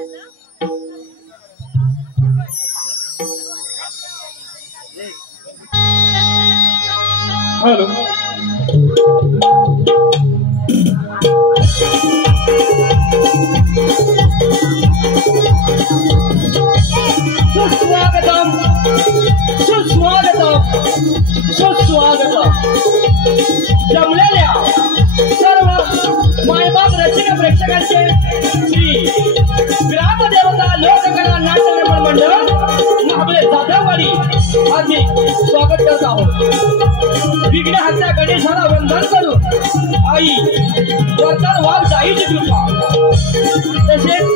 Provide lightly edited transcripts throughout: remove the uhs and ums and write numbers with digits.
Hello सुस्वागतम सुस्वागतम सुस्वागतम जमलेल्या सर्व मायबाप रसिक प्रेक्षकांचे श्री ग्रामदेवता लोककला नाट्य मंडळ महाबळे जाधववाडी आम्ही स्वागत करत आहोत। विघ्न हत्या गणेशाला वंदन करून आई वरदान वाघ जाईची कृपा तसेच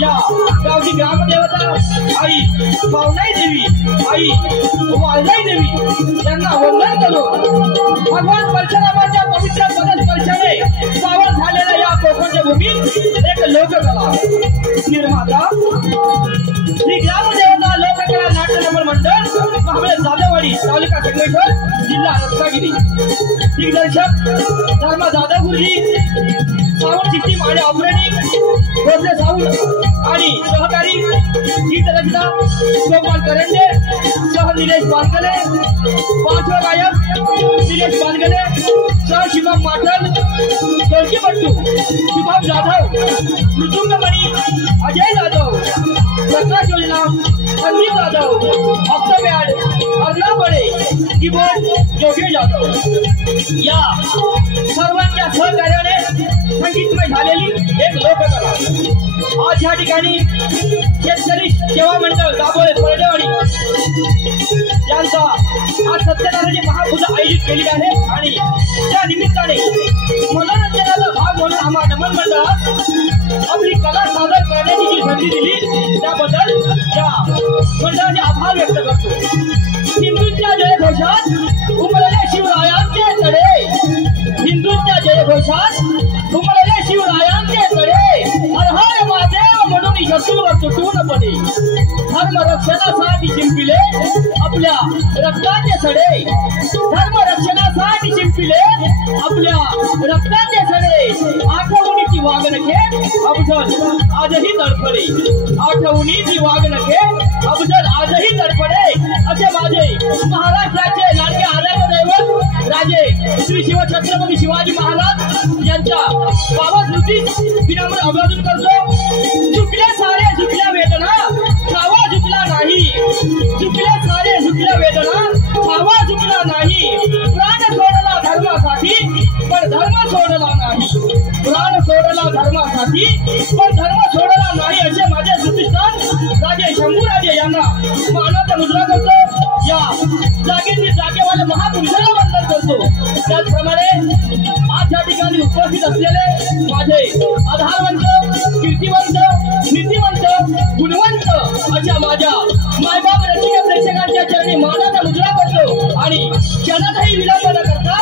या गावची ग्रामदेवता आई पावनाई देवी आई वाळजाई देवी यांना वंदन करून भगवान परशुरामाच्या पवित्र पदस्पर्शाने पावन झालेल्या या कोकणच्या भूमीत एक लोककला निर्माता श्री ग्रामदेवता लोककला नाट्य मंडळ महाबळे जाधववाडी तालुका संगमेश्वर जिल्हा रत्नागिरी दिग्दर्शक धर्मा जाधव गुरुजी सावंत सिस्टीम आणि ऑपरेटिंग भोसले साऊंड आणि सहकारी गीत रचना गोपाल करंजे सह निलेश बांधगले पाचवा गायक निलेश बांधगले सह शिवम माटल ढोलकीपट्टू शुभम जाधव मृदुंगमणी अजय जाधव प्रकाश योजना संदीप जाधव ऑक्टोबॅड अर्णव बडे कीबोर्ड योगेश जाधव या सर्वांच्या सहकार्याने संगीतमय झालेली एक लोककला आज या ठिकाणी शेतकरी सेवा मंडळ दाभोळे परडेवाडी यांचा आज सत्यनारायणाची महापूजा आयोजित केली आहे आणि त्या निमित्ताने मनोरंजनाचा भाग म्हणून आम्हा नमन मंडळात आपली कला सादर करण्याची जी संधी दिली त्याबद्दल या मंडळाचे आभार व्यक्त करतो। हिंदूंच्या जयघोषात उमलले शिवरायांचे तडे हिंदूंच्या जयघोषात उमलले शिवरायांचे तडे हर हर महादेव म्हणून शत्रूवर तुटून पडे धर्म रक्षणासाठी शिंपिले आपल्या रक्ताचे सडे धर्म रक्षणासाठी शिंपिले आपल्या रक्ताचे सडे आठवणीची वागणके अफजल आजही तडफडे आठवणीची वागणके अफजल आजही तडफडे असे माझे महाराष्ट्राचे लाडके आराध्य दैवत राजे श्री शिवछत्रपती शिवाजी महाराज यांच्या पावस्मृतीस विनम्र अभिवादन करतो। चुकले सारे झुकल्या वेदना खावा झुकला नाही चुकले सारे झुकल्या वेदना खावा झुकला नाही प्राण सोडला धर्मासाठी पण धर्म सोडला नाही प्राण सोडला धर्मासाठी पण धर्म सोडला नाही असे माझे प्रतिष्ठान राजे शंभूराजे यांना मानाचा मुद्रा करतो। या जागेची जागेवाले महापुरुषाला वंदन करतो। त्याचप्रमाणे आज या ठिकाणी उपस्थित असलेले माझे आधारवंत कीर्तिवंत नीतिवंत गुणवंत अशा माझ्या मायबाप रसिक प्रेक्षकांच्या चरणी मानाचा मुद्रा करतो आणि क्षणातही विलंब न करता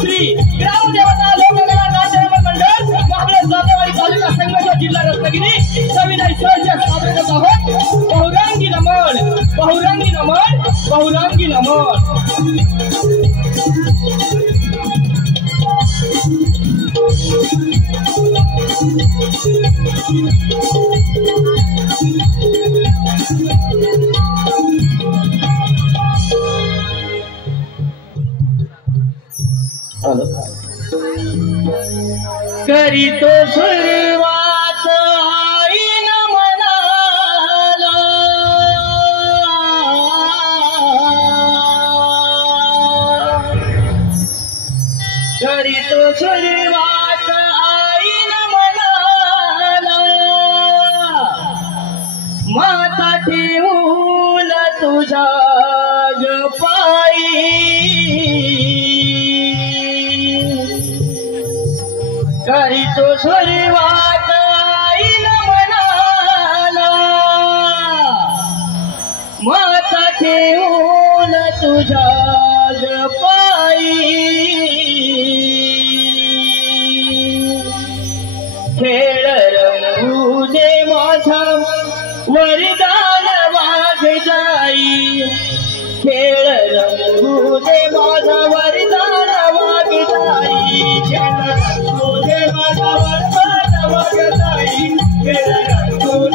श्री ग्रामदेवता लोककला नाट्य मंडळ महाबळे जाधववाडी तालुका संगमेश्वर जिल्हा रत्नागिरी सविनय सहर्ष सादर करत आहोत। बहुरंगी नमन बहुरंगी नमन बहुरंगी नमन। करीतो सुरुवात आईन मनाला करीतो सुरुवात आईन मनाला माता ठेवून तुझ्या पायी करीतो सुरुवात आईन मनाला माता ठेवून तुझ्या पायी खेळ रंगू दे माझा वरदान वाघ जाई खेळ रंगू दे माझा वरदान वाघ जाई खेळ रंगू दे माझा वरदान वाघ जाई खेळ रंगू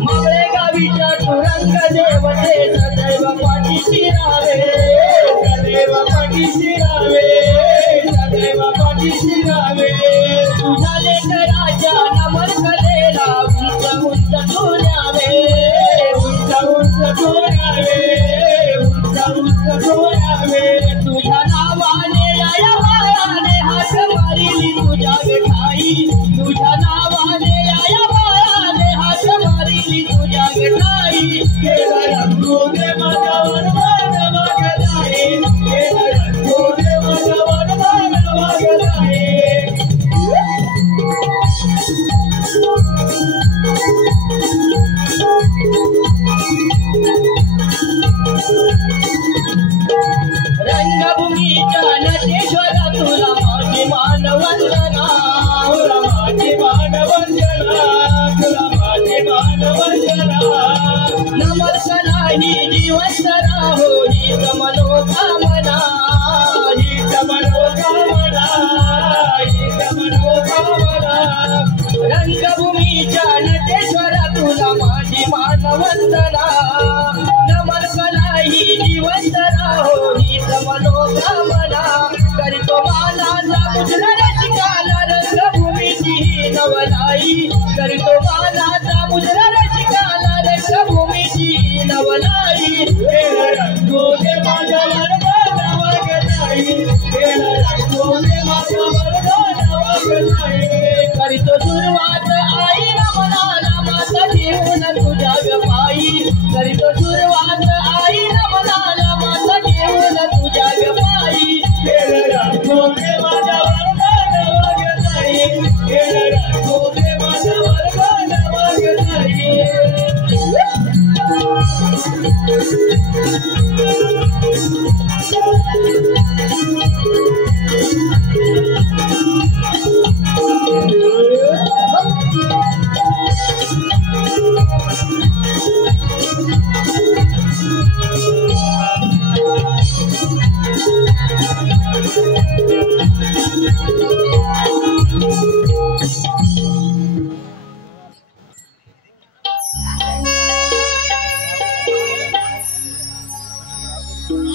मावळे गावीच्या तुरंग देवते सदैव पाठीशी राहावे, सदैव पाठीशी राहावे, सदैव पाठीशी राहावे. तुझ्या लेकराच्या नमन कलेला उंच उंच डोळ्यावे, उंच उंच डोळ्यावे, उंच उंच डोळ्यावे. तुझ्या नावाने या बाळाने हात मारिली तुझ्या गठाई, तुझ्या नावाने या बाळाने हात मारिली तुझ्या गठाई. केला रंगो दे माझा वरदान मागलाय, केला रंगो दे माझा वरदान मागलाय. रंगभूमीच्या नटेश्वरा तुला माझी मानवंदना, तुला माझी मानवंदना, तुला माझी मानवंदना. नमस्कार ही जिवंत राहो हीच मनोकामना, हीच मनोकामना, हीच मनोकामना. रंगभूमीच्या नटेश्वरा तुला माझी मानवंदना, नमस्कार ही जिवंत राहो हीच मनोकामना. करतो मानाचा मुजरा रसिकाला रंगभूमीची ही नवलाई, करतो मानाचा मुजरा रसिकाला रंगभूमीची ही नवलाई. केला रंगो दे माझा वरदान वागलाई, केला रंगो दे माझा वरदान वागलाई. करतो सुरुवात आई रमणाला माता देऊन तुझ्या गपाई, करतो सुरुवात आई रमणाला माता देऊन तुझ्या गपाई. केला रंगो दे माझा वरदान वागलाई, केला रंगो दे माझा वरदान वागलाई.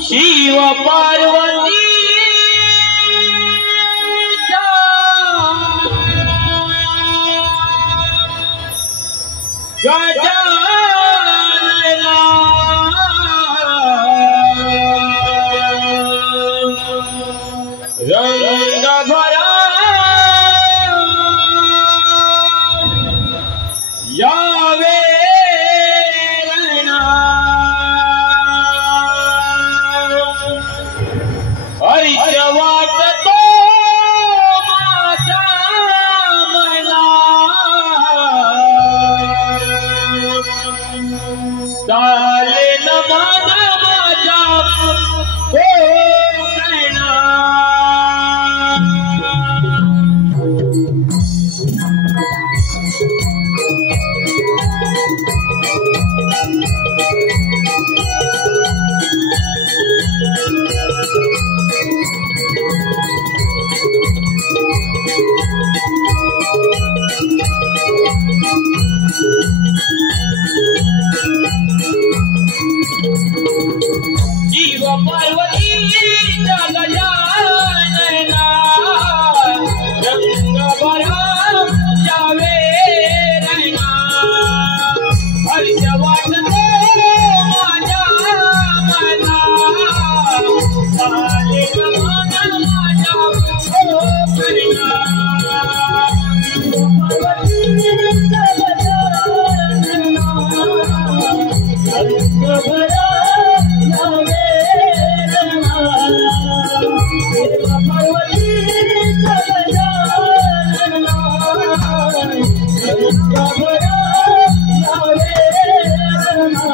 शिव पार्वती गजानना रंग भरा यावे हरीच्या वाटतो माझा मना, चाले न मन माझा हो कहना. शिव पार्वती गजानना रंग भरा यावे रैना. हरीच्या वाटतो माझ्या मना, चाले न मन माझा हो कहना. रंग भरा यावे रैना. पार्वती गजानना रंग भरा यावे रैना.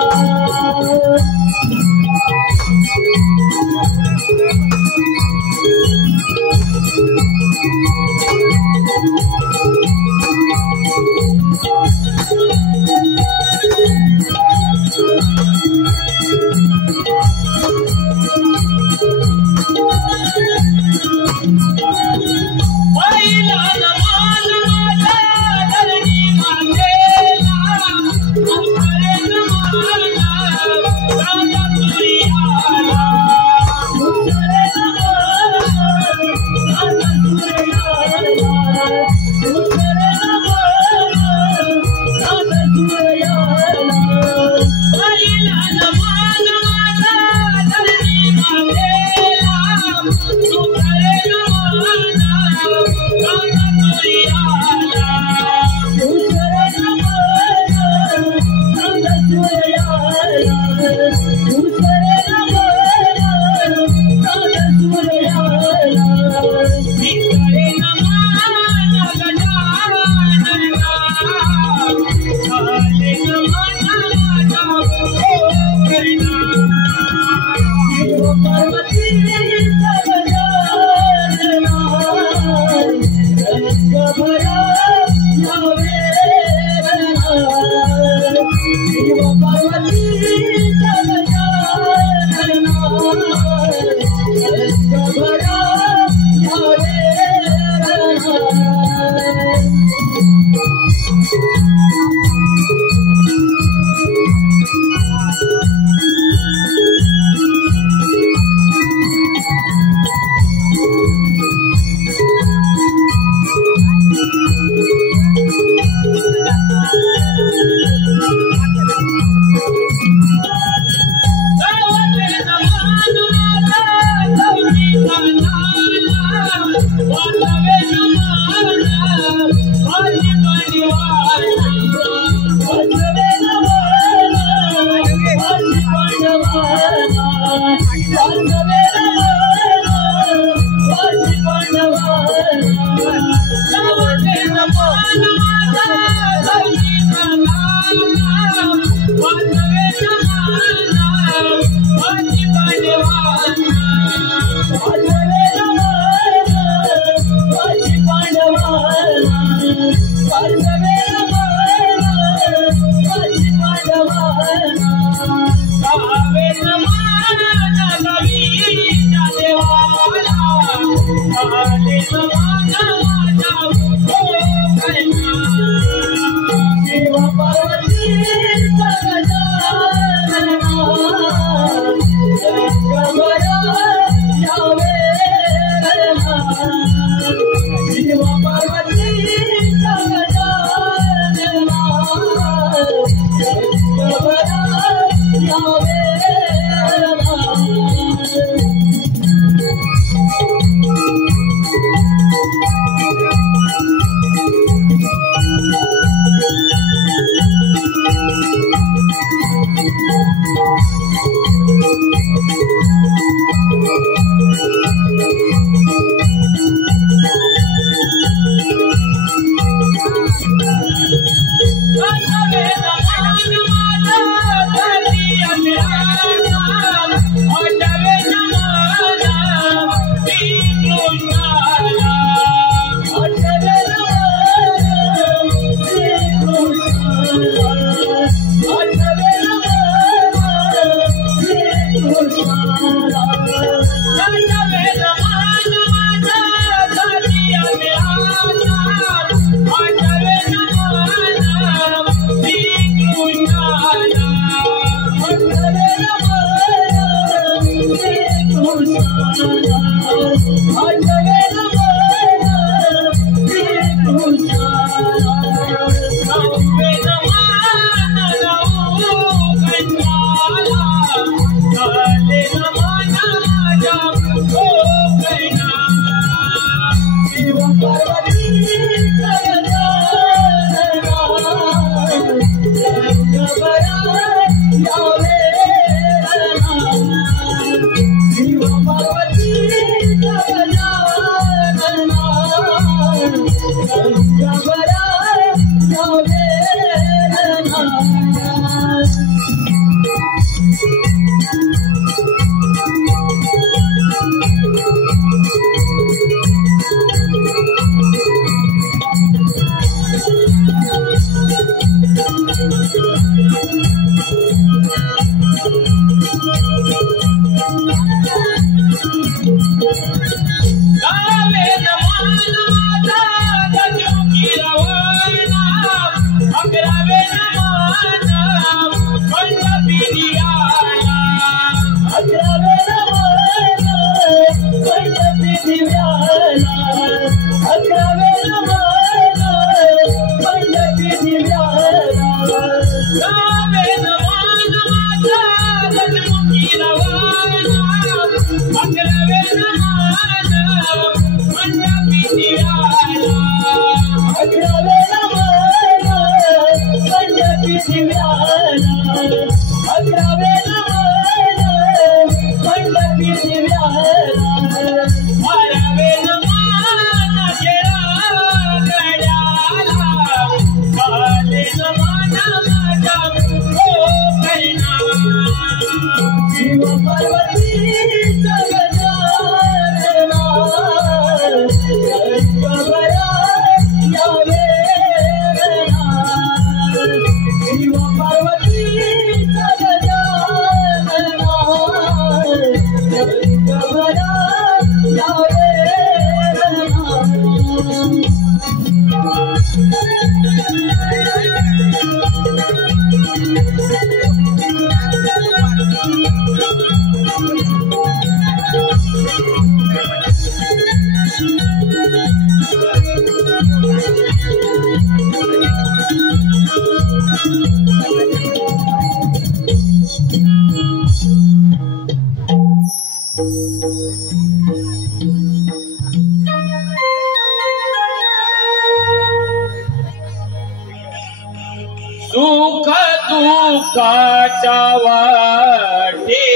सुख दुःखाच्या वाटेवरी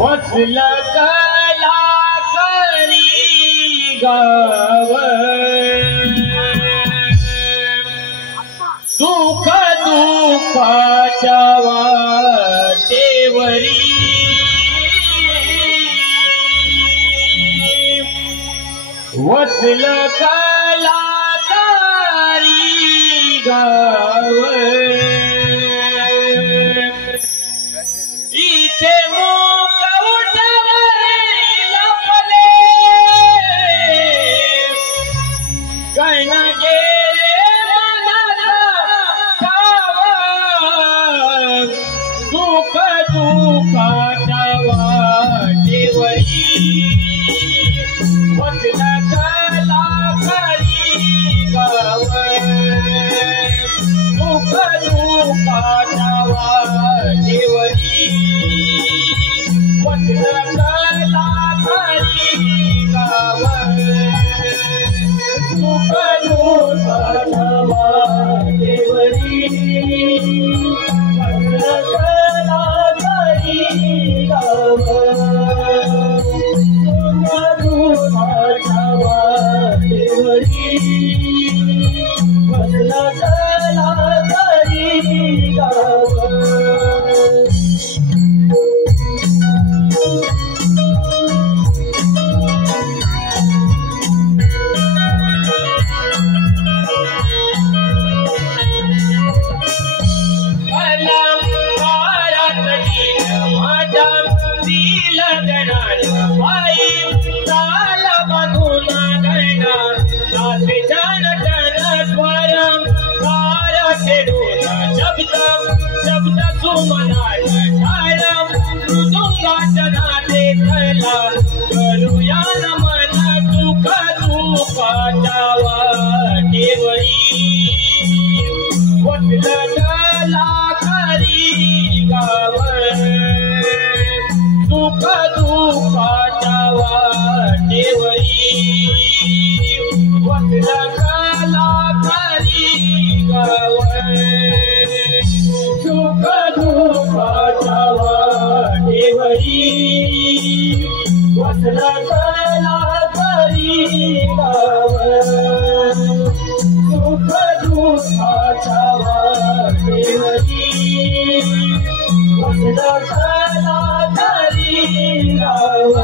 वसलं कलाकरी गाव सुख दुःखाच्या वाटेवरी वसलं कलाकारी गाव इथे मुखवट्यावर लपले गण गेले मनाचा ठाव सुख दुःखाच्या वाटेवरी वसलं कलाकारी गाव सुख दुःखाच्या वाटेवरी वसलं कलाकारी गाव सुख दुःखाच्या वाटेवरी वसलं कलाकारी गाव वसलं कलाकारी गाव शब्द सुमनाय ठायम मृदुंगाच्या नादे थैला करूया नमन सुख दुःखाच्या वाटेवरी वसलं कलाकारी गाव सुख दुःखाच्या वाटेवरी वसलं कलाकारी गाव सुख दुःखाच्या वाटेवरी वसलं कलाकारी गाव सुख दुःखाच्या वाटेवरी वसलं कलाकारी गाव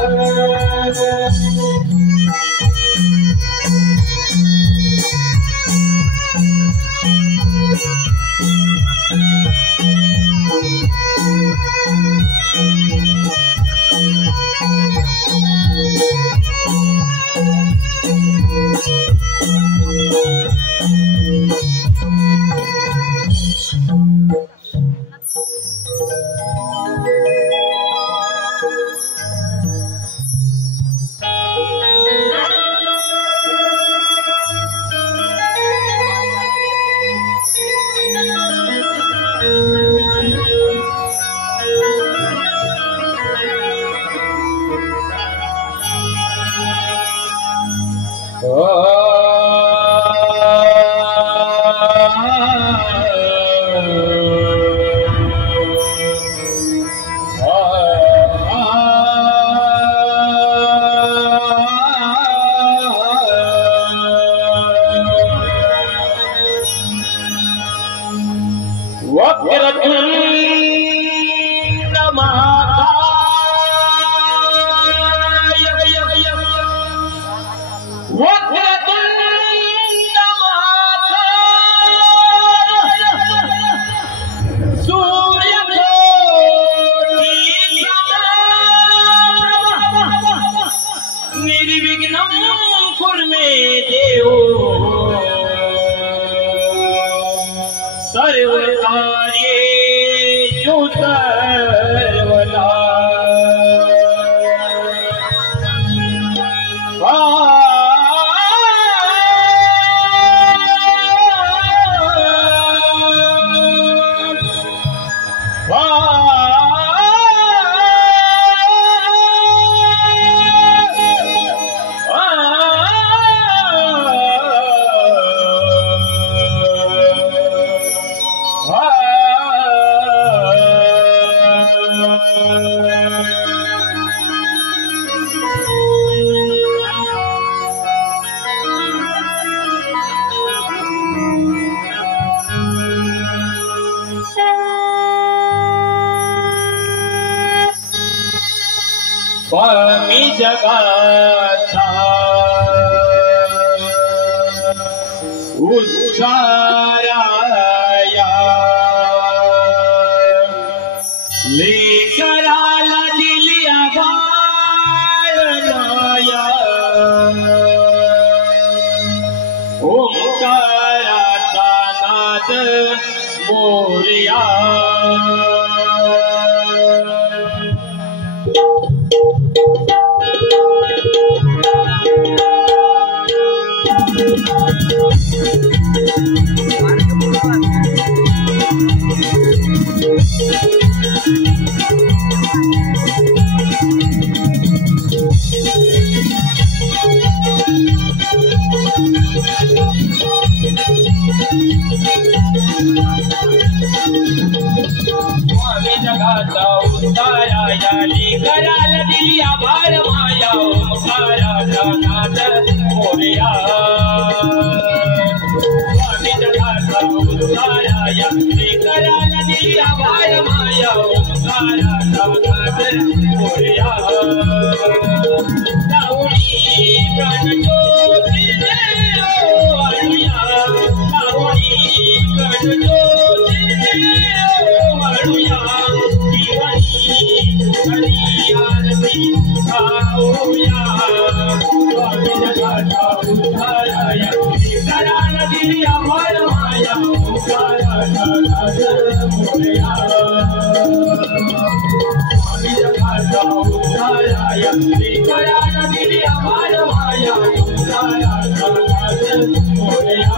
जगाचा उच्चाराया लेकराला दिली आभाळ माया ओंकाराचा नाद मोरया जगाचा उद्धाराया लेकराला दिली आभाळ माया ओंकाराचा नाद मोरया स्वामी जगाचा उद्धाराया लेकराला दिली आभाळ माया ओंकाराचा नाद मोरया सावळी प्राणज्योती वाळूया सावळी प्राणज्योती वाळूया स्वामी जगाचा उद्धाराया लेकराला दिली आभाळ माया ओंकाराचा नाद मोरया स्वामी जगाचा उद्धाराया लेकराला दिली आभाळ माया ओंकाराचा नाद मोरया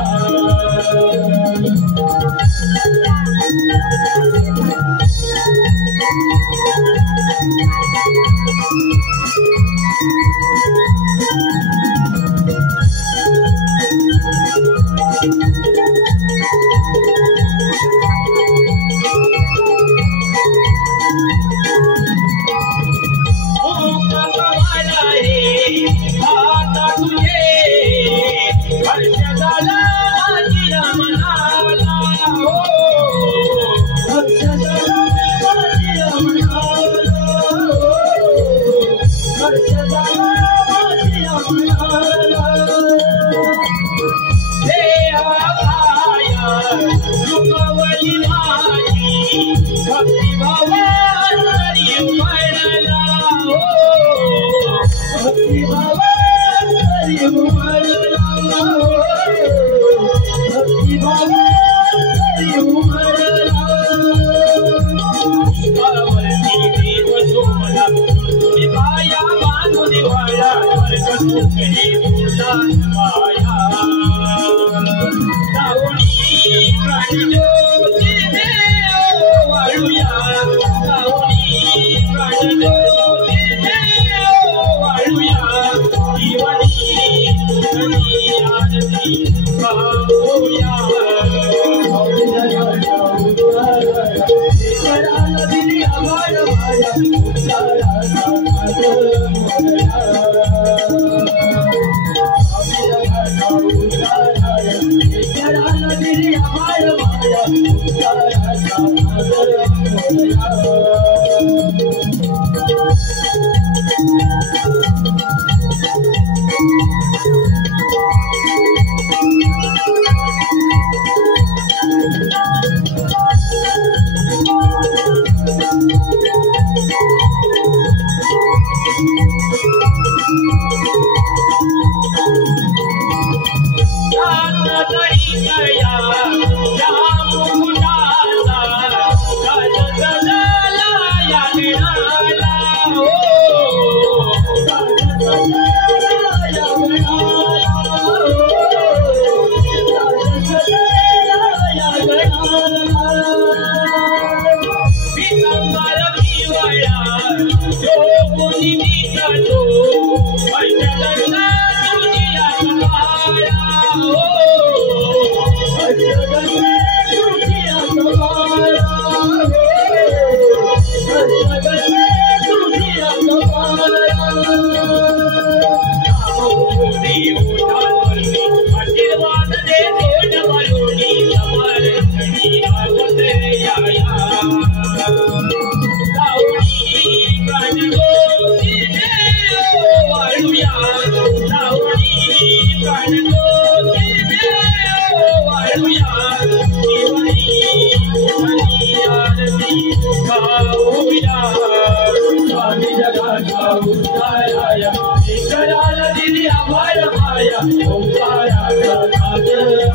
करायला दिली आभाळ माया ओंकाराचा नाद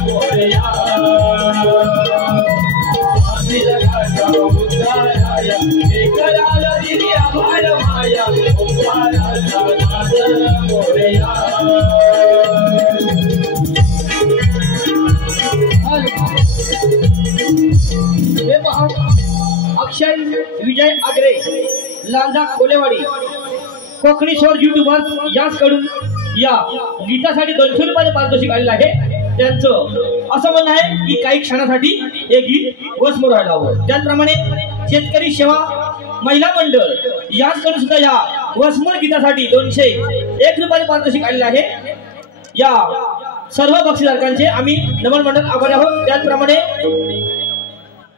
मोरया स्वामी जगाचा उद्धाराया करायला दिली आभाळ माया ओंकाराचा नाद मोरया अक्षय विजय आगरे लांजा कोलेवाडी कोकणी शोर युट्यूबर्स याचकडून या गीतासाठी 200 रुपये पारितोषिक आलेलं आहे। त्यांचं असं म्हणणं आहे की काही क्षणासाठी हे गीत वसमोर व्हायला हवं। त्याचप्रमाणे शेतकरी सेवा महिला मंडळ याचकडून सुद्धा या वसमोर गीतासाठी 201 रुपये पारितोषिक आलेलं आहे। या सर्व बक्षीसधारकांचे आम्ही नमन मंडळ आभारी आहोत। त्याचप्रमाणे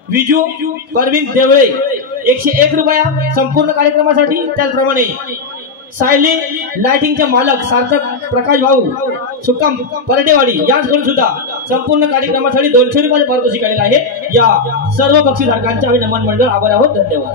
विजू परवीन देवळे 101 रुपया संपूर्ण कार्यक्रमासाठी। त्याचप्रमाणे सायली लाइटिंगचे मालक सार्थक प्रकाश भाऊ सुक्कम परडेवाडी यांच्याकडून सुद्धा संपूर्ण कार्यक्रमासाठी 200 रुपये पारितोषिक आलेलं आहे। या सर्व बक्षीसधारकांचे आम्ही नमन मंडळ आभारी आहोत। धन्यवाद।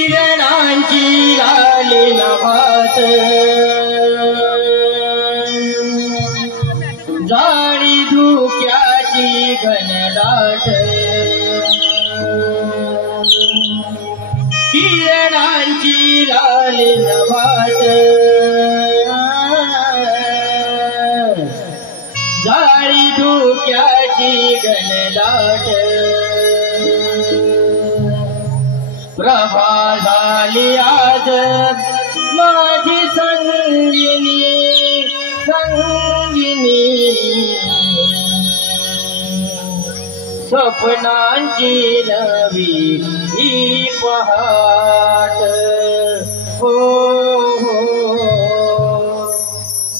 किरणांची लाली नभात जाळी धुक्याची घनदाट किरणांची लाली नभात जाळी धुक्याची घनदाट प्रभा झाली आज माझी संगिनी संगिनी स्वप्नांची नवी ही पहाट हो हो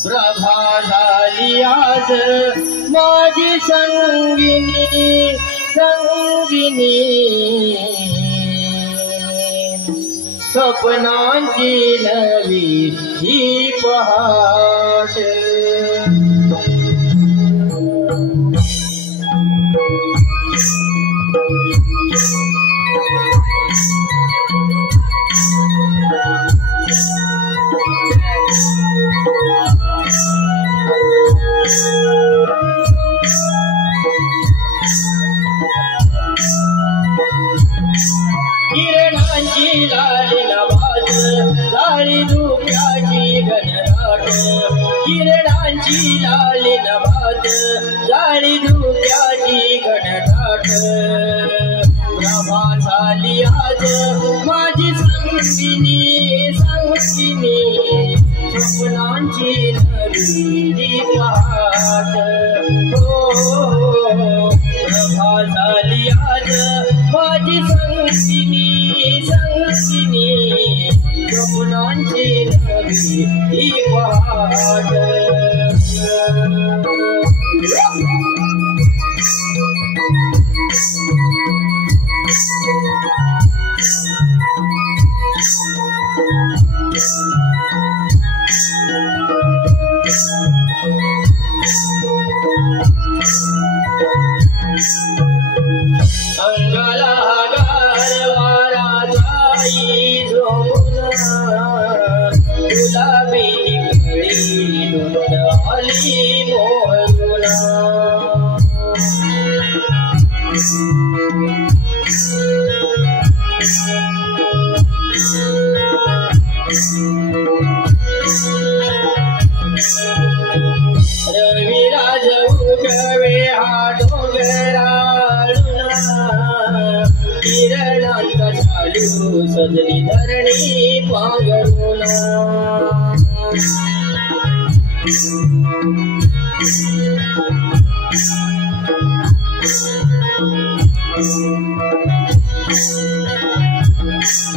प्रभा झाली आज माझी संगिनी संगिनी स्वप्नांची नवी ही पहाट किरणांची लाली नभात जाळी धुक्याची घनदाट किरणांची लाली नभात जाळी धुक्याची घनदाट प्रभा झाली आज माझी संगिनी संगिनी स्वप्नांची नवी पहाट हो प्रभा झाली आज माझी संगिनी संगिनी स्वप्नांची नवी पहाट अंगाला गारवारा जाई झोना गुलाबी कळी धुंद आली मोहरुना रविराज उगवे हा डोंगराळुना किरणांत चालू सजली धरणी पांघरुना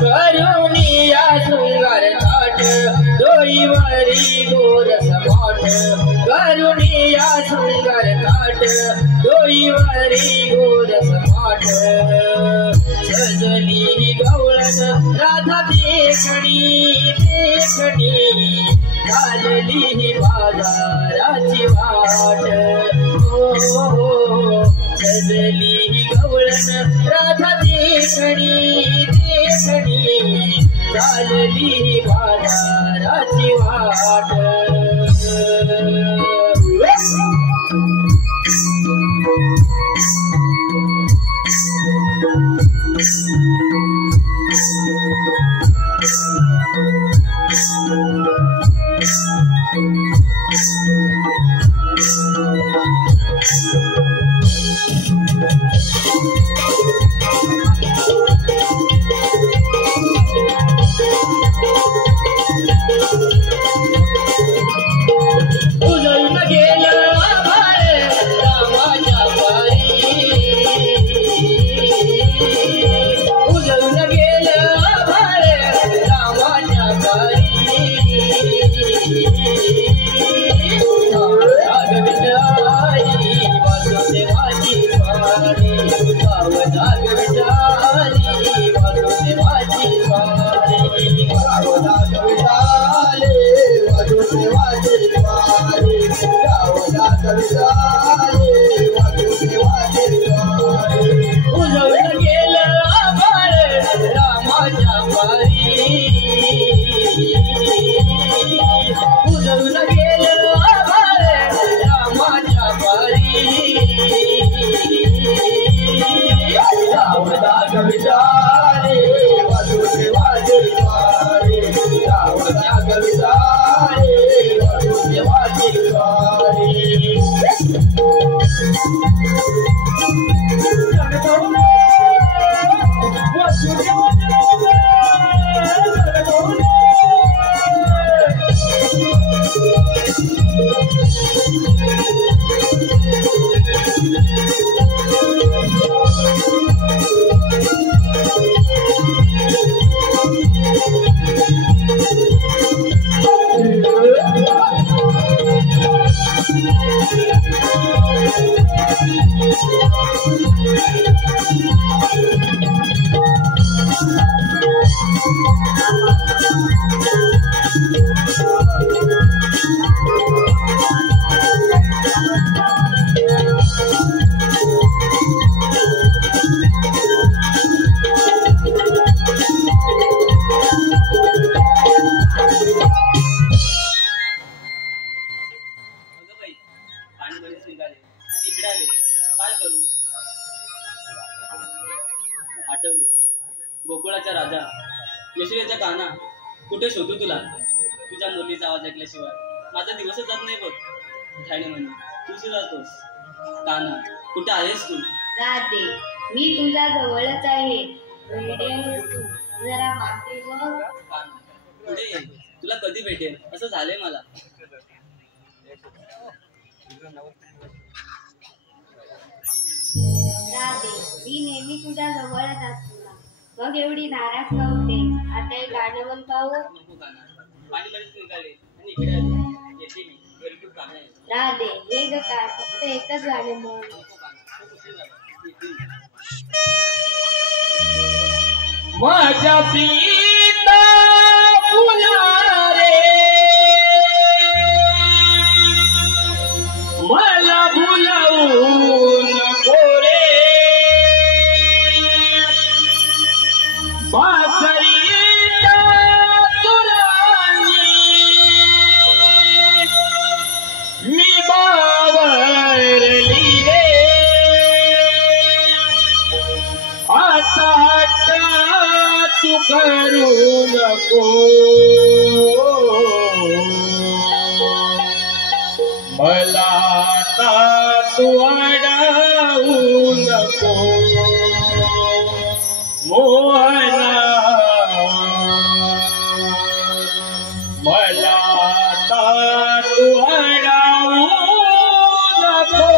करुणिया शृंगार थाट डोईवरी गोरस माठ करुणिया शृंगार थाट डोईवरी गोरस माठ सजली गवळण राधा देखणी देखणी चालली बाजाराची वाट हो सजली गवळण राधा देखणी देखणी चालली बाजाराची वाट आठवले गोकुळाचा राजा यशोदेचा कान्हा कुठे शोधू तुला तुझ्या मुलीचा आवाज ऐकल्याशिवाय माझा दिवसच जात नाही बघ ठाणे म्हणे तू जातोस कान्हा कुठे आहेस तू राधे मी तुझ्या जवळच आहे जरा मागे बघ कुठे ये तुला कधी भेटेल असं झालंय मला राधे मी नेहमी तुझ्या जवळच असतो बघ एवढी नाराज नव्हते आता एक गाणं पण पाहू नको कान्हा पाणी मध्येच निघाले आणि इकडे आले येते मी घरी खूप कामं आहेत राधे हे ग काय फक्त एकच गाणं म्हण नको कान्हा खूप उशीर झाला येते मी. माझ्या सीता फुला रे मला भुलवू नको रे बासरीच्या सुरांनी मी बावरली रे आता तू करू नको मला आता तू अडवू नको मोहना मला आता तू अडवू नको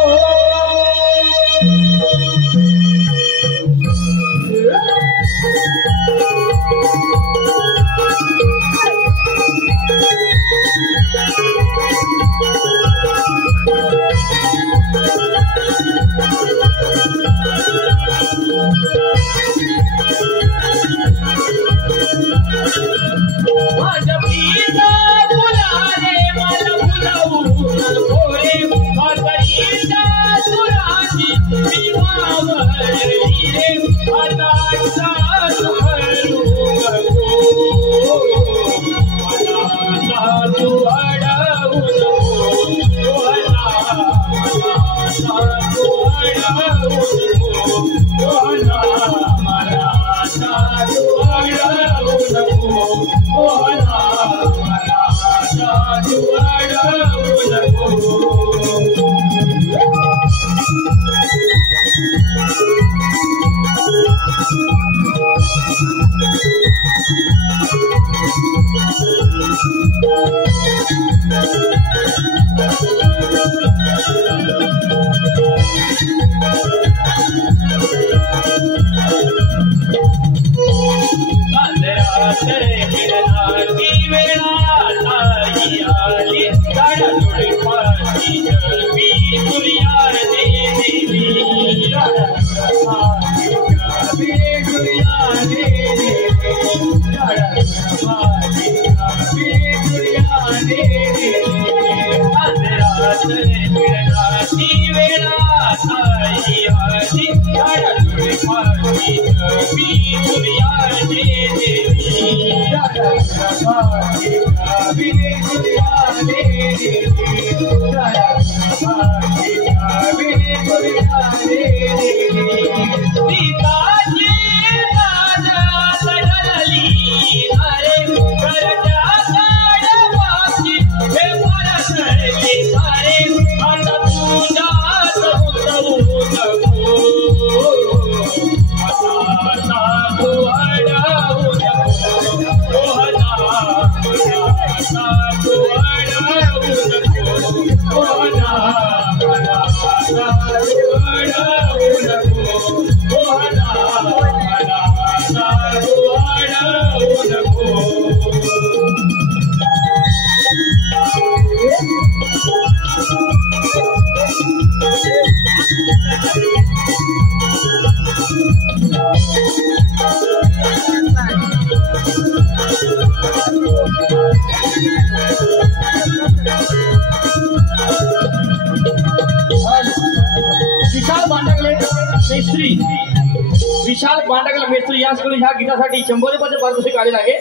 माझ्या सीता फुला रे मला भुलवू नको रे बासरीच्या सुरांनी मी बावरली रे आता तू करू नको मला आता तू अडवू नको मला आता तू अडवू नको मला आता तू अडवू नको मोहना मला आता तू अडवू नको विशाल पांडगल मेस्त्री यांच्याकडून ह्या गीतासाठी 100 रुपयाचे पारितोषिक आलेलं आहे.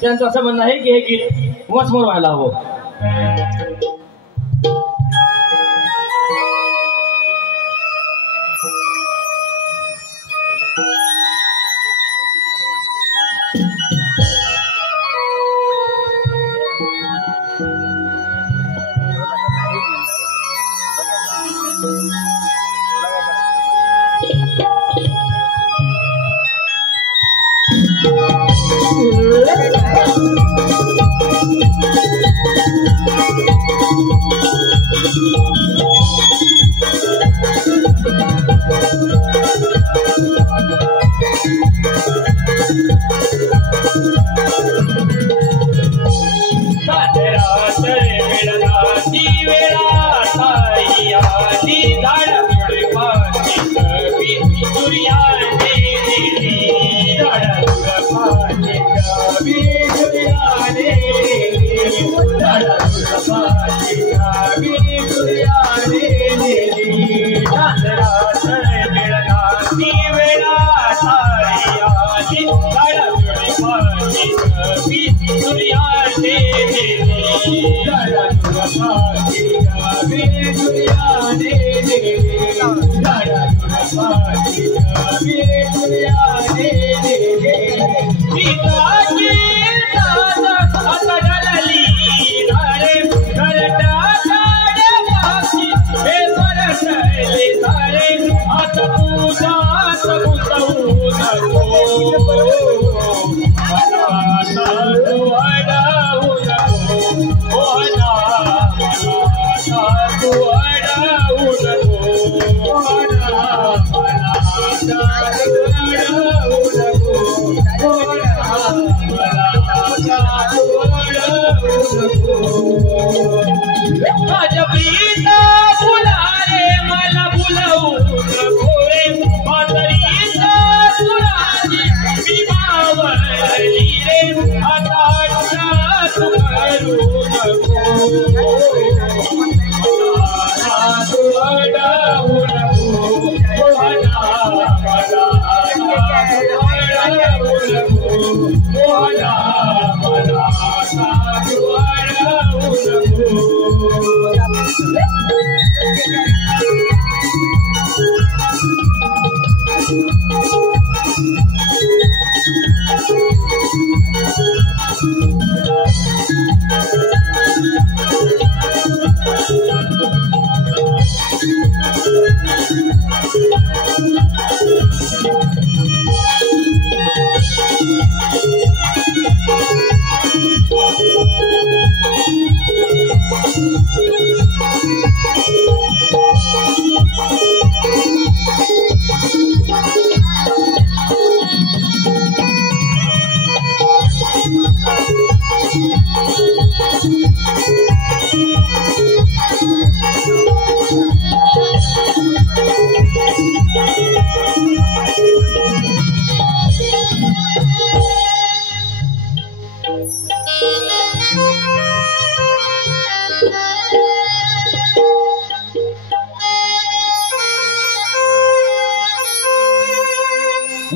त्यांचं असं म्हणणं आहे की हे गीत वन्स मोर व्हायला हवं.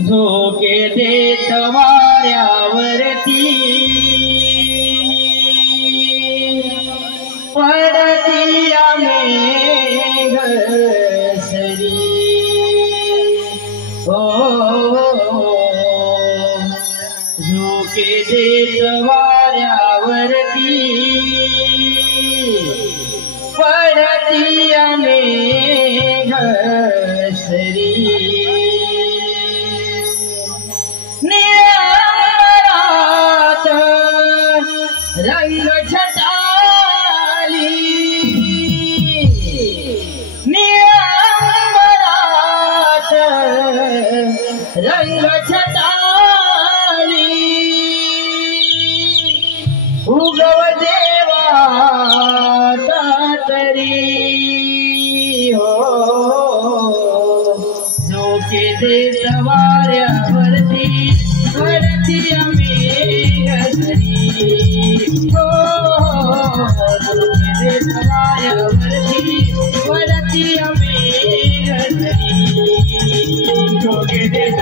झोके देत वाऱ्यावरती पडतिया मेघ सरी हो झोके देत वाऱ्यावरती पडतिया मेघ सरी रंग छटाली नियंबरात रंग छटाली उगव देवाता तरी हो झोके देत वाऱ्यावरती पडती मेघ सरी हो झोके देत वाऱ्यावरती पडती मेघ सरी झोके देत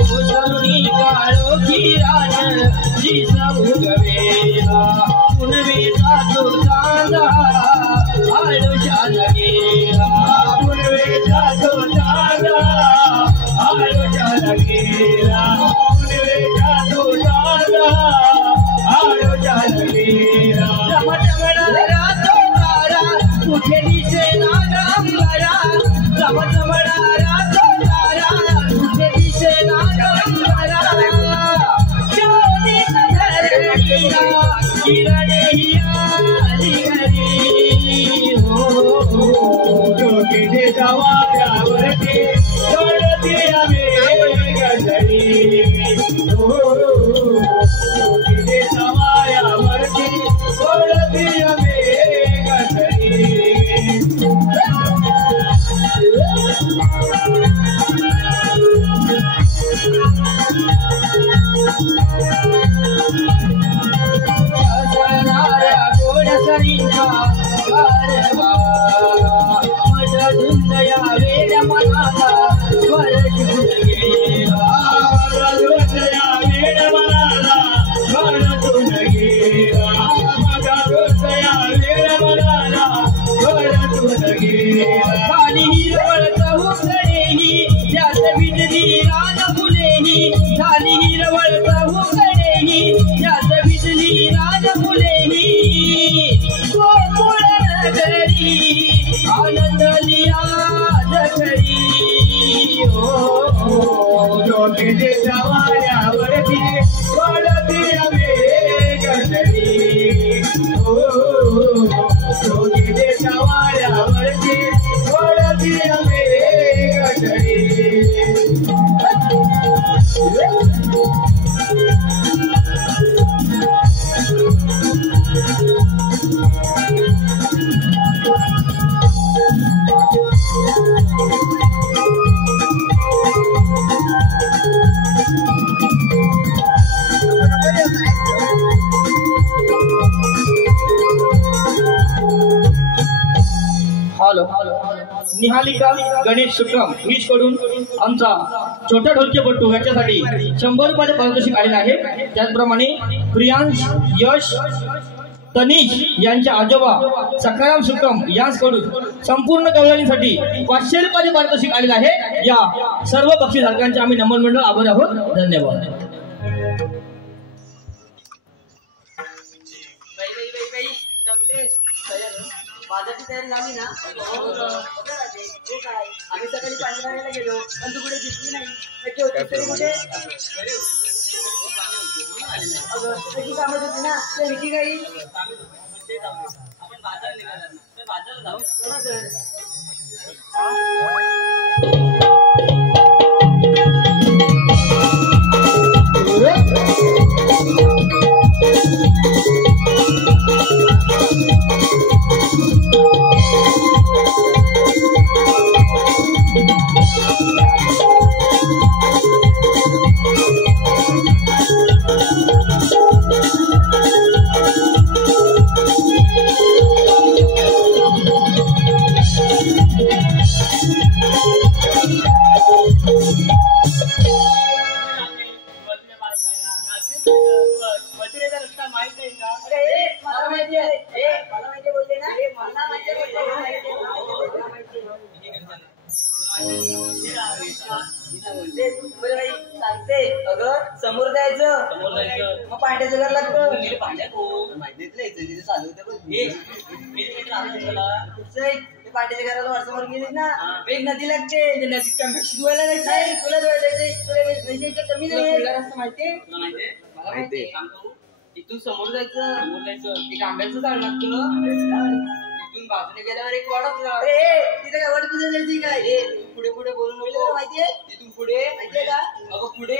ओसरुनी काळोखी रान दिसा उगवेला पुनवे जातो चांदा आळूच्या गेला पुनवे जातो चांदा आळूच्या गेला पुनवे जातो चांदा आळूच्या गेला चमचमणारा तो तारा कुठे दिसेना गंगारा चमचमणारा तो तारा कुठे दिसेना गंगारा शोधित धरणीला किरणे ही आली घरी डोके वाऱ्यावरती पडते आम्ही गजरी डोके वाऱ्यावरती पडते आम्ही गजरी गोडसरीचा गारवा मधुंद या वेळ मनाला स्वर घेऊन गेला मधुंद या वेळ मनाला स्वर घेऊन गेला मधुंद या वेळ मनाला स्वर घेऊन गेला खाली हिरवळ चहूकडेही त्यात विजली रान फुलेही खाली हिरवळ चहूकडेही त्यात विजली रान फुलेही गोकुळ नगरी आनंद लिया जगरी डोके वाऱ्यावरती पडते आम्ही गजरी डोके वाऱ्यावरती पडते आम्ही गजरी हॅलो निहालिका गणेश शुक्रम वीज कडून आमचा छोटा ढोलकीपट्टू याच्यासाठी 100 रुपयाचे पारितोषिक आलेले आहे. त्याचप्रमाणे प्रियांश यश तनिष यांच्या आजोबा सखाराम शुक्रम यांच्याकडून संपूर्ण कवळीसाठी 500 रुपयाचे पारितोषिक आलेले आहे. या सर्व बक्षीसधारकांचे आम्ही नमन मंडळ आभारी आहोत. धन्यवाद. बाजारची तयारी झाली ना काय आम्ही सकाळी पाणी भरायला गेलो पण तू कुठे दिसली नाही. कुठे कशी कामं होती ना ते विकी काही आपण बाजार निघाला तर बाजार जाऊ. समोर जायचं मग पांड्याचं घर लागतं. पांड्या माहिती चालू पांड्याच्या घराला वारसमोर गेली ना एक नदी लागते. नदीत शिजवायला जायचंय तुला जायचंय कमी नाही असं माहितीये. इथून समोर जायचं एक आंब्याचं झाड लागतं. इथून बाजूने गेल्यावर एक वाडा तिथे काय वाट पूजा जायची काय पुढे पुढे बोलून माहितीये. तिथून पुढे माहितीये का अगं पुढे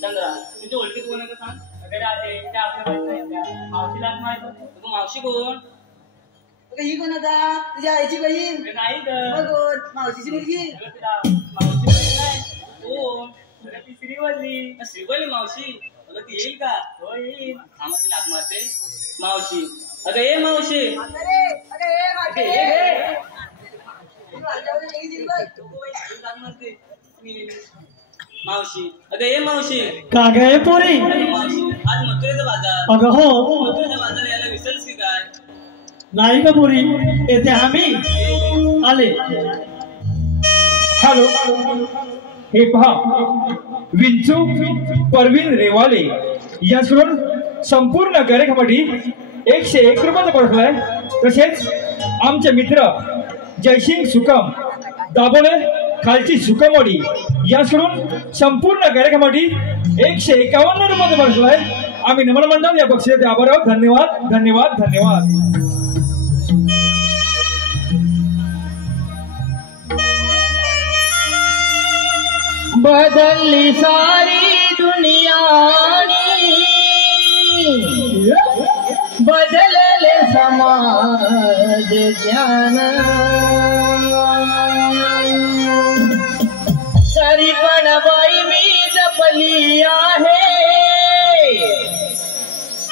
चंद्रा तुझी ओळखी कोण आहे का सांग. मावशी कोण ही कोण आता तुझ्या आईची बहीण नाही कोण मावशीची मुलगी कोण श्रीवल्ली मावशी अगं ती येईल का. हो येईल आम्हाला लाग मारते मावशी. अगं ये मावशी मावशी अगं ये मावशी. का गे पोरी? मावशी आज मथुरेचा बाजार. अगं हो. मथुरेच्या बाजार यायला विसरस की काय? नाही ग पोरी, येते आम्ही आले. हॅलो, हे पहा विंचू परवीन रेवाले याचकडून संपूर्ण गरेखपाठी 101 रुपयाचा पडलाय. तसेच आमचे मित्र जयसिंग सुकम दाबोले खालची सुकमवाडी याचकडून संपूर्ण गरेखपाठी 151 रुपयाचा पडलाय. आम्ही नमन मंडळ या बक्षिसाचे आभार आहोत. धन्यवाद धन्यवाद धन्यवाद. बदलली सारी दुनिया बदलले समाज ज्ञान तरी पण बाई मी जपली आहे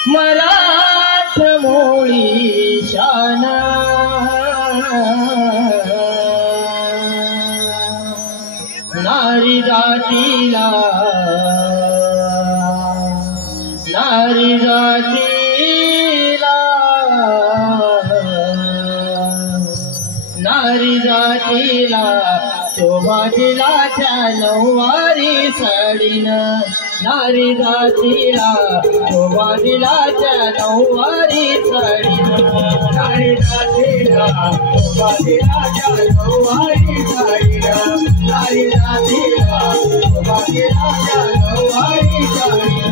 मराठ मोळी शान. नारी जातीला शोभा दिला त्या नऊवारी साडीनं. नारी जातीला शोभा दिला त्या नऊवारी साडीनं. नारी जातीला शोभा दिला त्या नऊवारी साडीनं. नारी जातीला शोभा दिला त्या नऊवारी साडीनं.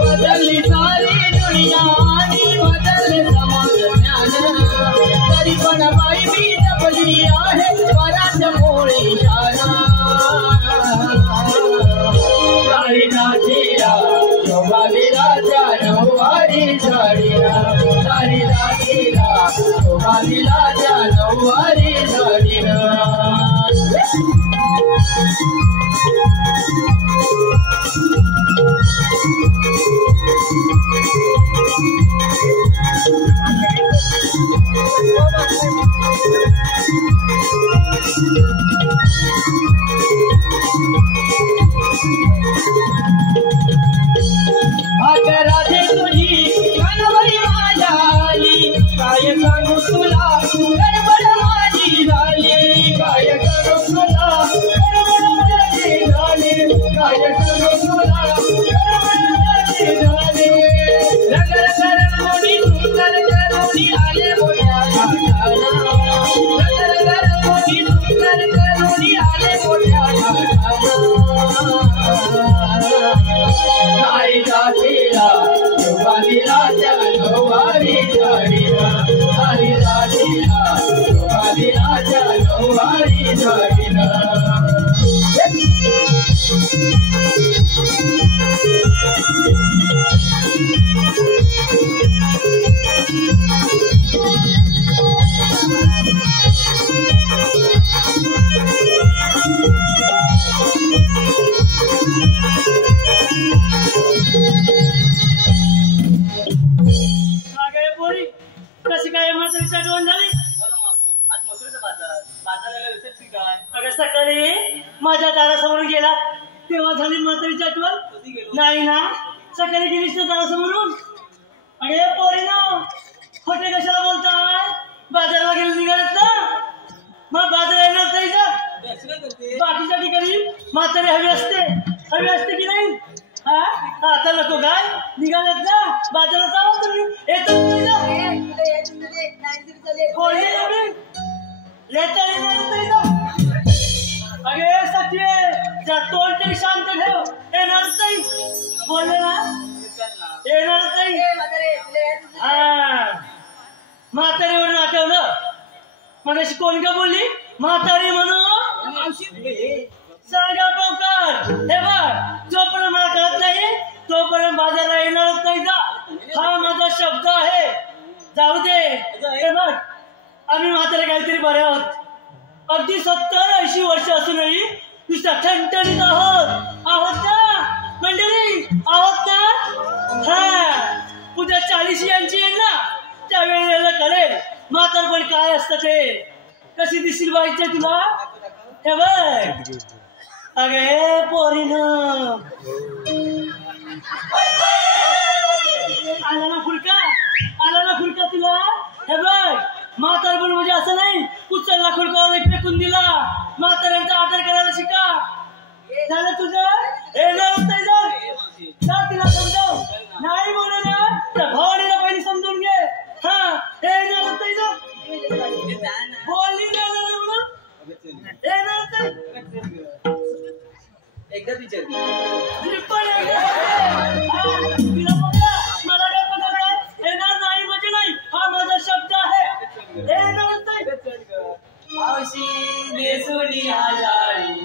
बदलली सारी दुनिया आणि बदलले समाज ज्ञान तरी पण बाई मी जपली आहे मराठ मोळी शान. नारी जातीला शोभा दिला त्या नऊवारी साडीनं. नारी जातीला शोभा दिला त्या नऊवारी साडीनं. राधे तुझी गणबडी माझ्या आली काय सांगू तुला गडबड माझी झाली. काय सांगू तुला गडबड माझी झाली. काय सांगू तुला गडबड माझी झाली. रंगर करमुनी सुंदर करुणी आले मोठ्या घाटाला. रंगर करमुनी सुंदर करुणी आले मोठ्या घाटाला. नारी जातीला शोभा दिला त्या नऊवारी साडीनं. नारी जातीला शोभा दिला त्या नऊवारी साडीनं. कशी काय म्हातारीच्या आठवण झाली? अगं मावशी आज मथुरेचा बाजार. बाजार यायला विसरस की काय? अगं सकाळी माझ्या दारासमोर गेला तेव्हा झाली म्हातारीची आठवण? कधी गेलो? नाही ना, सकाळी गेलीस ना दारासमोरून. अगे पोरी ना खोटे कशाला बोलताय? बाजारला गेले निघालेत ना, मग बाजार येणार नाही का? तू असं काय करते? बाकीच्या ठिकाणी म्हातारी हवी असते की नाही? हा आता नको काय निघालेत ना बाजारात जावं तुम्ही येतो अगे सचिव त्या तोंड तरी शांत ठेव. येणारच नाही बोलले ना, येणारच नाही. हा म्हातारीवरून आठवलं मगाशी कोण का बोलली म्हातारी म्हणून सांगा पोकर. हे बघ जोपर्यंत मला कळत नाही तोपर्यंत बाजारला येणारच नाही जा. हा माझा शब्द आहे. जाऊ दे. हे बघ आम्ही म्हातारे काहीतरी बरे आहोत. अगदी 70-80 वर्ष असूनही नुसत्या ठणठणीत आहोत ना मंडळी, आहोत ना. हा उद्या 40 यांची येईल ना त्यावेळेला कळेल म्हातारपण काय असतं ते. कशी दिसतील बाईच्या तुला हे बघ अगे हे पोरीनं आला ना फुलका तुला हे बघ म्हातार पण म्हणजे असं नाही उचलला खुडका फेकून दिला म्हाताऱ्यांचा आदर करायला शिका झालं तुझं हे नाही जा तिला समजाव नाही बोलू ना त्या भावानीला पहिली समजून घे हा हे नाही जा बोलली हे नाही एकदा विचार मला काय पता नाही येणार नाही म्हणजे नाही हा माझा शब्द आहे हे नव्हतं मावशी बेसुरी आजारी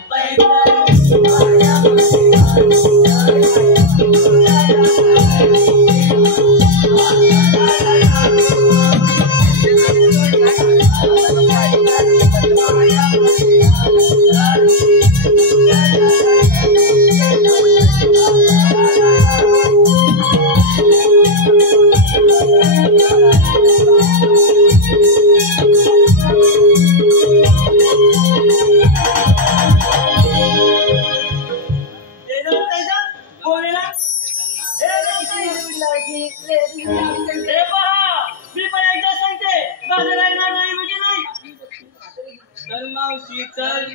मावशी चल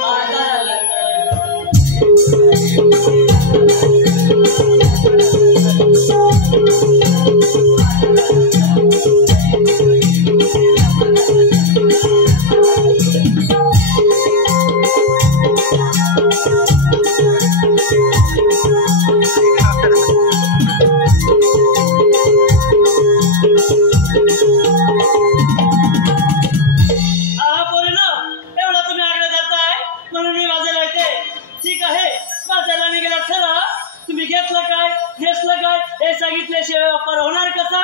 बाजाराला सांगितल्याशिवाय व्यापार होणार कसा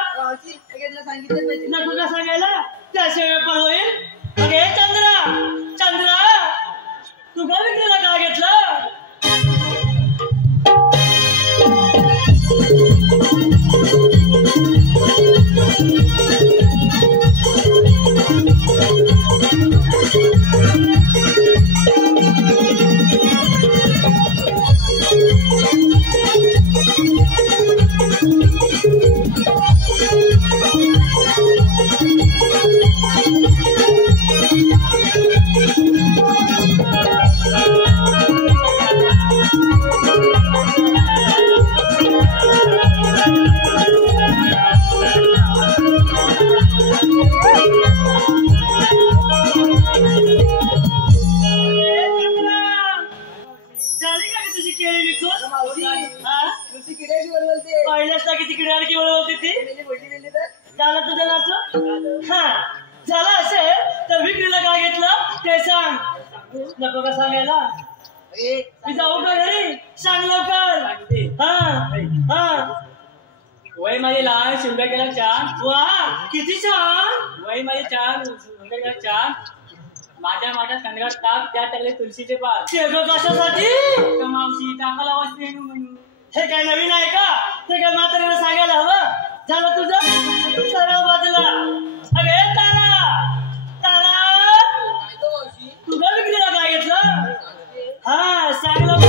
तुला सांगायला त्याशिवाय व्यापार होईल अगे चंद्रा तू का विक्रीला का घेतलं झाला असेल तर विक्रीला काय घेतलं ते सांग नको का सांगायला मी जाऊ का घरी सांग लवकर वय माझे लहान शिवगा केला 4 वा किती छान वय माझे 4 शिवगा केला 4 माझ्या संग्रात टाक त्या टाकले तुळशीचे पात कशासाठी मावशी टाकाला वाजते म्हणून हे काय नवीन आहे का ते काय म्हाताऱ्याला सांगायला हवं झालं तुझं सरळ बाजूला अगे तारा तुला विक्रीला काय घेतलं हा सांगलं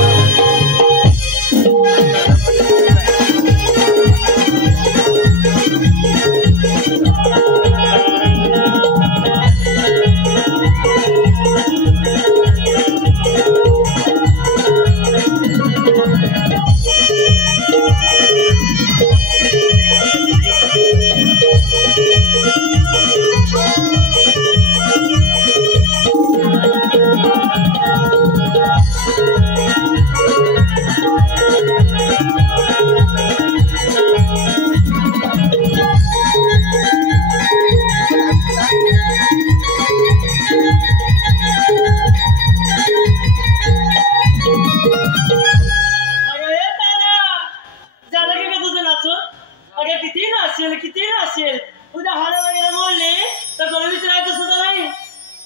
किती नाचेल उद्या हाडे वगैरे मोडले तर कोणी विचारायचं सुद्धा नाही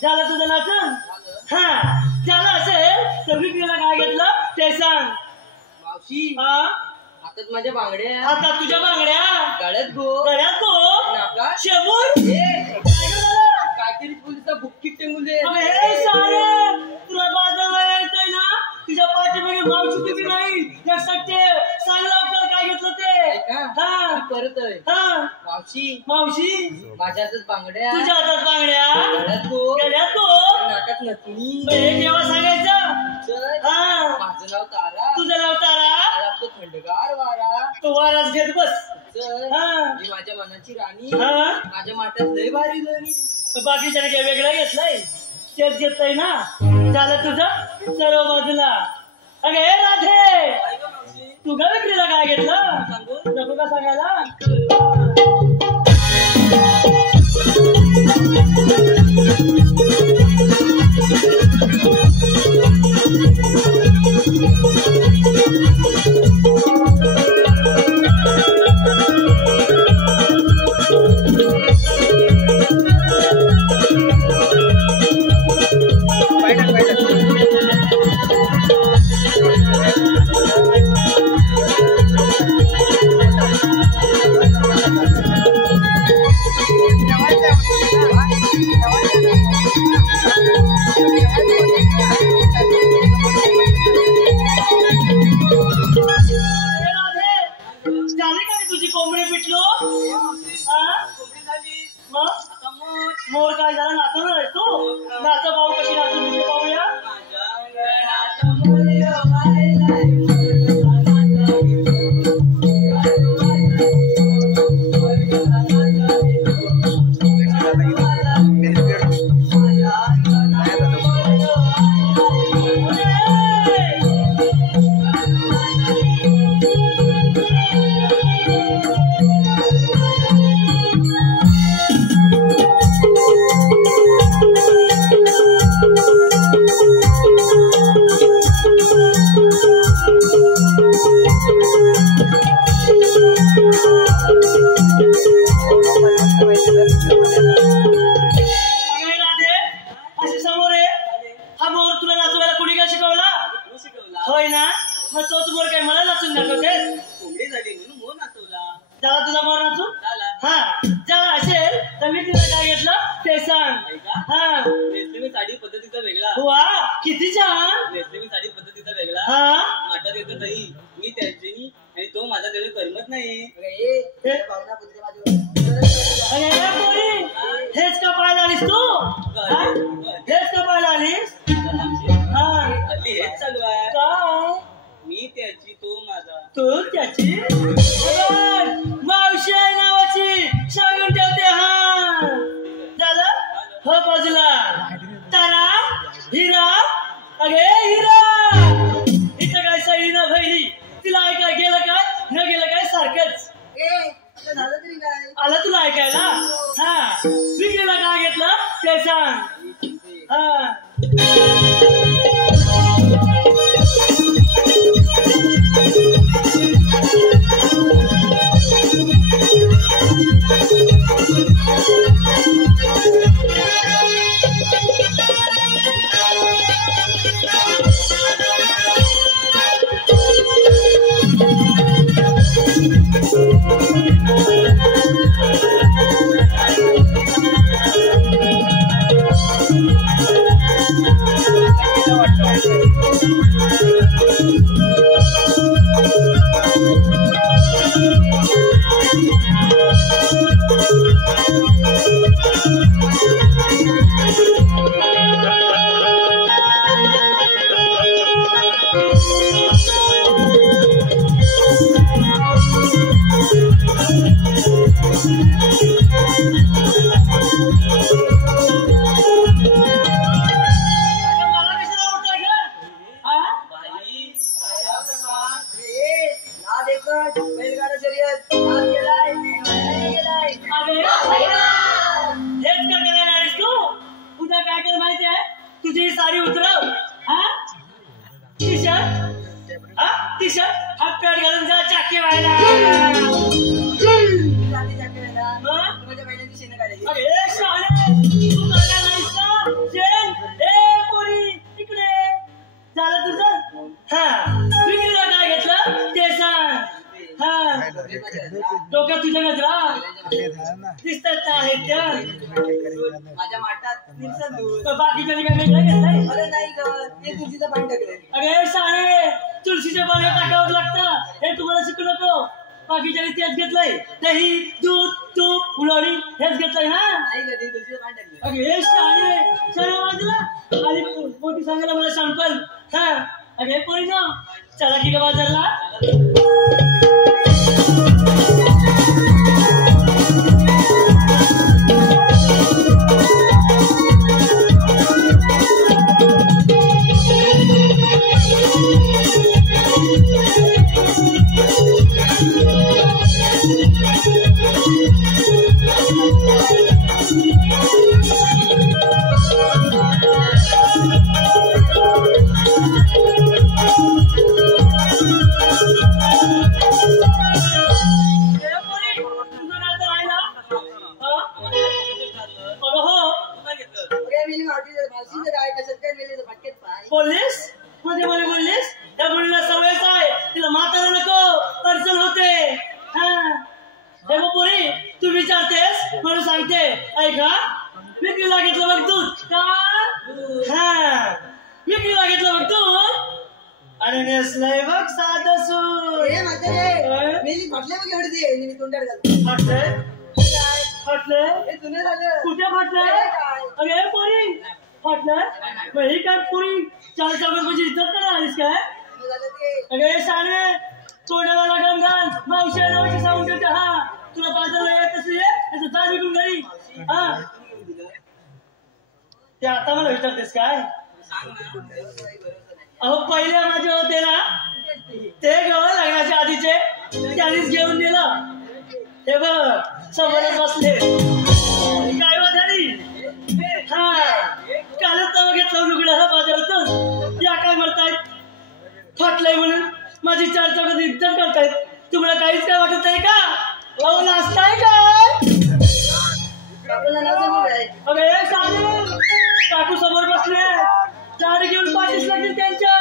झालं तुझं नाचून हा झालं असेल तर विक्रीला काय घेतलं ते सांग मावशी हातात माझ्या बांगड्या हातात तुझ्या बांगड्या गळ्यात गळ्यात नाकात शेबूर काहीतरी पोलिसचा बुक्कीत टेंगून दे मावशी मावशी माझ्या हातात बांगड्या तुझ्या हातात बांगड्या गळ्यात कोट, गळ्यात कोट, नाकात नथनी हे केव्हा सांगायचं चल, हा माझं नाव तारा तुझं नाव तारा मला तो थंडगार वारा तो वाराच घेत बस चल हा मी माझ्या मनाची राणी हा माझ्या माठात लय भारी दोन्ही बाकीच्याने काही वेगळं घेतलंय तेच घेतलंय ना झालं तुझं सर्व बाजूला अगे हे राधे तू का विक्रीला काय घेतलं नको का सांगायला झाली का तुझी कोंबडी पिटलो मोर काय झाला नाचवणार आहे तू नाचा भाऊ कशी नाचून पाहूया अशी समोर आहे हा मोर तुला नाचवायला कुणी काय शिकवला होय ना मग तोच मोर काय मला नाचून दाखवतेस कोंबडी झाली म्हणून मोर नाचवला झाला तुझा मोर नाचून झाला हा झाला असेल तर मी तुला काय घेतलं ते सांग हा नेसलेली साडी पद्धतीचा वेगळा वा किती छान नेसलेली साडी पद्धतीचा वेगळा हा माठात येतं दही मी त्याची आणि तो माझा त्याला करमत नाही अरे पोरी हेच का पाहायला आलीस तू हा? हेच का पाहायला आलीस हा हल्ली हेच चालू आहे काय मी त्याची तो माझा तू त्याची मावशी आहे नावाची सांगून ठेवते हा झालं हो बाजूला तारा हिरा अगे हिरा इथं काय सैली ना भैरी तिला ऐकाय गेलं काय न गेलं काय सारखंच आलं तुला ऐकायला हा विक्रीला काय घेतलं ते सांग हा तुझी साडी उतरव हा टी शर्ट हाफ पॅन्ट घालून जा चाकी व्हायला अरे शाळे तू झाला नाहीस का चेन ए पोरी इकडे झालं तुझं हा विक्रीला काय घेतलं ते सांग हा डोक्यात तुझ्या नजरा दिसतात आहेत त्या माझ्या माठात निरसन दूध बाकीच्या काय वेगळं घेतलंय अरे नाही ग ते तुळशीचं पाणी टाकलंय अरे शाळे तुळशीचे पाणी टाकावं लागतं हे तुम्हाला शिकू नको बाकीच्याने तेच घेतलंय. दही, दूध, तूप, उलवडी हेच घेतलंय ना. अगे हे शाळे सगळं बाजूला आणि मोठी सांगायला मला शॅम्पल. हा अगे पोरी ना चला की का बाजारला. बोललीस मध्ये मध्ये बोललीस. त्या मुलीला सवयच आहे, तिला म्हातारा नको अडचण होते. हा हे मग पोरी तू विचारतेस म्हणून सांगते. ऐका विक्रीला घेतलं बघ दूध का. हा विक्रीला घेतलं बघ दूध आणि नेसलंय बघ साधं सूट. कुठे फाटलंय अरे पोरी फाटलंय ही काय पुरी 4 चौकात म्हणजे इज्जत करणार आलीस काय. अगे शाळे तोंडाला लागून घाल मावशी सांगून ठेवते. हा तुला बाजारला येत असेल त्याचं जा विकून घरी. हा ते आता मला विचारतेस काय. अहो पहिले माझे होते ना ते ग लग्नाच्या आधीचे त्यांनीच घेऊन दिलं. हे बघ समोरच बसले काय झाली. हा कालच तवा घेतला लुगड्याला बाजारातून. या काय म्हणतायत फाटलंय म्हणून माझी 4 चौकात इज्जत करतायत. तुम्हाला काहीच काय वाटत नाही का. अहो नाचताय काय. अरे काकू समोर बसले गाडी घेऊन पाठीस लागतील त्यांच्या.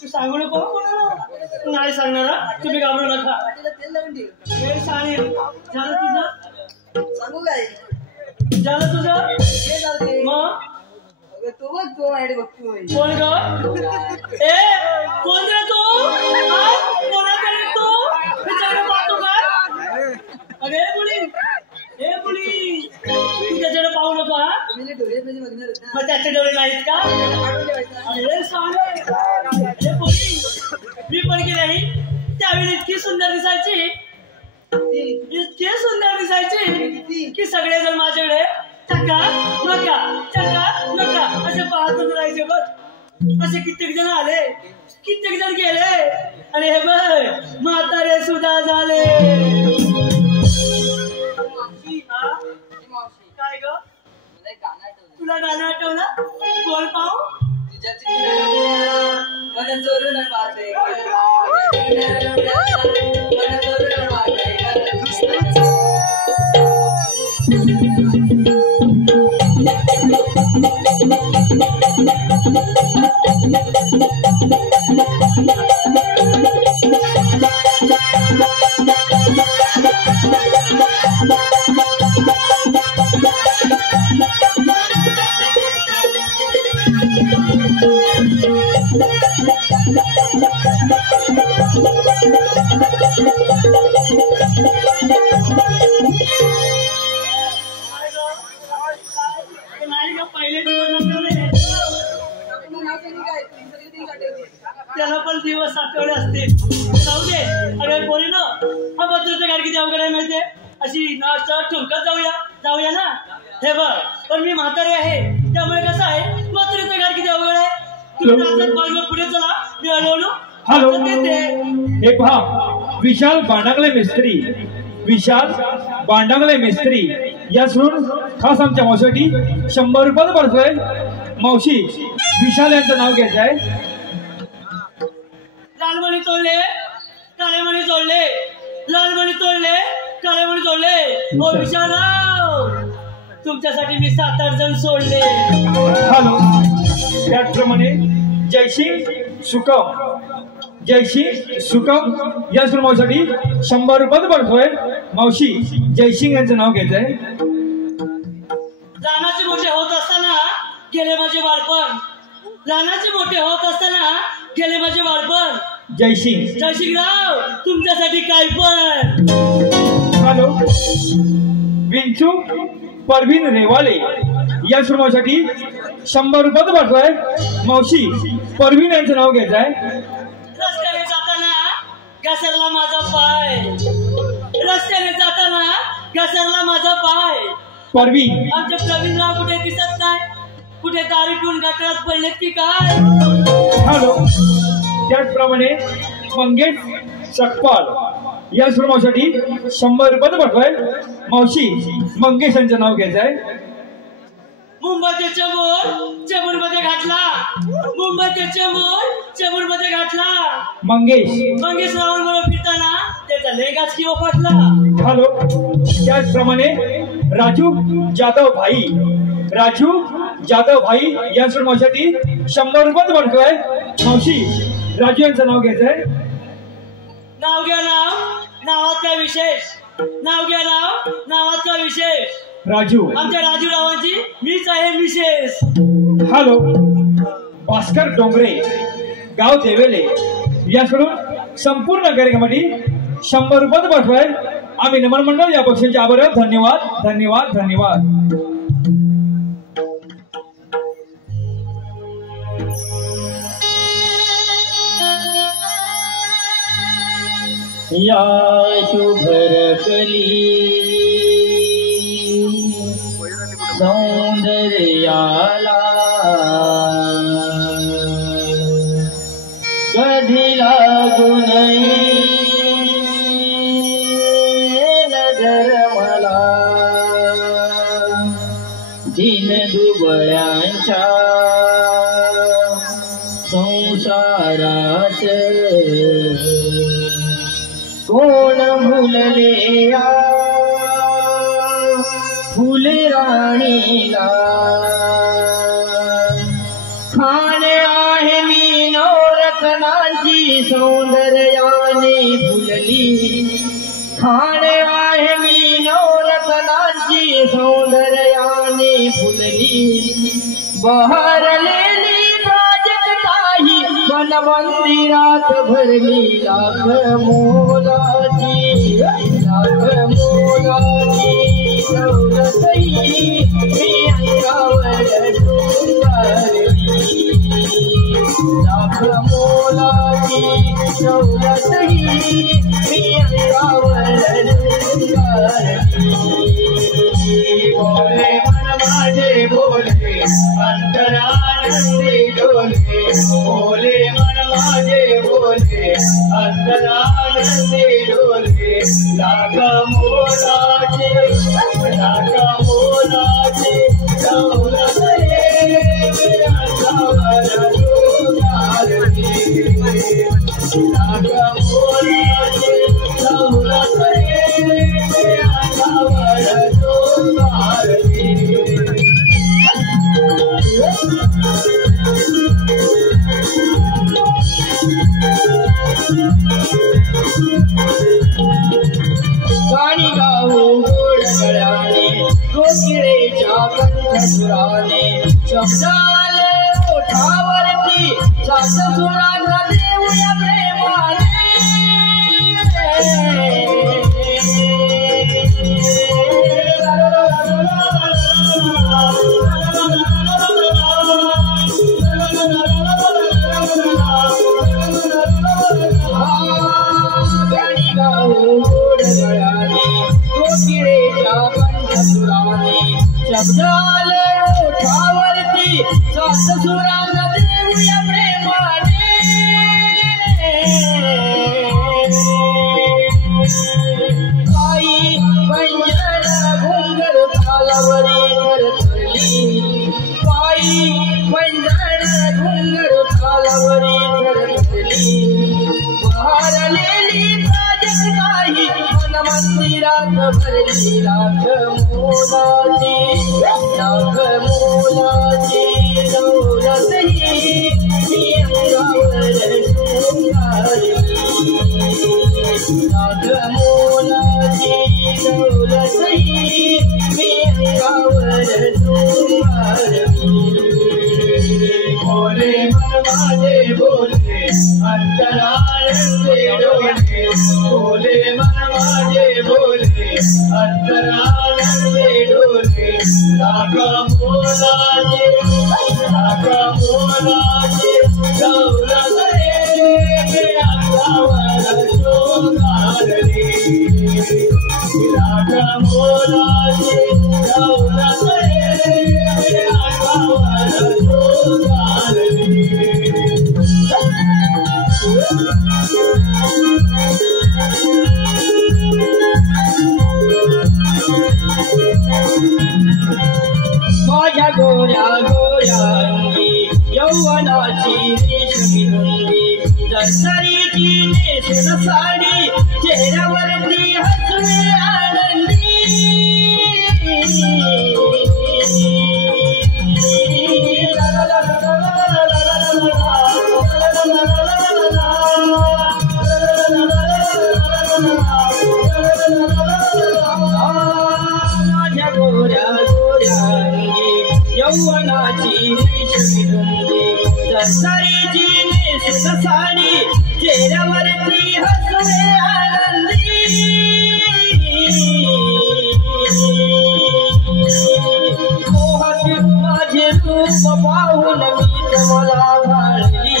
तू सांगू नको कोणाला. नाही सांगणार तुम्ही घाबरू नका. झालं तुझं सांगू काय झालं तुझं मग तू बघ तू आहे बघतोय कोण ग. ए कोण रे तू. कोणाकडे तू विचार पाहतो काय. अरे मुली हे मुली तू त्याच्याकडे पाहू नको. हा मग त्याचे डोळे नाहीत का. अरे सांग मी पण की नाही त्यावेळी इतकी सुंदर दिसायची की सगळेजण माझ्याकडे चका नका असे पाहतच राहायचे बघ. असे कित्येक जण आले कित्येक जण गेले आणि हे बघ म्हातारे सुद्धा झाले. काय ग तुला गाणं आठवलं. बोल पाहू. मला चोरून मारते त्याला पण दिवस आठवले असते. जाऊ दे. अरे बोली ना हा भद्रता गाडी किती अवघड आहे माहितीये. अशी नाश्ता ठुमकत जाऊया ना. हे बघ पण मी म्हातारी आहे त्यामुळे कसं आहे भद्रता गाडी किती अवघड आहे. तुम्ही नाचत बाजूला पुढे चला मी हळूहळू. हॅलो हे पहा विशाल बांडागले मिस्त्री याचकडून खास आमच्या मावशीसाठी 100 रुपये पडतोय. मावशी विशाल यांचं नाव घ्यायचं आहे. लालमणी तोडले काळेमणी तोडले लालमणी तोडले काळेमणी तोडले. हो विशालराव तुमच्यासाठी मी 7-8 जण सोडले. हॅलो त्याचप्रमाणे जयसिंग सुकम या मावशीसाठी 100 रुपये पडतोय. मावशी जयसिंग यांचं नाव घ्यायचं आहे. लहानाचे मोठे होत असताना गेले माझे बालपण. लहानाचे मोठे होत असताना गेले माझे बालपण. जयसिंग. जयसिंगराव तुमच्यासाठी काय पण. हॅलो विंचू परवीन रेवाले या श्रमासाठी 100 रुपये पाठवाय. मावशी परवीन यांचं नाव घ्यायचं आहे. रस्त्याने जाताना घसरला माझा पाय. रस्त्याने जाताना घसरला माझा पाय. परवीन. आमचे प्रवीणराव कुठे दिसत नाही. कुठे दारू पिऊन गटारात पडलेत की काय. हॅलो त्याचप्रमाणे मंगेश सकपाल या श्रमासाठी 100 रुपये पाठवाय. मावशी मंगेश यांचं नाव घ्यायचं आहे. मुंबईचे चेंबूर मध्ये घातला. मुंबईचे चेंबूर मध्ये घातला. मंगेश रावांबरोबर फिरताना त्याचा लेगाच किंवा पटला. हॅलो त्याचप्रमाणे राजू जाधव भाई या श्रमासाठी 100 रुपये पाठवाय. मावशी राजू यांचं नाव घ्यायचं आहे. नाव घ्या नावात काय विशेष. नाव घ्या नावात काय विशेष. राजू. आमच्या राजूरावांची मीच आहे विशेष. हॅलो भास्कर डोंगरे गाव देवेले याकडून संपूर्ण कार्यक्रमासाठी 100 रुपये पाठवाय. आम्ही नमन मंडळ या पक्षांचे आभार. धन्यवाद धन्यवाद धन्यवाद. या शुभरकली सौंदर्याला कधी लागू नये नजर मला. दिन दुबळ्यांच्या संसारात कोण भुलले या फुले राणीला. खाणे आहे मी नवरत्नांची सौंदर्याने फुलली. खाणे आहे मी नवरत्नांची सौंदर्याने फुलली. बहरलेली प्राजक्ताही वनमंदिरात भरली. लाख मोलाची दौलतही मी अंगावर डोंगारली. लाख मोलाची दौलतही मी अंगावर डोंगारली. बोले मन माझे बोले अंतरानंदी डोले. बोले मन माझे बोले अंतरानंदी डोले. लाख मोलाचे दौलत अंगावर डोंगारली. लाख मोलाचे दौलत अंगावर डोंगारली. गाणी गाऊ गोड गळ्याने कोकिळेच्या कंठसुराने. शब्दाले ओठावरती साससुरांना देऊया प्रेमाने. गाणी गाऊ गोड गळ्याने कोकिळेच्या कंठसुराने. शब्दाले ओठावरती साससुरांना देऊया प्रेमाने. आई पंजन घुंगर तालावरी करतली. आई पंजन घुंगर तालावरी करतली. बहरलेली प्राजक्ताही वनमंदिरात भरली. लाख मोलाची दौलतही मी अंगावर डोंगारली. लाख मोलाची दौलतही मी अंगावर डोंगारली. बोले मन माझे बोले अंतराळ माझ्या गोऱ्या गोऱ्यांगी यौवनाची रेशमी लुंगी दसरीची नेसून साडी चेहऱ्यावरती हसवे आनंदी माझ्या गोऱ्या गोऱ्यांगी यौवनाची रेशमी लुंगी दसरीची नेसून साडी चेहऱ्यावरती हसवे आनंदी मोहक माझे रूप पाहून मी मला भाळली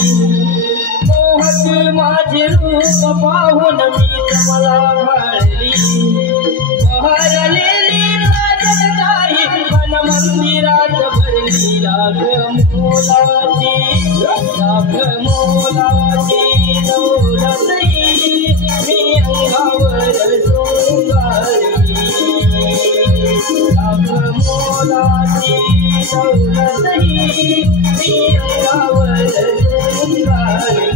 मोहक माझे रूप पाहून मी मला भाळली बहरलेली राजताई मन मंदिरात भरली राग मोलाची दौलतही मी अंगावर सोंगारली राग मोलाची दौलतही मी अंगावर सोंगारली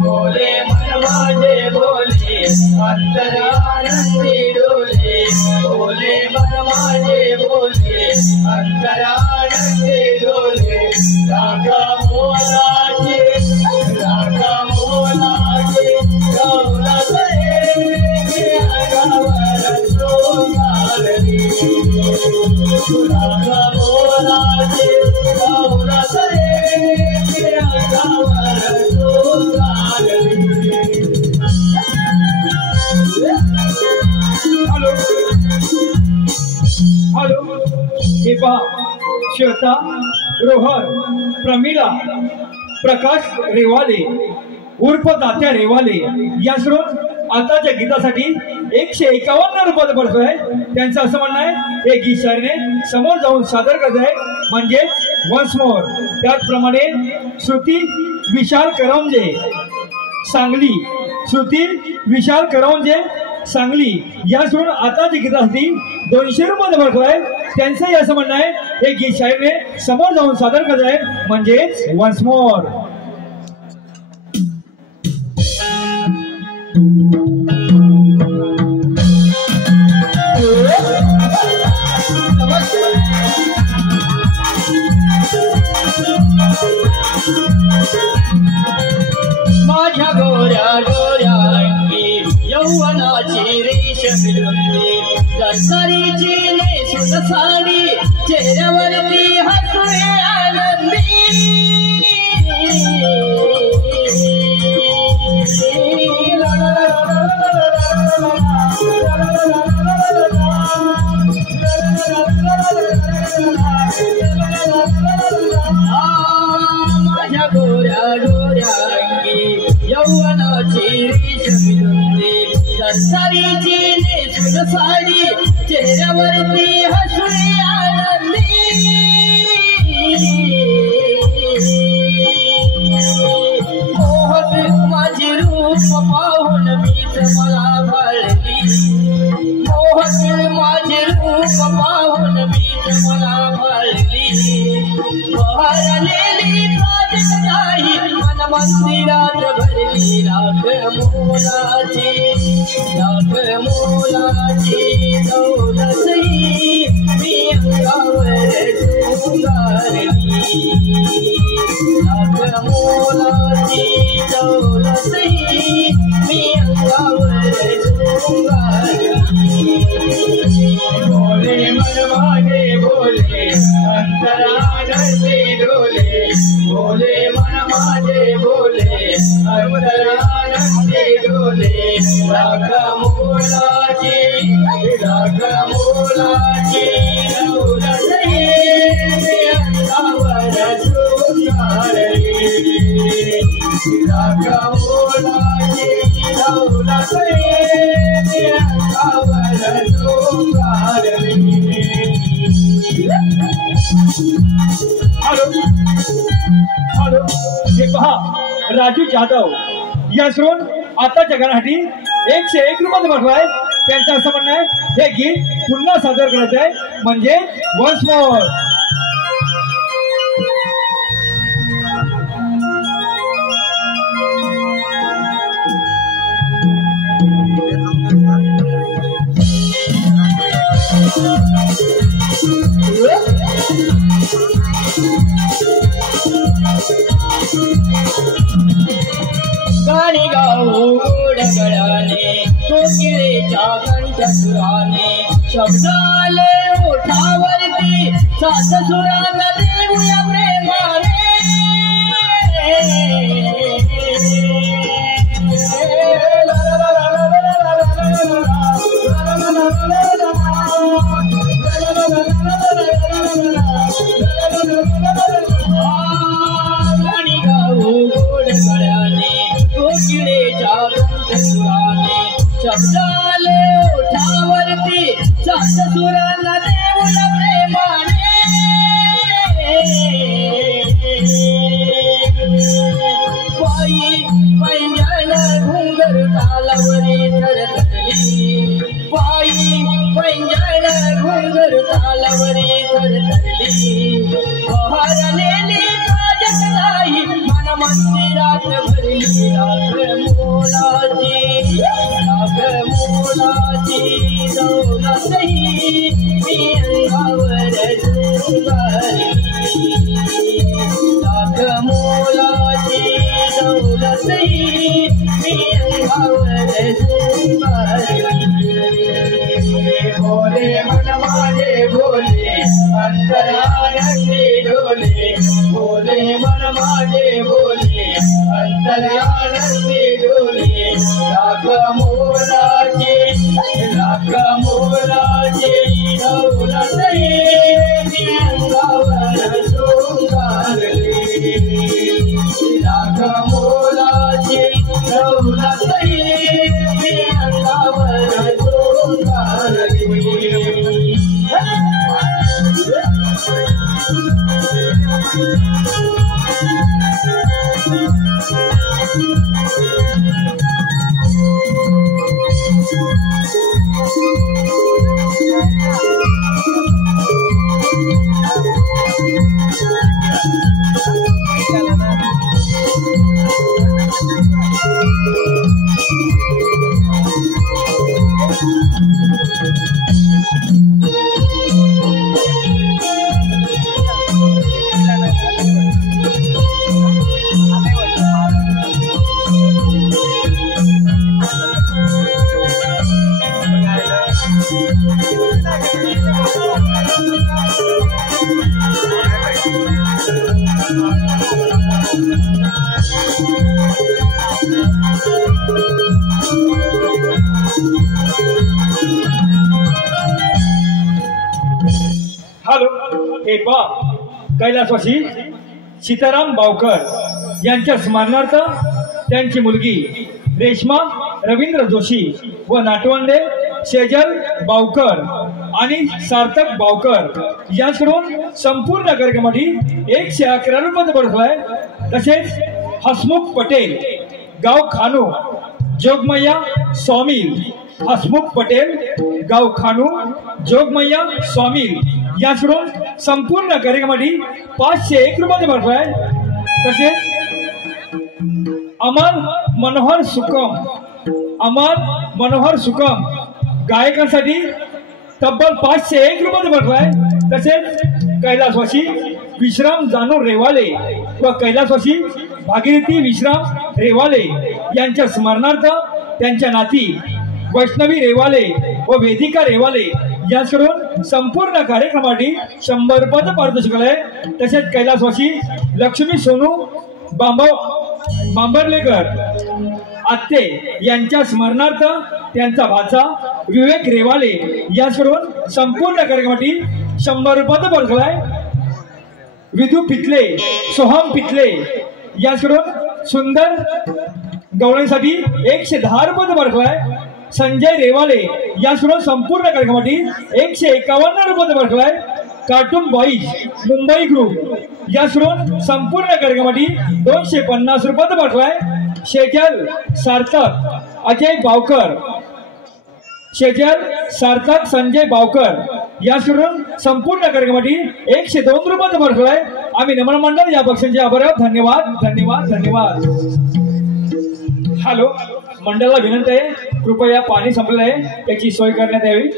बोले मन माझे बोले अंतरानंदी डोले बोले मन माझे बोले अंतरानंदी डोले रागा मोलाचे दौलत अंगावर सोंगारली रागा मोलाचे दौलत अंगावर सोंगारली हॅलो हे पहा श्वेता रोहन प्रमिला प्रकाश रेवाले उर्फ तात्या रेवाले या सर्व आताच्या गीतासाठी 151 रुपये पडतोय त्यांचं असं म्हणणं आहे हे गीत शायरीने समोर जाऊन सादर करत आहे म्हणजे वन्स मोर त्याचप्रमाणे श्रुती विशाल करंजे सांगली श्रुती विशाल करंजे सांगली या सोडून आताच्या गीतासाठी 200 रुपये भरतोय त्यांचंही असं म्हणणं आहे हे गीत शायरीने समोर जाऊन सादर करत आहे म्हणजेच वन्स मोर माझ्या गोऱ्या गोऱ्यांगी यौवनाची रेशमी लुंगी दसरीची नेसून साडी चेहऱ्यावरती हसवे आनंदी माझ्या गोऱ्या गोऱ्यांगी यौवनाची रेशमी लुंगी दसरीची नेसून साडी चेहऱ्यावरती हसवे आनंदी मोहक माझे रूप पाहून मी मला भाळली मोहक माझे रूप पाहून मी मला भाळली बहरलेली राजताई मन मंदिरात भरली राग मोलाची दौलतही मी अंगावर सोंगारली राग मोलाची दौलतही मी अंगावर सोंगारली बोले मन माझे बोले अंतरानंदी डोले बोले मन माझे बोले अंतरानंदी डोले राग मोलाची हॅलो हॅलो, हे पहा राजू जाधव यासरून आताच्या गाण्यासाठी 101 रुपये बसवाय. त्यांचं असं म्हणणं आहे हे गीत पुन्हा सादर करायचं आहे म्हणजे वन्स मोर. गाणी गाऊ गोड गळाने कोकिळेच्या कंठसुराने शब्दाले ओठावरती सात सुरांना देऊया प्रेमाने. गाणी गाऊ गोड गळाने कोकिळेच्या कंठसुराने शब्दाले ओठावरती सात सुरांना देऊया प्रेमाने. पायी पैंजण घुंगर तालावरी थरथरली, पायी पैंजण घुंगर तालावरी थरथरली. बहरलेली काजत नाही मन मंदिरात भरली राख मोलाची, राख मोलाची दौलतही मी अंगावर झुंबरली. राख मोलाची दौलतही मी अंगावर झुंबरली. भोले मन माझे भोले अंतरानंदी डोले, भोले मन माझे भोले अंतरानंदी डोले. राख मोलाची, राख मोलाची दौलतही मी अंगावर झुंबरली. राख मोलाची दौलतही मी अंगावर झुंबरली. हॅलो, हे पहा कैलासवासी सीताराम बावकर यांच्या स्मरणार्थ त्यांची मुलगी रेश्मा रवींद्र जोशी व नातवंडे सेजल बावकर आणि सार्थक बावकर यांकडून संपूर्ण कार्यक्रमासाठी 111 रुपये बसलाय. तसेच हसमुख पटेल गाव खानू जोगमय्या स्वामील, हसमुख पटेल गाव खानू जोगमय्या स्वामील यांकडून संपूर्ण कार्यक्रमासाठी 501 रुपये बसलाय. तसेच अमर मनोहर सुकम, अमर मनोहर सुकम गायकांसाठी तब्बल 501 रुपये बसलाय. तसेच कैलासवासी विश्राम जानू रेवाले व कैलासवासी भागीरथी विश्राम रेवाले यांच्या स्मरणार्थ त्यांच्या नाती वैष्णवी रेवाले व वेदिका रेवाले यांकडून संपूर्ण कार्यक्रमासाठी 100 रुपये पारितोषिक आहे. तसेच कैलासवासी लक्ष्मी सोनू बांबर्लेकर आत्ते यांच्या स्मरणार्थ त्यांचा भाचा विवेक रेवाले यांकडून संपूर्ण कार्यक्रमासाठी 100 रुपये पारितोषिक आहे. विधू पितले, सोहम पितले यांकडून सुंदर गवळणीसाठी 110 रुपये पारितोषिक आहे. संजय रेवाले यासोबत संपूर्ण कार्यक्रमासाठी 151 रुपये बसलाय. कार्टून बॉईज मुंबई ग्रुप यासोबत संपूर्ण कार्यक्रमासाठी 250 रुपये बसलाय. शेजल सार्थक अजय बावकर, शेजल सार्थक संजय बावकर यासोबत संपूर्ण कार्यक्रमासाठी 102 रुपये बसलाय. आम्ही नमन मंडळ या पक्षांचे आभार आहोत. धन्यवाद धन्यवाद धन्यवाद. हॅलो, मंडळाला विनंती आहे कृपया पाणी संपलं आहे त्याची सोय करण्यात यावी.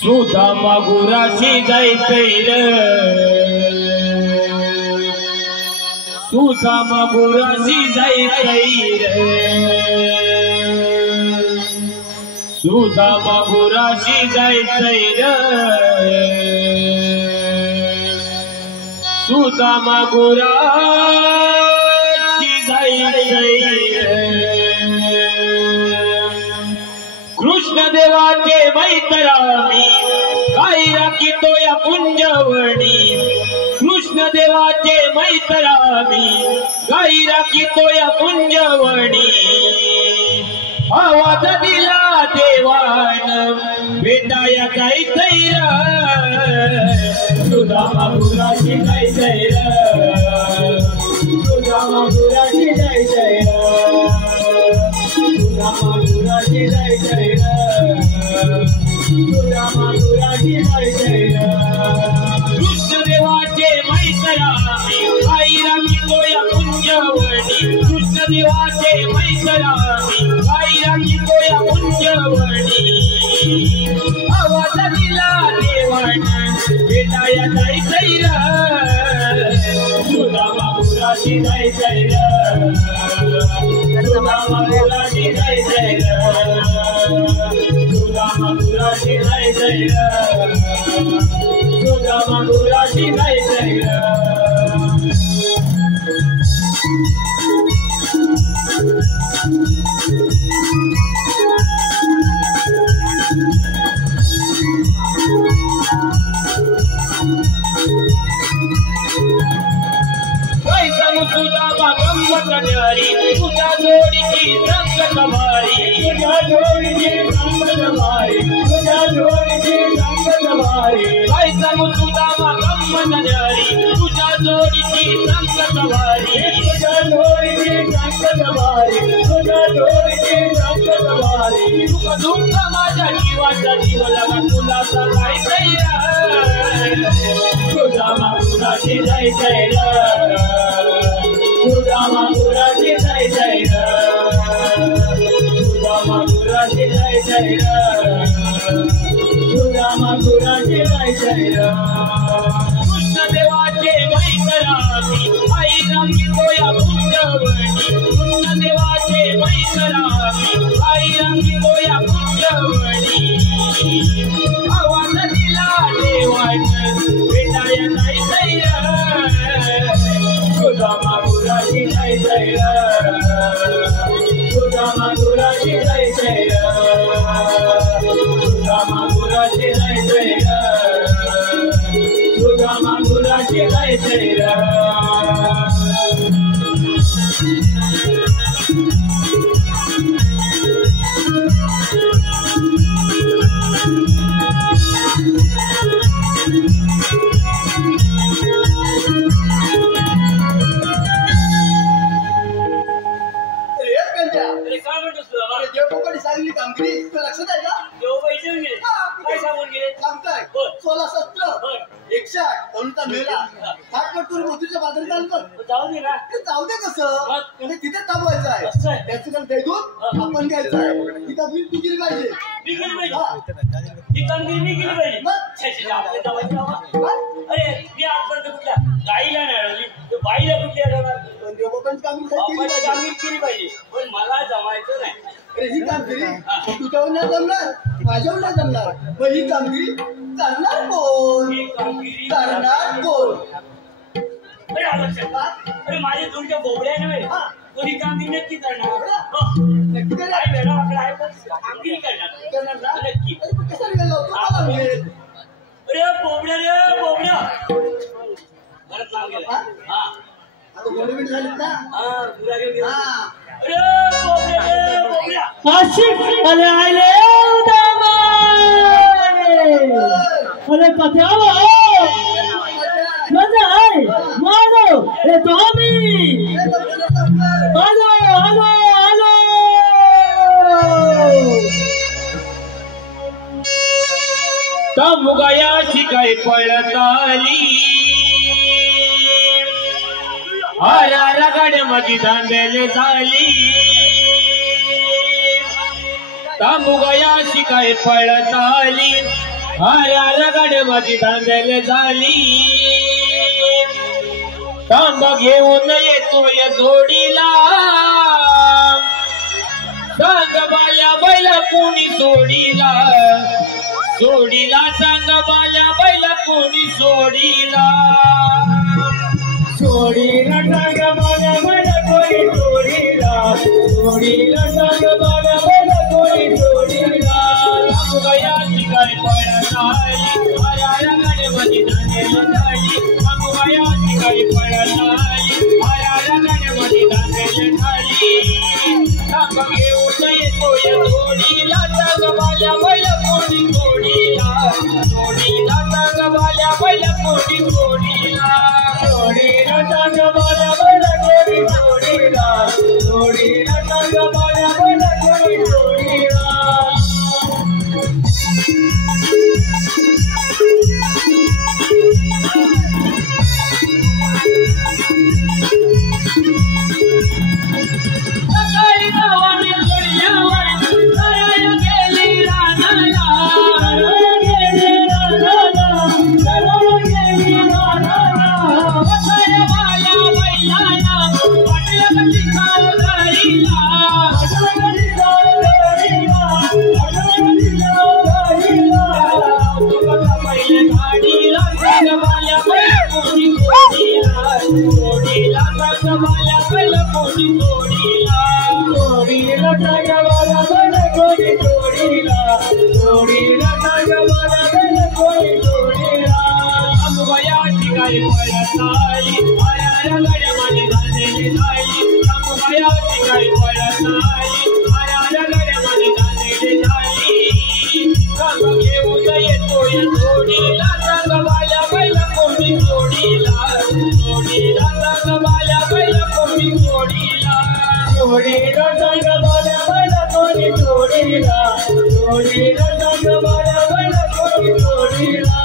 सुदामा गुराशी जायचंय र, सुदामा गुराशी जायचंय र, सुदामा गुराशी जायचंय र, सुदामा गुराशी जायचंय र. कृष्ण देवाचे मैत्रामी गाई राखितो या कुंजवणी, कृष्ण देवाचे मैत्रामी गाई राखितो या कुंजवणी. आवाज दिला देवान भेटाया जायचंय र, सुदामा गुराशी जायचंय र, सुदामा गुराशी जायचंय र, सुदामा गुराशी जायचंय र, सुदामा गुराशी जायचंय र. कृष्ण देवाचे मैत्रामी गाई राखितो या कुंजवणी, कृष्ण देवाचे मैत्रामी गाई राखितो या कुंजवणी. आवाज दिला देवान भेटाया जायचंय र, सुदामा गुराशी जायचंय र, सुदामा गुराशी जायचंय र, सुदामा गुराशी जायचंय र, सुदामा गुराशी जायचंय र. सुदामा गंमत न्यारी तुझ्या जोडीची संगत भारी, तुझ्या जोडीची संगत भारी, तुझ्या जोडीची संगत भारी. काय सांगू सुदामा गंमत न्यारी तुझ्या जोडीची संगत भारी, तुझ्या जोडीची संगत भारी, तुझ्या जोडीची संगत भारी. दुःख दुःख माझ्या जीवाचा जीव लगा तुला सांगायचंय र, सुदामा गुराशी जायचंय र, सुदामा गुराशी जायचंय र, सुदामा गुराशी जायचंय र, सुदामा गुराशी जायचंय र. कृष्ण देवाचे मैत्रामी आई राखितो या कुंजवणी, कृष्ण देवाचे मैत्रामी आई राखितो या कुंजवणी. आवाज दिला देवान भेटाया जायचंय र, सुदामा गुराशी जायचंय र, सुदामा गुराशी जायचंय र, सुदामा गुराशी जायचंय र, सुदामा गुराशी जायचंय र. अरे काय म्हणतोस तुला बा? देवकोकणी सांगली कामगिरी तुला लक्षात आहे का? देव पैसे गेले काय सांगून गेले? सांगताय बर. 16-17 बर. 108 तरुणचा मेला थाटपटून मोतीच्या बाजारात आणलं. जाऊ दे ना. ते जाऊ दे कसं मग? म्हणजे तिथे थांबवायचं आहे. असं आहे. त्याचं काम ते दूध आपण घ्यायचं आहे. तिथं बिल तू गेली पाहिजे. मी गेली पाहिजे हा. ही कामगिरी मी केली पाहिजे. मग? छे, छे, आपल्या जावायची बाबा. काय? अरे मी आजपर्यंत कुठल्या गाईला नाही अडवली तर बाईला कुठली अडवणार? पण देवकोकणची कामगिरी केली बापाची पाहिजे. कामगिरी केली पाहिजे पण मला जमायचं नाही. अरे ही कामगिरी तुझ्यावर नाही जमणार, माझ्यावर नाही जमणार. पण ही कामगिरी करणार कोण? ही कामगिरी करणार कोण? अरे आलं लक्षात. अरे माझे तुमच्या बोबड्या नव्हे हा. तो ही कामगिरी नक्की करणार. नक्की काय करणार. वेळा आपला आहे पण कामगिरी करणार करणार ना? नक्की. अरे पण कशाला गेलो? तुम्हाला मिळेल. अरे बोबड्या रे बोबड्या परत नाव गेलं. हा? आता बॉलिवूड झालीत ना हा तुला गेली हा अरे बोबड्या आशिक अरे आले अरे पत्यावा मजा आहे मानो ए तो आम्ही आलो आलो आलो मुगायाची काय पळताली हरा गाड्यामध्ये दांडेले झाली मुगायाची काय पळताली हरा गाड्यामध्ये दांडेले झाली तांबा घेऊन येतोय जोडीला सांग बाल्या बैला कोणी सोडीला सोडीला सांग बाल्या बैला कोणी सोडीला सोडीला सांग बाल्या बैला कोणी सोडीला सोडीला सांग बाल्या बैला कोणी सोडीला मुगायाची काय पळत आली हरा गाड्यामध्ये दांडेला झाली मुगायाची काय पळत आली हरा गाड्यामध्ये दांडेला झाली सांग घेऊन येतोय जोडीला सांग बाल्या बैला कोणी सोडीला सोडीला सांग बाल्या बैला कोणी सोडीला सोडीला सांग बाल्या बैला कोणी सोडीला सोडीला सांग बाल्या बैला कोणी सोडीला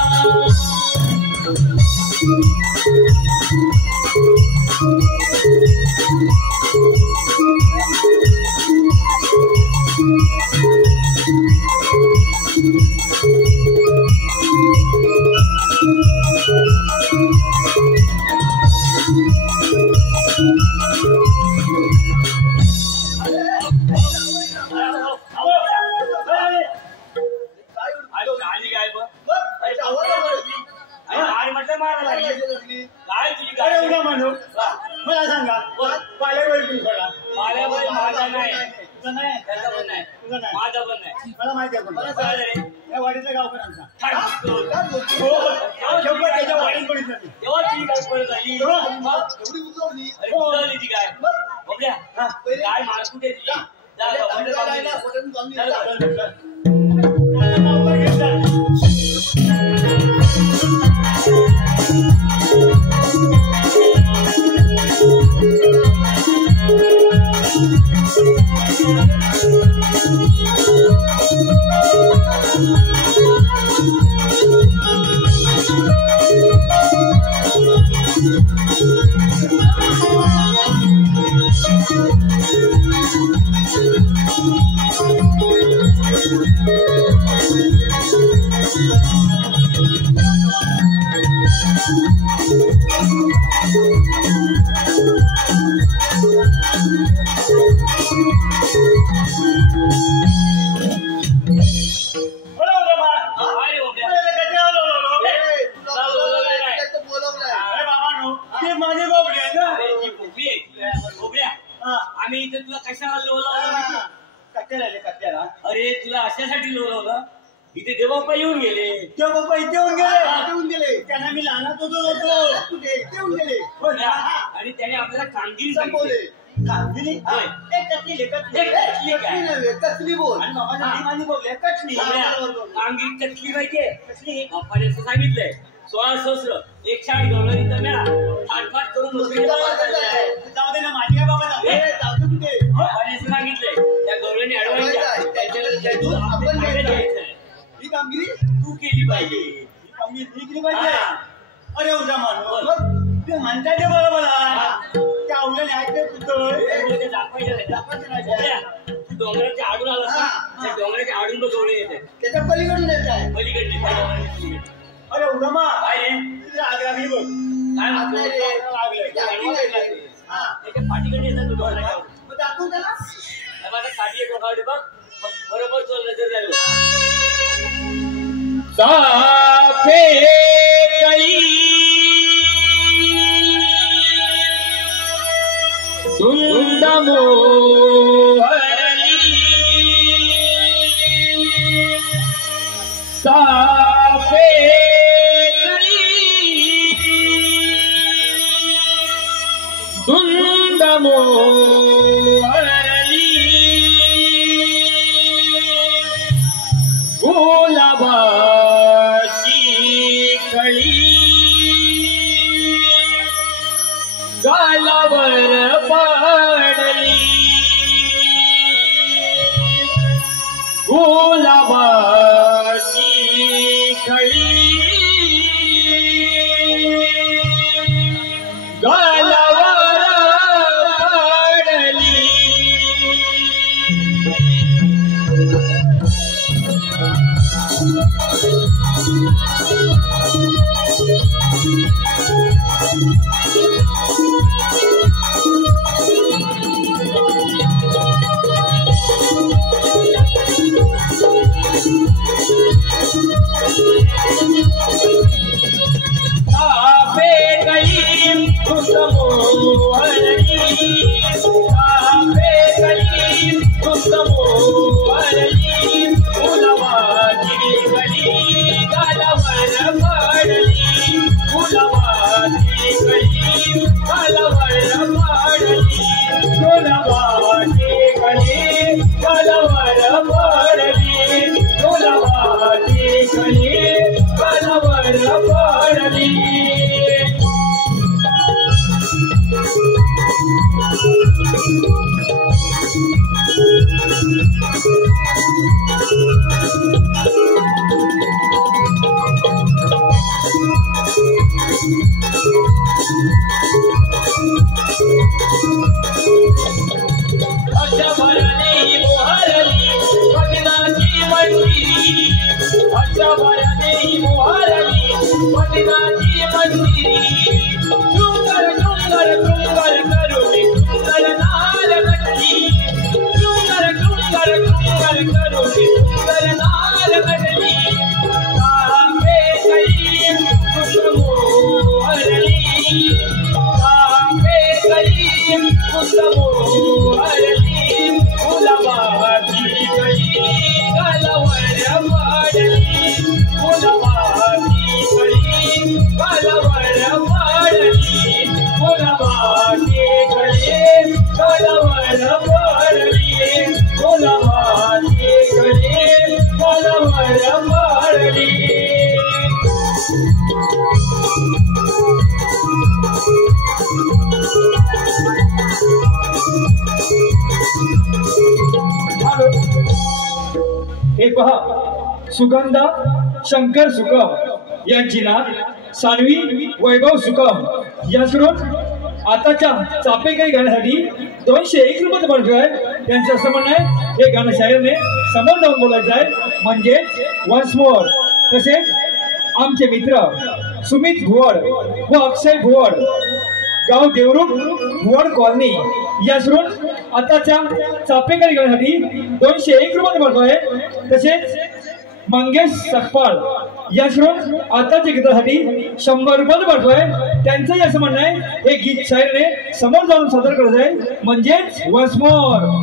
अरे तुला अशासाठी लोळवलं इथे देवबाप्पा येऊन गेले. देवबाप्पा इथे येऊन गेले. त्यांना मी लहानात होतो आणि आणि त्याने आपल्याला कामगिरी संपवले सांगितली. कामगिरी होय. कसली काय? नव्हे कसली बोल आणि बाबांना निमानी बोलले कचली. हा, बरोबर. कामगिरी कचली पाहिजे. कसली? बाप्पाने असं सांगितलंय 16 सहस्र 160 डॉलरीचा मेळा थाटमाट करून नोकरी जाऊ दे ना माझी काय बाबा जाऊ दे कुठे बाप्पाने असं सांगितलंय त्या गौरवाने अडवायच्या आपण ही कामगिरी तू केली पाहिजे. ही कामगिरी मी केली पाहिजे हा. अरे उद्या मानव ते म्हणताय ते बरं मला ते आवडलं नाही ते कुठं ते दाखवायचं नाही. तू डोंगराच्या आडून आला हा, त्या डोंगराच्या आडून बघ गवळे येते त्याच्या पलीकडून येत आहे पलीकडली. अरे उदामा काय रे? तुझी आग लागली बघ काय म्हणतो? हा त्याच्या पाठीकडे येतात तू डोंगराच्या. मग दाखवू त्याला माझा काठी एक डोंगरावर बघ मग बरोबर तो नजर झालो. साफे कळी धुंद मोहरली साफे कळी धुंद मोहरली गुलाबाची कळी गालावर पडली गुलाबाची कळी गालावर पडली. साफे कळी धुंद मोहरली साफे कळी धुंद मोहरली गुलाबाची कळी गालावर पडली गुलाबाची कळी गालावर पडली गुलाबाची कळी गालावर पडली गुलाबाची कळी गालावर पडली. अशा भराने मोहरली पदिनाची मंदिरी अशा भराने मोहरली पदिनाची मंदिरी डोंगर डोंगर डोंगर करुणी सुंदर नाल घडली डोंगर डोंगर डोंगर करुणी सुंदर नाल घडली साफे कळी धुंद मोहरली साफे कळी धुंद मोहरली गुलाबाची कळी गालावर पडली गुलाबाची कळी गालावर पडली गुलाबाची कळी गालावर पडली गुलाबाची कळी गालावर पडली. हे पहा सुगंधा शंकर सुकम यांची नात सानवी वैभव सुकम याकडून आताच्या चापेकरी गाण्यासाठी 201 रुपये बनतोय. त्यांचं असं म्हणणं आहे हे गाणं शायरने समोर जाऊन बोलायचं आहे म्हणजे वन्स मोर. तसेच आमचे मित्र सुमित भुवड व अक्षय भुवड गाव देवरुख भुवड कॉलनी याकडून आताच्या चापेकरी गाण्यासाठी 201 रुपये बनतोय. तसेच मंगेश सकपाळ याकडून आताच्या गीतासाठी 100 रुपये बनतोय. त्यांचंही असं म्हणणं आहे हे गीत शायरने समोर जाऊन सादर करायचं आहे म्हणजेच वन्स मोर.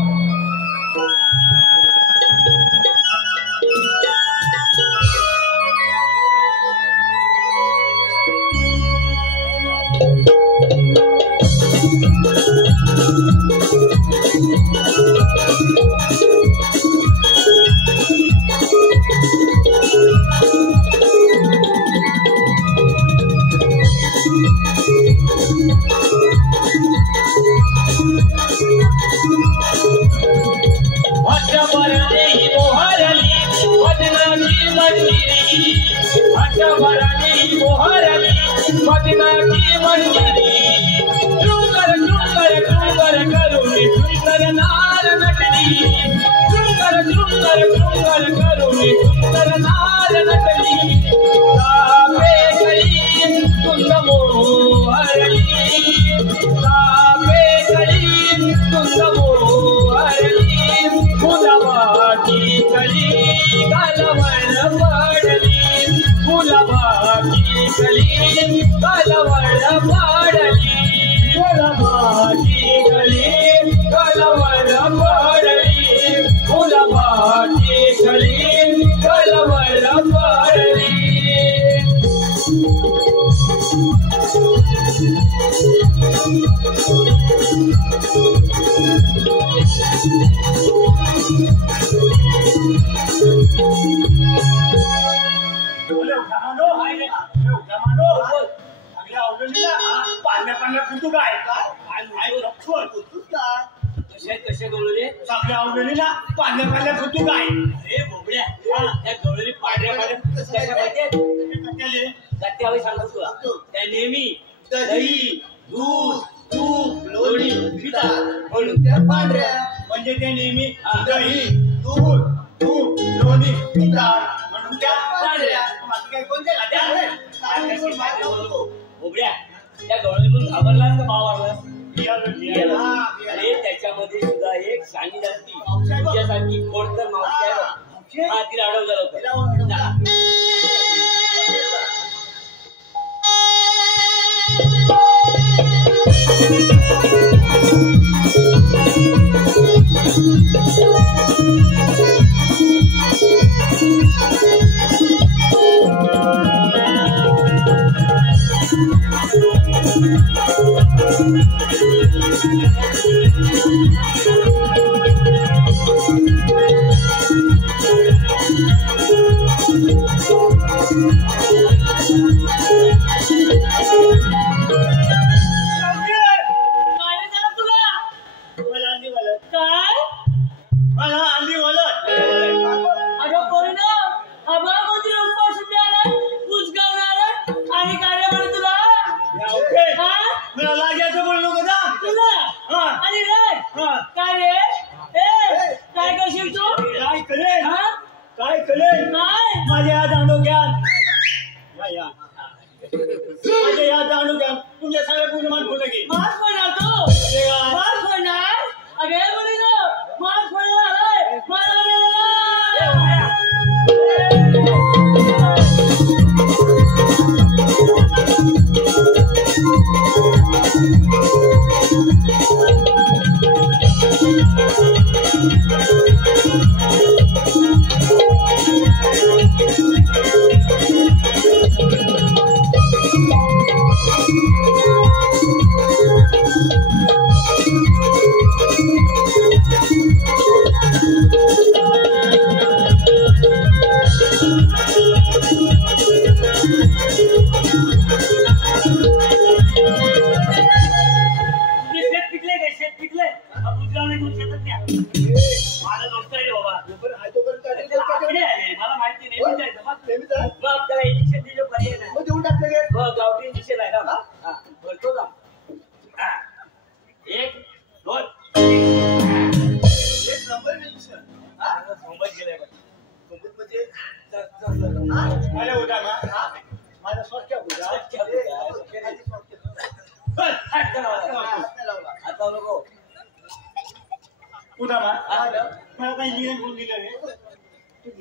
कसे गवळले चांगल्या आवडले ना पाण्या पाण्यात होतो काय अरे बोबड्या त्या गवळली पांढऱ्या पाण्यात कशा पाहिजे गत्यावर सांगतो तुला त्या नेहमी दही दूध तूप लोणी पितात म्हणून त्या पांढऱ्या म्हणजे ते नेहमी दही दूध तूप लोणी पितात म्हणून त्या पांढऱ्या काय कोणत्या गाद्या बोबड्या त्या गवळीतून घाबरलास का भाव वाढला अरे त्याच्यामध्ये सुद्धा एक शाणी जास्ती तुझ्यासारखी खोडकर मावशी आहे हा तिला अडव झालं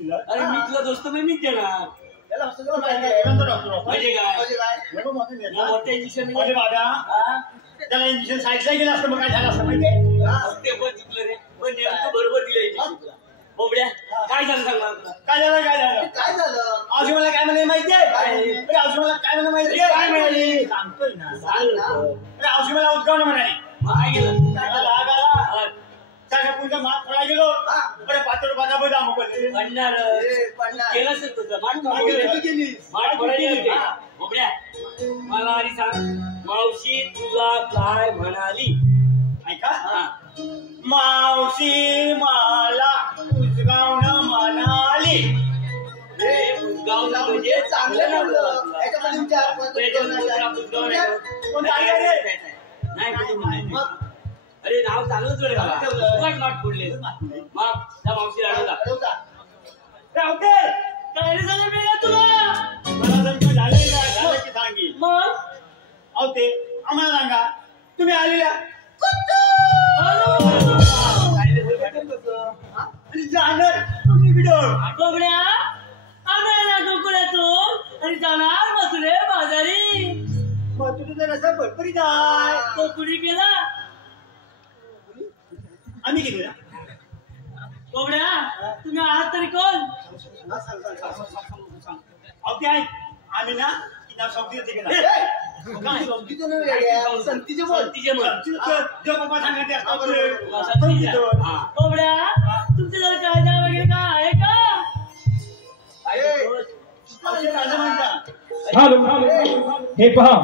अरे मी तुला दोस्त मी देणार मोठे इंजेक्शन त्याला इंजेक्शन साईडला गेलं असतं मग काय झालं असतं माहितीये ते पण चुकलं रे पण नेमकं बरोबर दिलं इंजेक्शन तुला बोबड्या काय झालं सांग मला काय झालं औषध मला काय म्हणे माहितीये औषध मला काय म्हणे माहितीये काय मिळाली सांगतोय ना अरे औषध मला उद्गावणं म्हणाली काय गेलं मात पडा गेलो अरे 5 रुपयाचा बदा मोकले म्हणणार पडणार. केलंच तुझं माठ मागे पडलं. तू केलीस. माठ पडायला बोबड्या मला आधी सांग मावशी तुला काय म्हणाली ऐका हा मावशी मला उसगावणं म्हणाली गावला म्हणजे चांगलं नव्हतं. याच्यामध्ये विचार कोण चाललं रे? नाही कधी म्हणाली. अरे नाव चांगलंच वेळ मला माठ पडले मग त्या मावशी आडवला रावते काय रे झालं मी तुला मला जर झालं झालं की सांगी मग आवते आम्हाला सांगा तुम्ही आलेल्या आणि जाणार तुम्ही बिडोळ कोबड्या आणायला गोकुळ्यातून आणि जाणार मथुरे बाजारी मग तुझं जर असं भरपरी जाय तो कुणी केला आम्ही गेलो ना कोबड्या तुम्ही आहात तरी कोण आवते आहे आम्ही ना की नाव संगीत गेला संगीत नव्हे संतीचे बोल. तिचे म्हण जो बाबा सांगते कोबड्या तुमचे जर कायदा वगैरे काय आहे का हॅलो हे पहा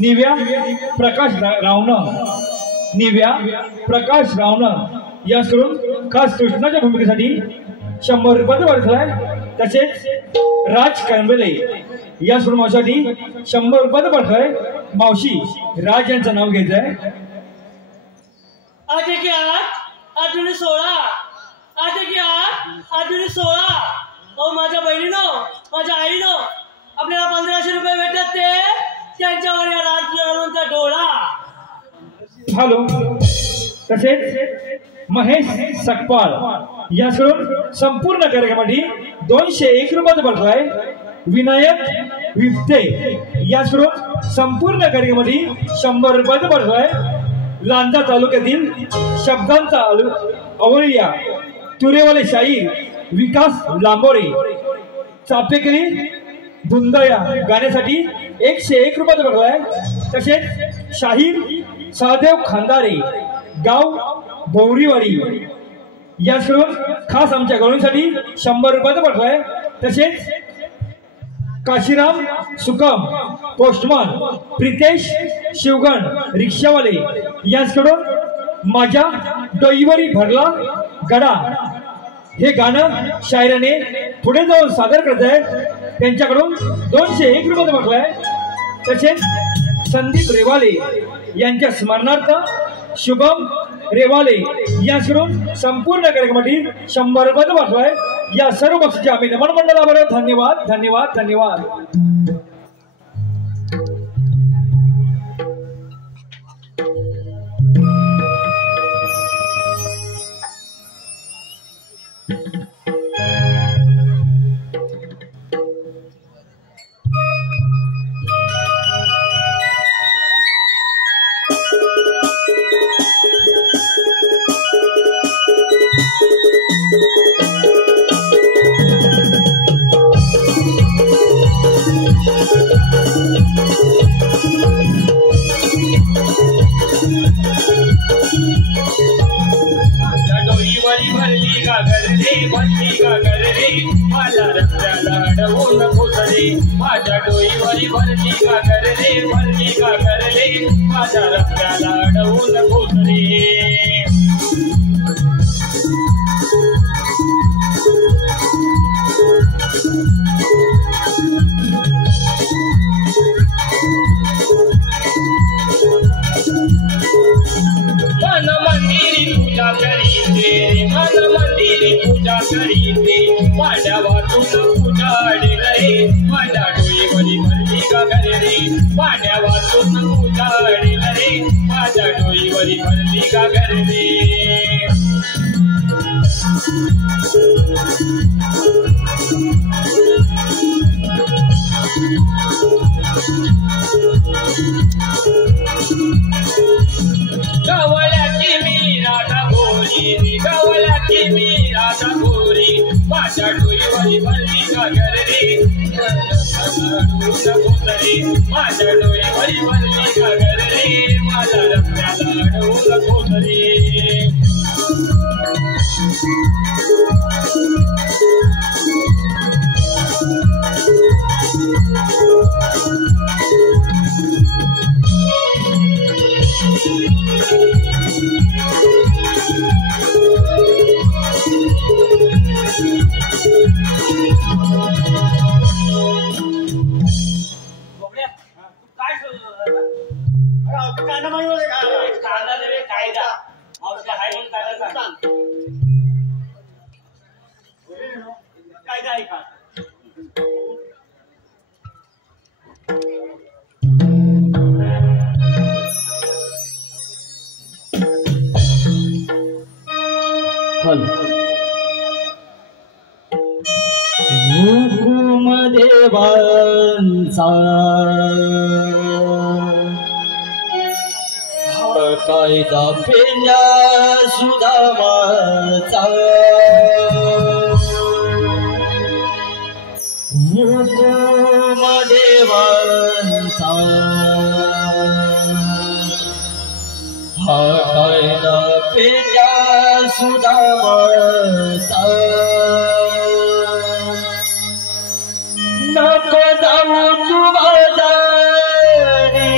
निव्या प्रकाश रावणं निव्या प्रकाश रावणं याकडून खास कृष्णाच्या भूमिकेसाठी 100 रुपयाचा पाठवलाय. तसेच राज कणबेले याकडून माझ्यासाठी 100 रुपयाचा पाठवलाय. मावशी राज यांचं नाव घ्यायचंय. आज एक 8/16 आज एक 8/16 अहो माझ्या बहिणीनं माझ्या आईनं आपल्याला 1500 रुपये भेटत ते त्यांच्यावर या राजचा डोळा. हॅलो तसेच महेश सकपाळ याकडून संपूर्ण कार्यक्रमासाठी 201 रुपयाचा पाठवलाय. विनायक विप्ते याकडून संपूर्ण कार्यक्रमासाठी 100 रुपयाचा पाठवलाय. लांजा तालुक्यातील शब्दांचा अवलिया तुरेवाले शाहीर विकास लांबोरे चापेकरी धुंदया गाण्यासाठी 101 रुपयाचा पाठवलाय. तसेच शाहीर सहदेव खांदारे गाव भोवरीवाडी याकडून खास आमच्या गवळीसाठी 100 रुपयाचा पाठवलाय. तसेच काशीराम सुकम पोस्टमन प्रितेश शिवगण रिक्षावाले यांच्याकडून माझ्या डोईवरी भरला गडा हे गाणं शायराने पुढे जाऊन सादर करत आहे. त्यांच्याकडून 201 रुपयाचा पाठवलाय. तसेच संदीप रेवाले यांच्या स्मरणार्थ शुभम रेवाले यांच्याकडून संपूर्ण कार्यक्रमासाठी 100 रुपयाचा पाठवलाय. या सर्व बक्षिसाचे आम्ही नमन मंडळाबरोबर धन्यवाद धन्यवाद धन्यवाद. माझ्या डोईवरी भरली का करले भरली का करले माझ्या रस्त्याला अडवून घुसले. मन मंदिरी पूजा करीते मन मंदिरी पूजा करीते माझ्या वाचून उजाडले रे माझ्या डोईवरी भरली का करले माझ्या वाचून उजाडले रे माझ्या डोईवरी भरली का करले. गवळ्याची मी राधा भोरी रे गवळ्याची मी राधा भोरी माझ्या डोईवरी भरली का करले माझ्या डोळ्यावरी वरती घागर रे माझ्या रस्त्याला अडवू नको रे हुकुम देवांचा कायदा पेंड्या सुदामाचा हुकुम देवांचा हा कायदा पेंड्या सुदामाचा नको जाऊ तू बाजारी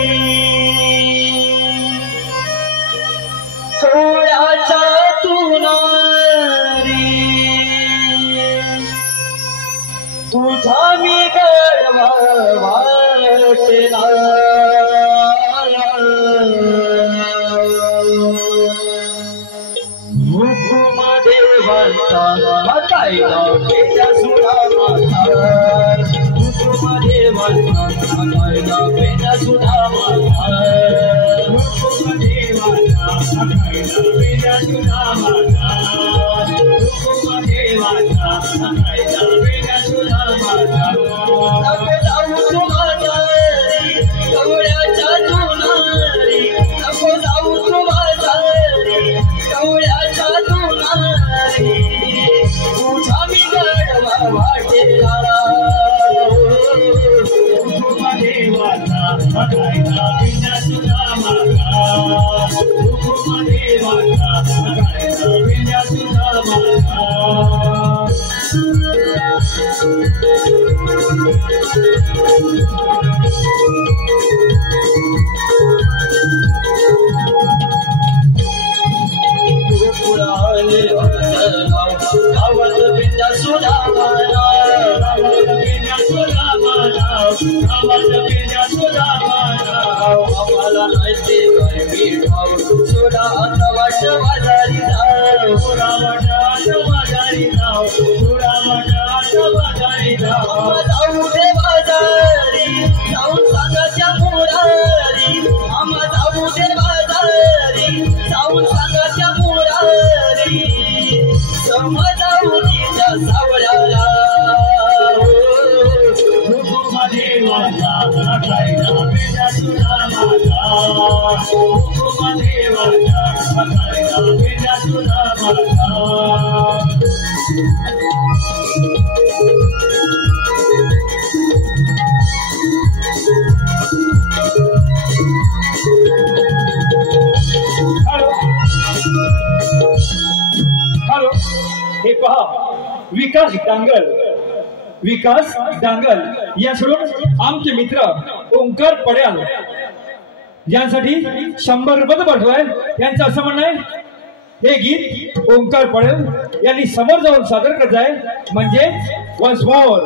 कोळ्याच्या तुनारी तुझा मी गडवा वाटला हुकुम देवांचा कायदा पेंड्या सुदामाचा हुकुम देवांचा कायदा पेंड्या सुदामाचा हुकुम देवांचा कायदा पेंड्या सुदामाचा हुकुम देवांचा कायदा पेंड्या सुदामाचा नको जाऊ तू बाजारी कवड्याच्या तुनारी नको जाऊ तू बाजारी कवड्याच्या तुनारी तुझा मी गडवा वाटेला हुकुम देवाचा कायदा पेंड्या सुदामाचा हुकुम देवाचा कायदा पेंड्या सुदामाचा गावात पेंड्या सुदामाला गावात पेंड्या सुदामाला गावात पेंड्या सुदामाला आम्हाला माहिती काय भेटाव सोडा आता वाट बाजारी जाव सोडा वाट बाजारी जाव सोडा वाट बाजारी जाव जाऊ दे बाजारी जाऊन सांगा त्या मुरारी आम्हा जाऊ दे बाजारी जाऊन सांगा त्या मुरारी समजावणीच्या सावळ्याला हुकुम देवाचा कायदा पेंड्या सुदामाचा हुकुम देवाचा कायदा पेंड्या सुदामाचा हॅलो हे पहा विकास डांगल या सोडून आमचे मित्र ओंकार पड्याल यांसाठी 100 रुपये पाठवाय यांचं असं म्हणणं आहे हे गीत ओंकार पड्याल यांनी समोर जाऊन सादर करत आहे म्हणजे वन्स मोर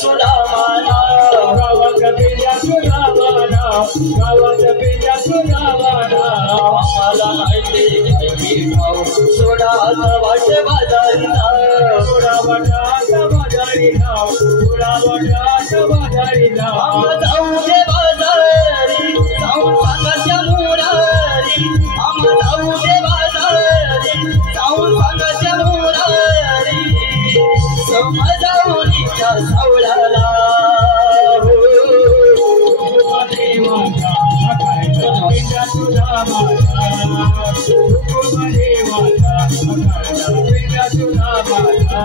सुनावाना गावात पेंड्या सुनावाना गावात पेंड्या सुनावाना आम्हाला माहिती भाऊ सोडा वाटे बाजारी थोडा वाटा बाजारी नाव थोडा वाटा बाजारी नाव जाऊ दे बाजारी जाऊन सांगाच्या मुरारी जाऊ दे बाजारी जाऊन सांगाच्या मुरारी समाजावणीच्या सावळाला देवाचा पेंड्या सुनावाना देवाचा पेंड्या सुनावाना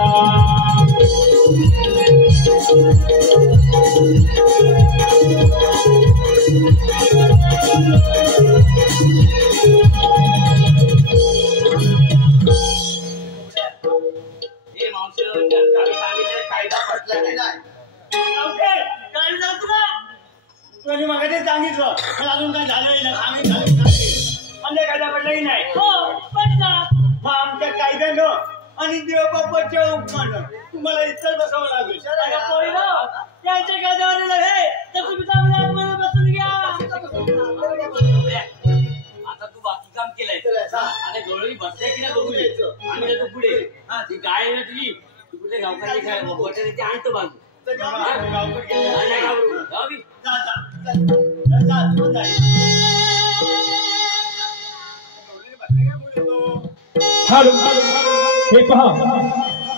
हे मावशी काल सांगितलं कायदा पटला नाही काय झालं तुला कोणी मग ते सांगितलं पण अजून काय झालंही नाही आम्ही म्हणजे कायदा पडलाही नाही हो पटला मग आमच्या कायद्यानं आणि देवबापाच्या उपमानं तुम्हाला इथं बसावं लागेल अगं पोरीनो, त्यांच्या गाद्यावर नव्हे तर तुम्ही चांगल्या आतमध्ये बसून घ्या आता तू बाकी काम केलंय आणि गवळी बसल्या की नाही बघू दे. आम्ही जातो पुढे ती गाय आहे ना तुझी तू कुठे गावकाची गाय गोट्याने ती आणतो बाजू नाही घाबरू. जाऊ बी. हॅलो हे पहा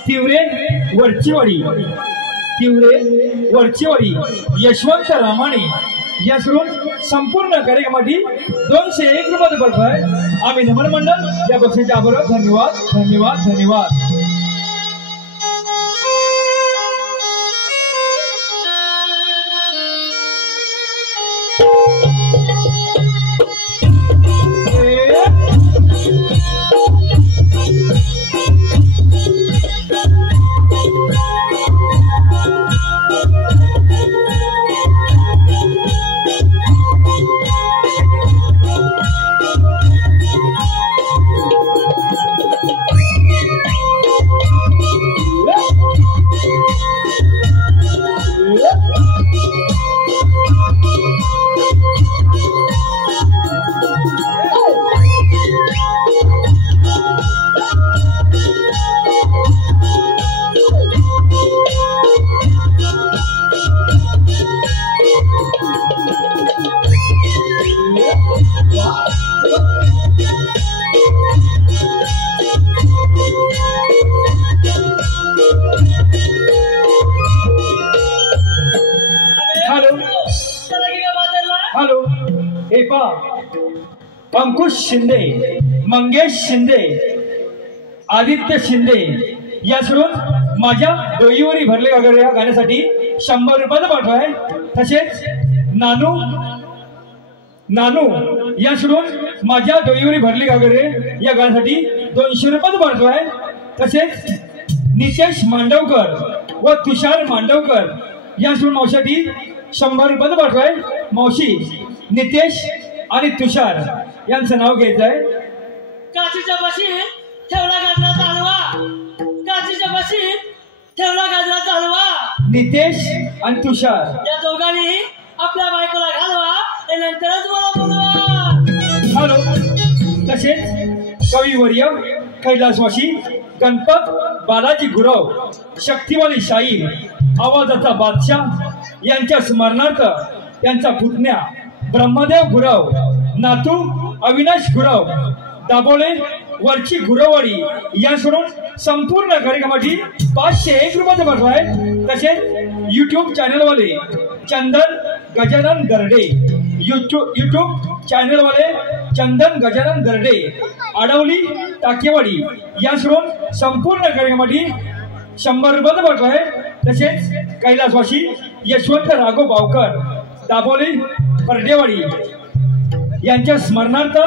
तिवरे वरचीवाडी यशवंत रामाणे या सोडून संपूर्ण कार्यक्रमासाठी 201 रुपये पडत आहे. आम्ही नमन मंडळ या बक्षीच्या आभार. धन्यवाद धन्यवाद धन्यवाद. हॅलो हे पहा अंकुश शिंदे, मंगेश शिंदे, आदित्य शिंदे या सोडून माझ्या डोईवरी भरले वगैरे या गाण्यासाठी 100 रुपये पाठवाय. तसेच नानू या सोडून माझ्या डोईवरी भरले वगैरे या गाण्यासाठी 200 रुपये पाठवाय. तसेच नितेश मांडवकर व तुषार मांडवकर या सोडून मावसाठी 100 रुपये पाठवाय. मावशी नितेश आणि तुषार यांचं नाव घ्यायचं आहे. काचीच्या बशीत ठेवला गाजरा चालवा, काचीच्या बशीत ठेवला गाजरा चालवा. नितेश आणि तुषार या दोघांनी आपल्या बायकोला घालवा आणि नंतरच मला बोलवा. हॅलो तसेच कविवर्य कैलासवासी गणपत बालाजी गुरव, शक्तिवाली शाहीर, आवाजाचा बादशाह यांच्या स्मरणार्थ त्यांचा पुतण्या ब्रह्मदेव गुरव, नातू अविनाश गुरव, दाबोळे वरची गुरववाडी या सोडून संपूर्ण कार्यक्रमाची 501 रुपये पाठवाय. तसेच युट्यूब चॅनलवाले चंदन गजानन गरडे, युट्यूब चॅनलवाले चंदन गजानन गरडे, आडवली टाकेवाडी या सोडून संपूर्ण कार्यक्रमाची 100 रुपये पाठवाय. तसेच कैलासवासी यशवंत राघव बावकर, दाबोली परडेवाडी यांच्या स्मरणार्थ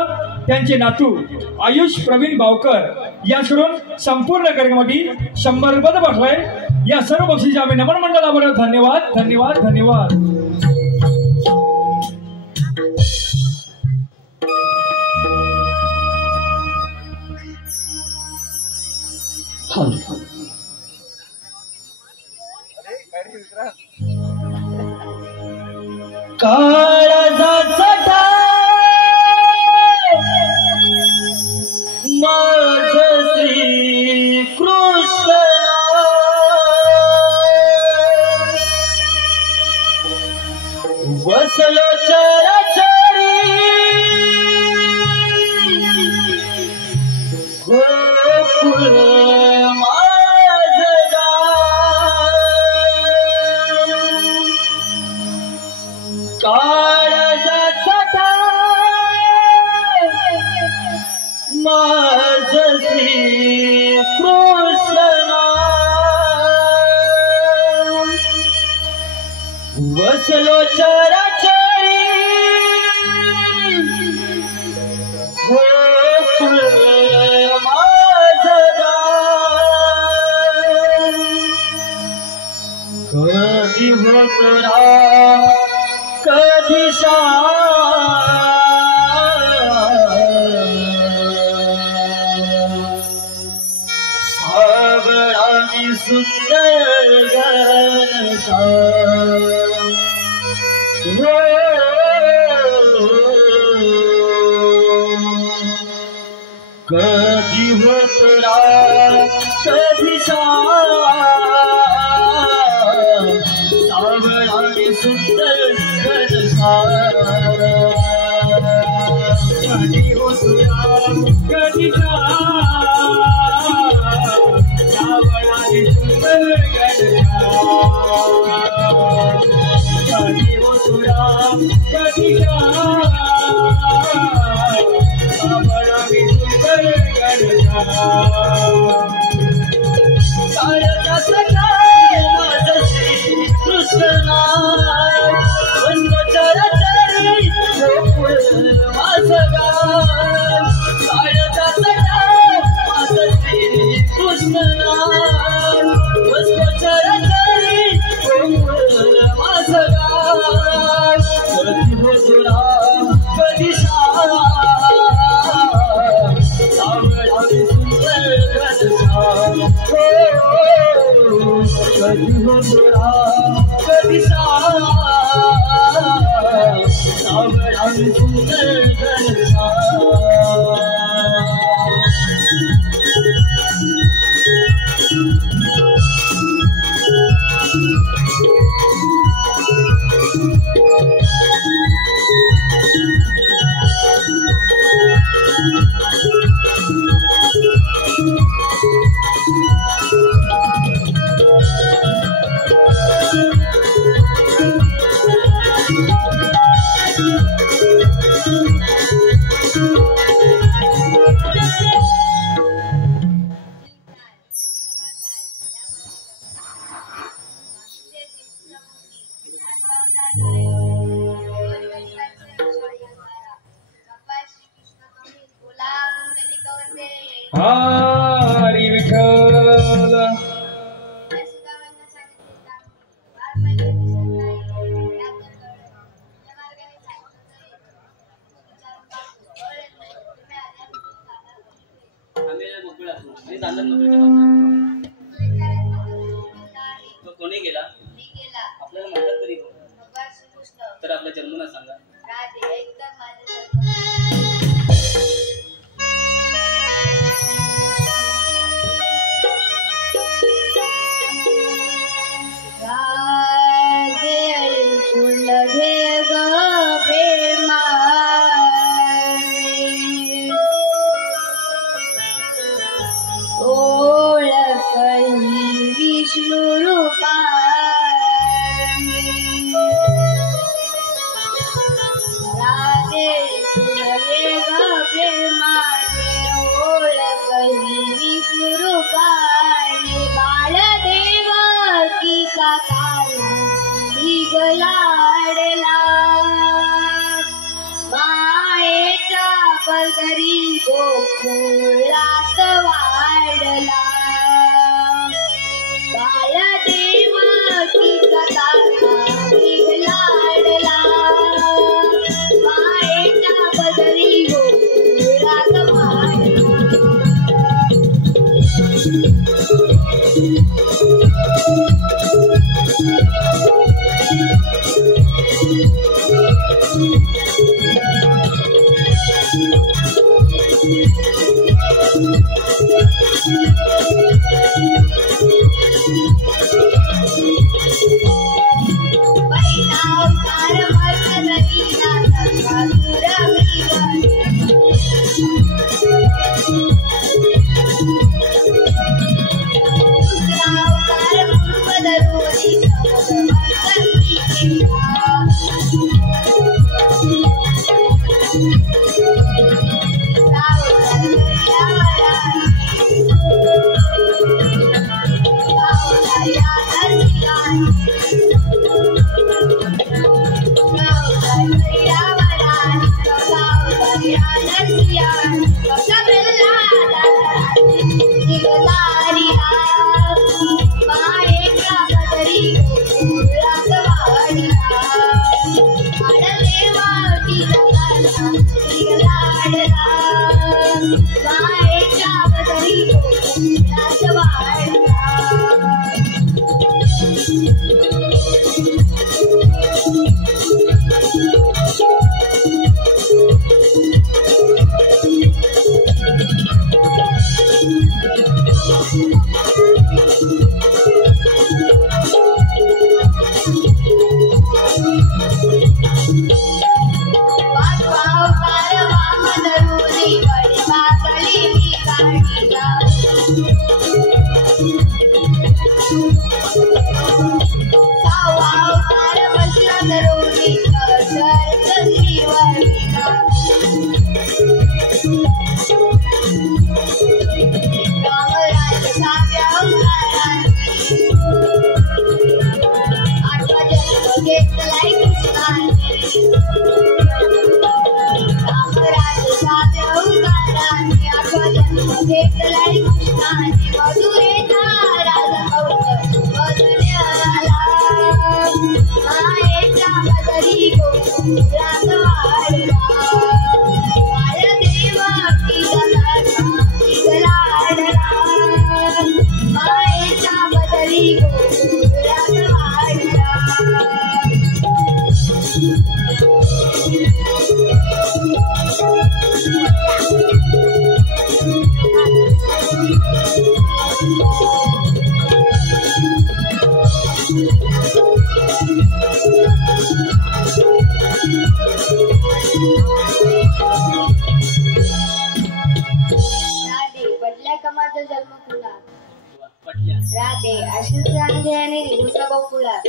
त्यांचे नातू आयुष प्रवीण बावकर या सोडून संपूर्ण कार्यक्रमासाठी 100 रुपये पाठवाय. या सर्व बक्षिसे आम्ही नमन मंडळावर. धन्यवाद धन्यवाद धन्यवाद. हा बसलो चराचरी गोकुळ माझं गाव कधी होतरा कधी सावळावी सुंदर कधी होतरा कधी सावळावी सुंदर कधी होतरा कधी सावळावी सुंदर कधी होतरा कधी सावळावी सुंदर सारदा सखा माझं श्री कृष्णनाथ वनचरचरी गोकुळ माझं गाव सारदा सखा माझं श्री कृष्णनाथ वनचरचरी गोकुळ माझं गाव कधी होतरा कधी सावळावी सुंदर कधी होतरा कधी सावळावी सुंदर हरी विठ्ठल आम्ही मोकळे असू आणि चालत नोकरीच्या मागे. तो कोणी गेला आपल्याला म्हणतात तरी कोण तर आपल्या जन्मना सांगा. पदरी गोकुळात वाढला बाळ देवकीचा तारा निघलाडला मायेच्या पदरी गोकुळात वाढला रसिया कसा बेला निघतारिया मायेच्या बदरी गोकुळात वाढला वाढले वाटी जगाला निघलाडला मायेच्या बदरी गोकुळात वाढला राधे अशीच रांगे आणि निघून गोकुळात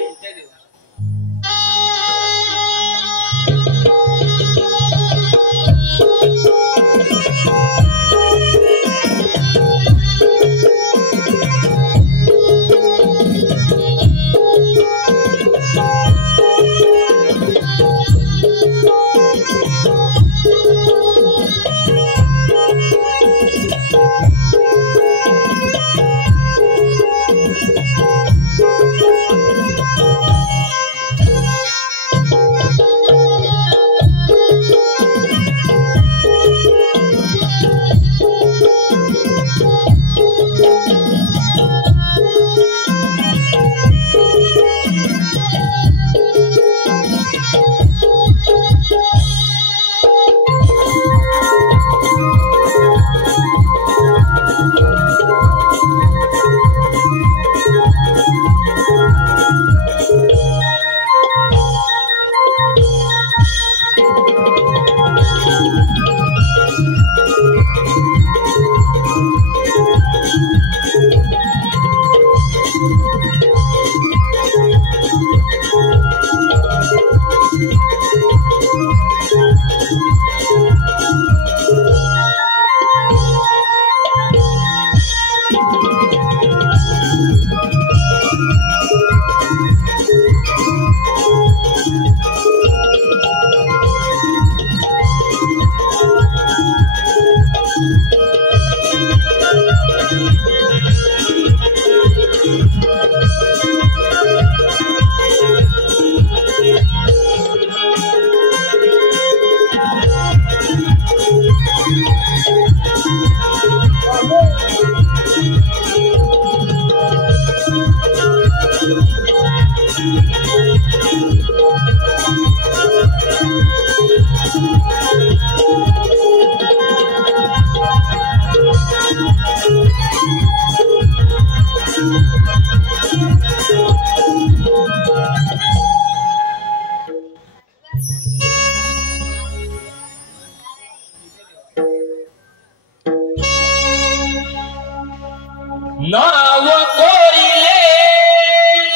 नाव कोरिले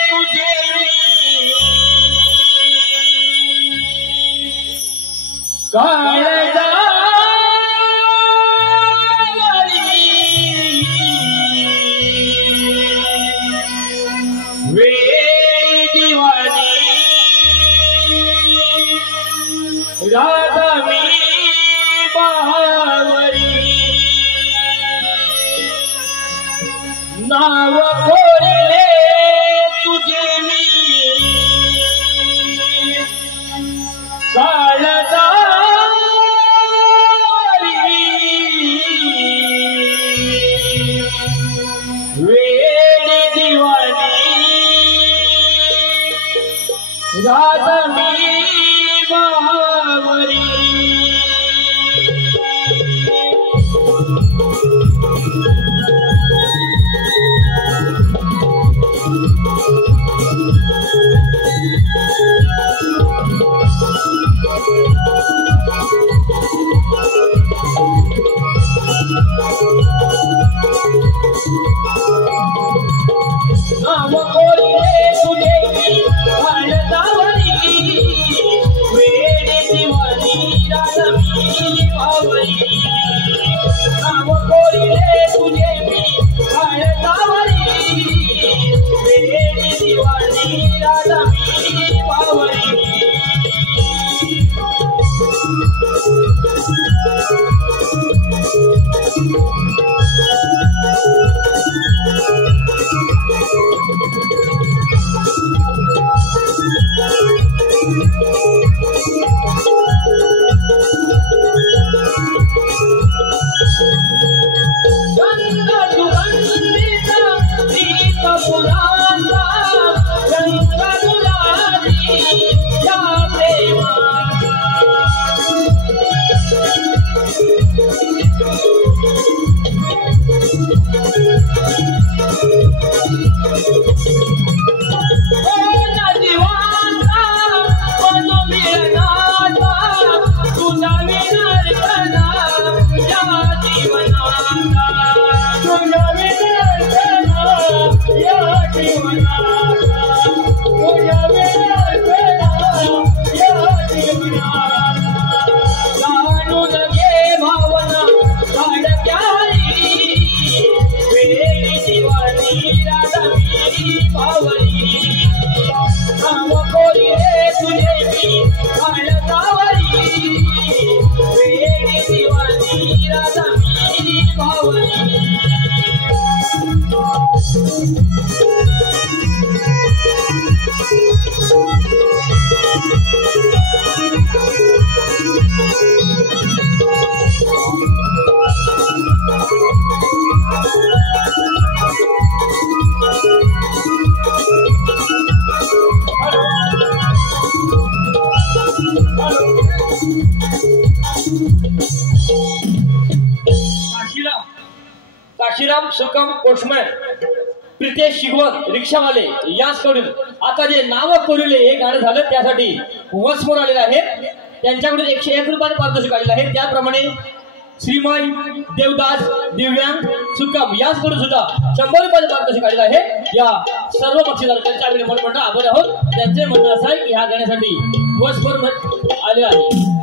तुझे काळजावरी वेळी दिवाणी राधा मी बहार भावरी नाव कोरिले तुझे मी वेडी दिवाणी राधा मी बावरी नाम कोरिले तुझे भारतावरी वेडी दिवाणी राधा मी बावरी नाम कोरिले तुझे भारतावरी वेडी दिवाणी राधा मी बावरी काशीराम सुकम पोस्टमॅन प्रितेश शिगवण रिक्षावाले याचकडून आता जे नाव कोरिले हे गाणं झालं त्यासाठी वसमोर आलेलं आहे त्यांच्याकडून 101 रुपयाचे पारितोषिक आलेलं आहे त्याप्रमाणे श्रीमय देवदास दिव्यांग सुकम याचकडून सुद्धा 100 रुपयाचे पारितोषिक आलेलं आहे या सर्व बक्षिसाला त्यांच्या आम्ही म्हणून आभारी आहोत त्यांचे म्हणणं असं आहे की ह्या गाण्यासाठी वसमोर आले आहे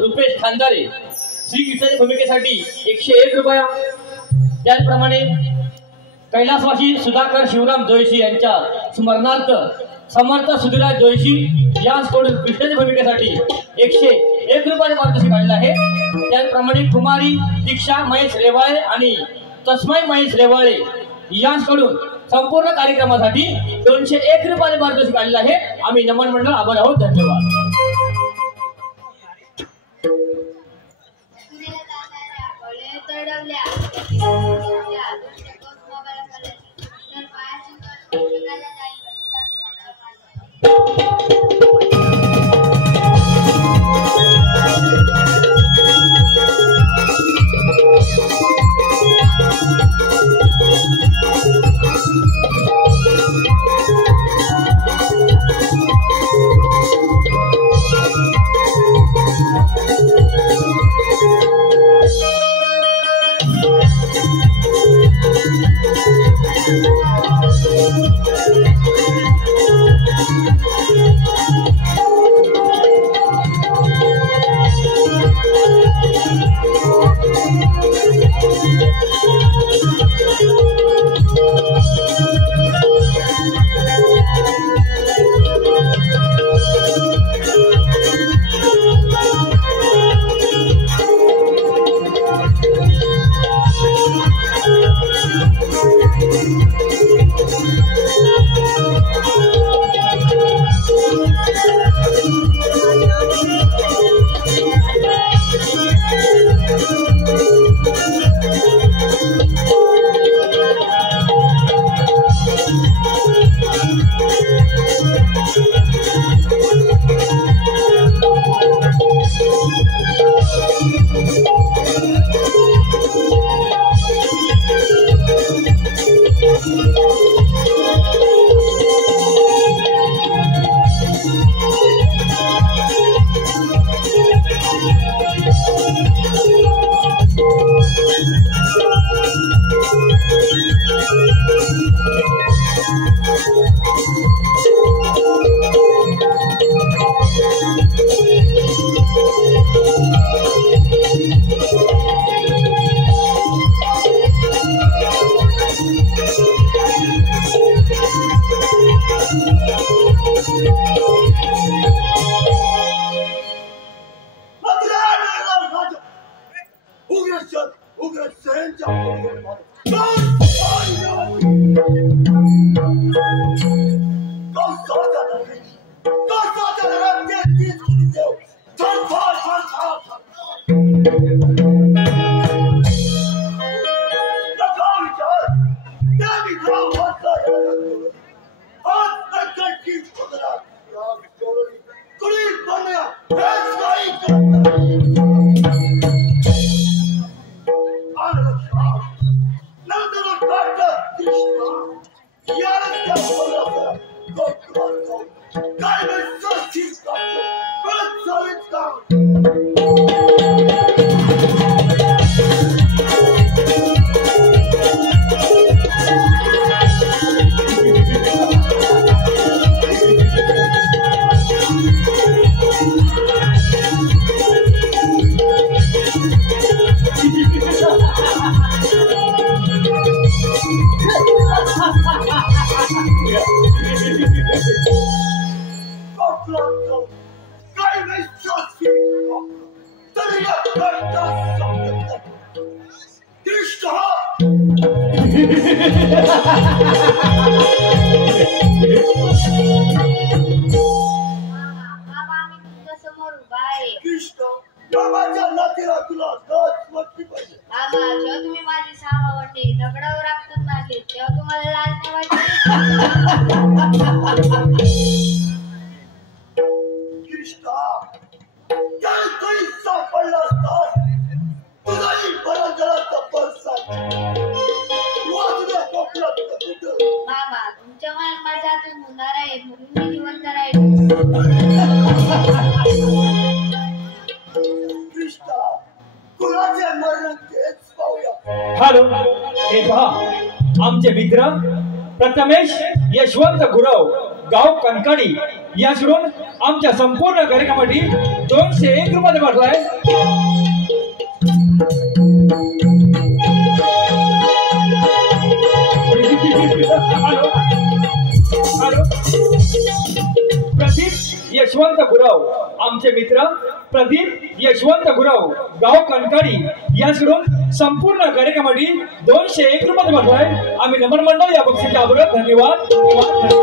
रुपेश खानदारे श्रीकृष्णाच्या भूमिकेसाठी 101 रुपया. त्याचप्रमाणे कैलासवासी सुधाकर शिवराम जोशी यांच्या स्मरणार्थ समर्थ सुधीराज जोशी यांच्याकडून कृष्णाच्या भूमिकेसाठी 101 रुपयाचे पारितोषिक आलेलं आहे. त्याचप्रमाणे कुमारी दीक्षा महेश रेवाळे आणि तस्मै महेश रेवाळे यांच्याकडून संपूर्ण कार्यक्रमासाठी 201 रुपयाचे पारितोषिक आलेलं आहे. आम्ही नमन मंडळ आभार आहोत. धन्यवाद. हॅलो, हे पहा आमचे मित्र प्रथमेश यशवंत गुरव गाव कणकाडी याकडून आमच्या संपूर्ण कार्यक्रमासाठी 201 रुपये पाठवाय. हॅलो प्रदीप यशवंत गुरव, आमचे मित्र प्रदीप यशवंत गुरव, गाव कणकाळी यांकडून संपूर्ण कार्यक्रमासाठी 201 रुपये पाठवाय. आम्ही नमन मंडळ या बक्षिसाच्या आभार. धन्यवाद धन्यवाद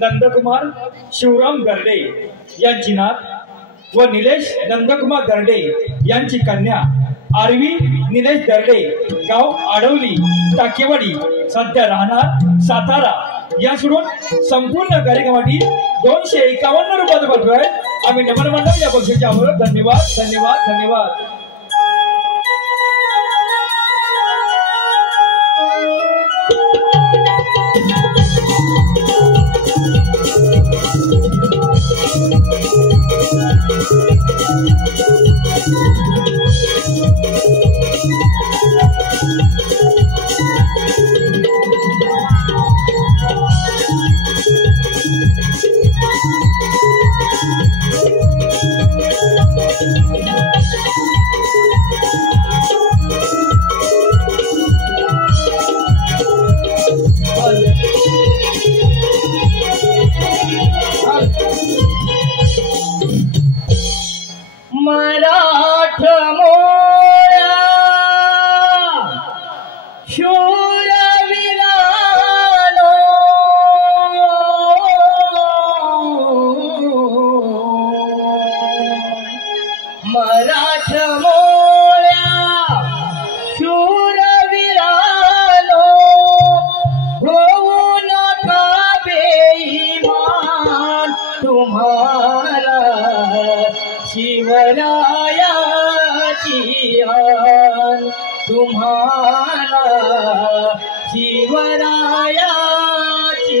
नंदकुमार शिवराम गर्डे यांची नात व निलेश नंदकुमार गर्डे यांची कन्या आरवी निलेश गर्डे, गाव आडवली टाकेवाडी, सध्या राहणार सातारा याकडून संपूर्ण कार्यक्रमासाठी 251 रुपये पाठवाय. आम्ही नमन मंडळ या बक्षिसाच्या आभार. धन्यवाद धन्यवाद धन्यवाद. शिवरायाची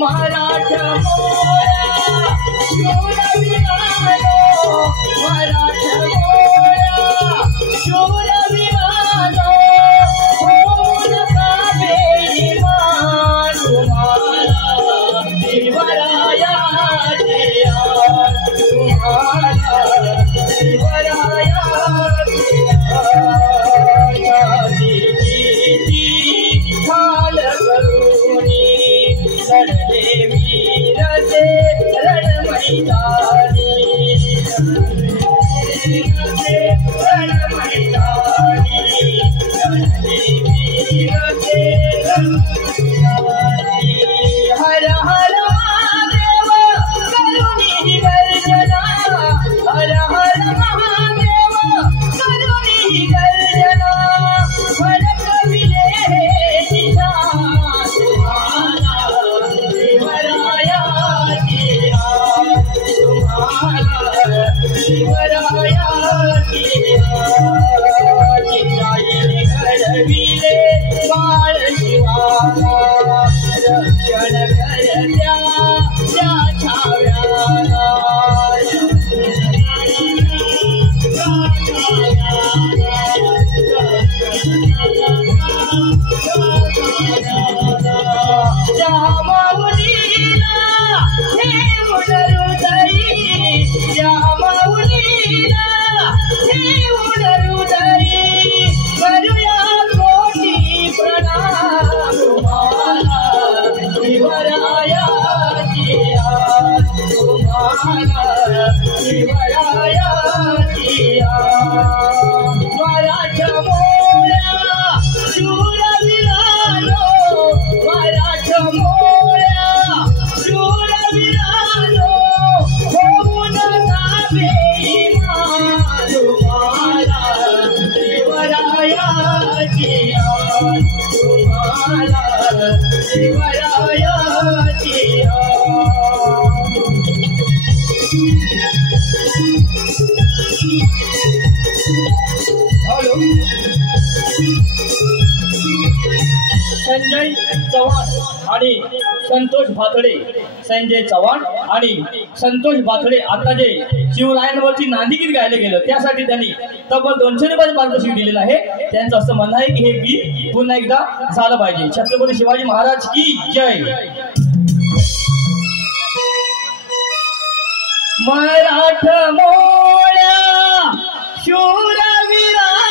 मराठा मोळा शूरवीरानो मराठा मोळा शूरवीरानो होऊन का बेईमान तुम्हाला शिवरायाची तुम्हाला शिवरायाची ढाल करुणी लढले वीर ते रण मैदानी रण मैदानी लढले वीर ते रण मैदानी हर हर महादेव करुणी गर्जना हर हर महादेव करुणी गर्जना फडकविले दिशा तुम्हाला शिवरायाची तुम्हाला शिवरायाची चिराईने घडविले बाळ शिवाला रक्षण करत्या त्या छाव्याला माऊलीला हे हृदयी माऊलीला हे हृदयी करूया कोटी प्रणाम तुम्हाला शिवरायाची तुम्हाला शिवरायाची मराठा मोळा शूरवीरानो मराठा मोळा शूरवीरानो होऊन का बेईमान तुम्हाला शिवरायाची तुम्हाला शिवरायाची हॅलो संजय चव्हाण आणि संतोष भातडे संजय चव्हाण आणि संतोष भातडे आता जे शिवरायांवरती नांदीगीत गायलं गेलं त्यासाठी त्यांनी तब्बल 200 रुपयाचं पारितोषिक दिलेलं आहे. त्यांचं असं म्हणणं आहे की हे गीत पुन्हा एकदा झालं पाहिजे. छत्रपती शिवाजी महाराज की जय. मराठा मोळ्या शूरवीरानो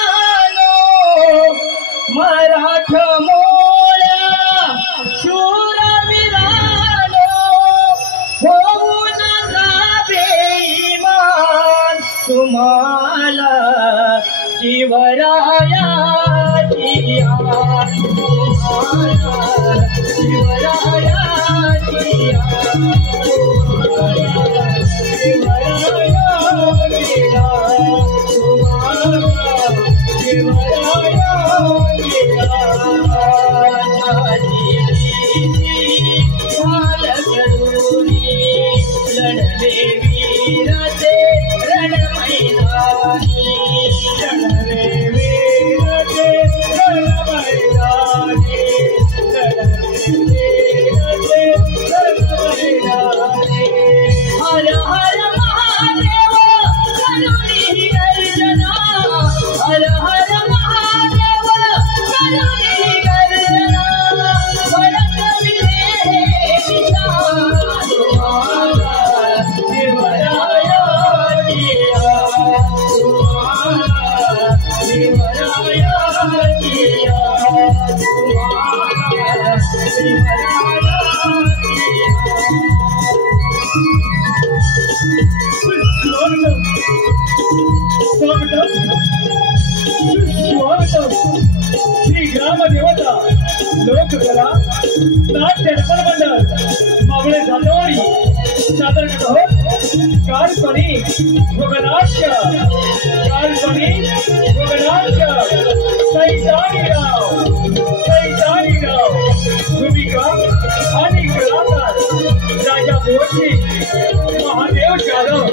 मराठा मोळ्या शूरवीरानो होऊन का बेईमान तुम्हाला शिवरायाची तुम्हाला शिवरायाची लढले वीर ते रण मैदानी लढले वीर ते रण मैदानी लढले वीर ते रण मैदानी हर हर महादेव करुणी गर्जना हर हर महादेव करुणी गर्जना फडकविले दिशा तुम्हाला शिवरायाची तुम्हाला शिवरायाची तुम्हाला श्री ग्रामदेवता लोककला नाट्य रमण मंडळ मावळे जाधववाडी सादर करत आहोत काल्पनिक भोगनाट्य सैतानीराव भूमिका आणि कलाकार राजा बोरजी महादेव जाधव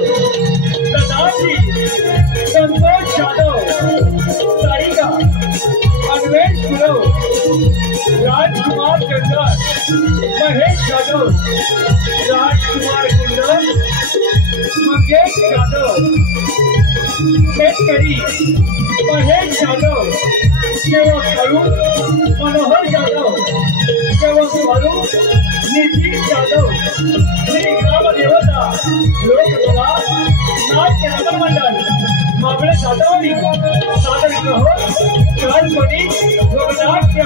सदाशी संतोष जाधव तारीख जाधव, राजकुमार कुंडल, मंगेश जाधव, शेतकरी महेश जाधव, सेवक काळू मनोहर जाधव, सेवक काळू नितीन जाधव, श्री ग्रामदेवता लोककला नाट्य नगर मंडळ मावळे जाधवानी सादर ग्रह काल्पनिक लोकनाट्य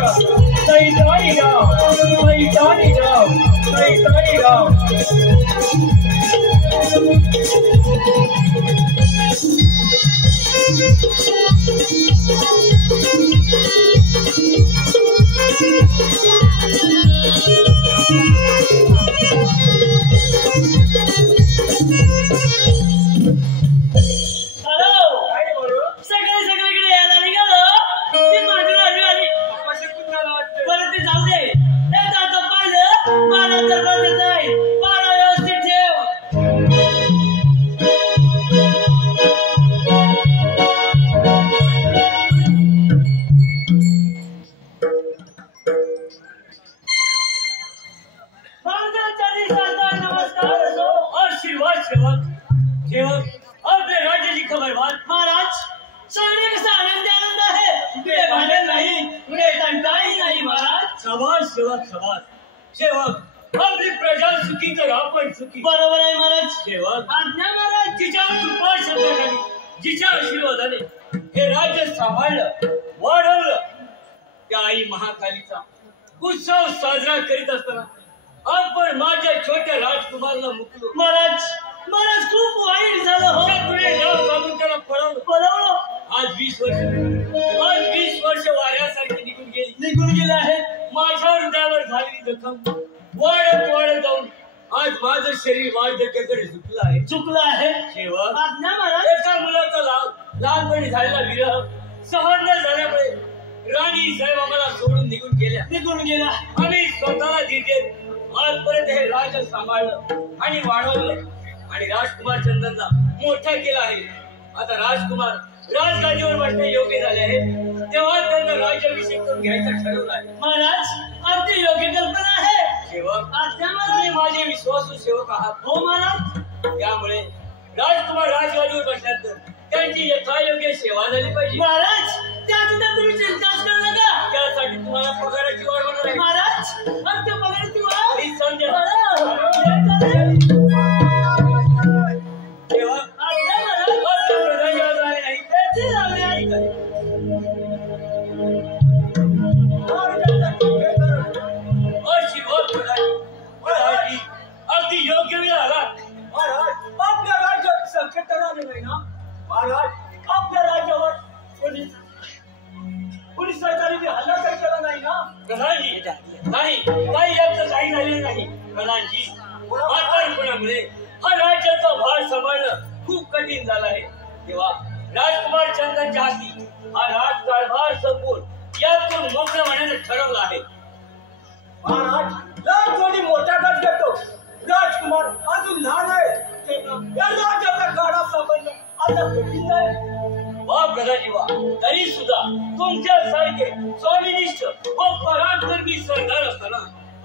सैतानी गाव सैतानी गाव सैतानी गाव बरोबर आहे महाराज. आज्ञा महाराज. जिच्या कृपा शब्दाखाली जिच्या आशीर्वादाने हे राज्य सांभाळलं वाढवलं त्या आई महाकालीचा उत्सव साजरा करीत असताना आपण माझ्या छोट्या राजकुमारला मुकलो. महाराज महाराज खूप वाईट झालं हो. तुझे नाव सांगून त्याला पळवलं. आज 20 वर्ष वाऱ्यासारखी निघून गेले आहे. माझ्या हृदयावर झालेली जखम वाढत जाऊन आज माझं शरीर वाढक्याकडे झुकलं आहे. शेवट आज्ञा महाराज. एका मुलाचा लहानपणी झालेला विरह सहन न झाल्यामुळे राणी साहेब आम्हाला सोडून निघून गेल्या. आम्ही स्वतःला देत आजपर्यंत हे राज्य सांभाळलं आणि वाढवलं आणि राजकुमार चंदनला मोठा केला आहे. आता राजकुमार राजगादीवर बसणे योग्य झाले आहे तेव्हा त्यांना राज्याभिषेक करून घ्यायचं ठरवलं आहे. महाराज अगदी योग्य कल्पना आहे. सेवक आज्ञा महाराज. माझे विश्वासू सेवक आहात. हो महाराज. त्यामुळे राजकुमार राजगादीवर बसल्यानंतर त्यांची यथायोग्य सेवा झाली पाहिजे. महाराज त्याची तर तुम्ही चिंताच करू नका. त्यासाठी तुम्हाला पगाराची वाढ होणार आहे. महाराज अगदी पगाराची वाढ. ही संधी सेवक आज्ञा महाराज. प्रधान झाले नाही त्याची लावणी आहे काय? आशीर्वाद प्रधानी अगदी योग्य वेळ आला. महाराज आपल्या राज्यात संकट आले नाही ना. महाराज आपल्या राज्यावर पोलीस सरकारने हल्ला काही केला नाही ना. प्रधानजी नाही काही याचं काही झालेलं नाही. प्रधानजी म्हातारपणामुळे हा राज्याचा भार सांभाळणं खूप कठीण झालं आहे. तेव्हा राजकुमार चंदनच्या हाती हा राजकारभार संपवून यातून मोकळं होण्याचं ठरवलं आहे. महाराज लहान थोडी मोठा गट घेतो. राजकुमार अजून लहान आहे. या राज्याचा गाडा सापडणं आता कठीण आहे. वा प्रधानी वा. तरी सुद्धा तुमच्यासारखे स्वामिनिष्ठ व पराक्रमी सरदार असताना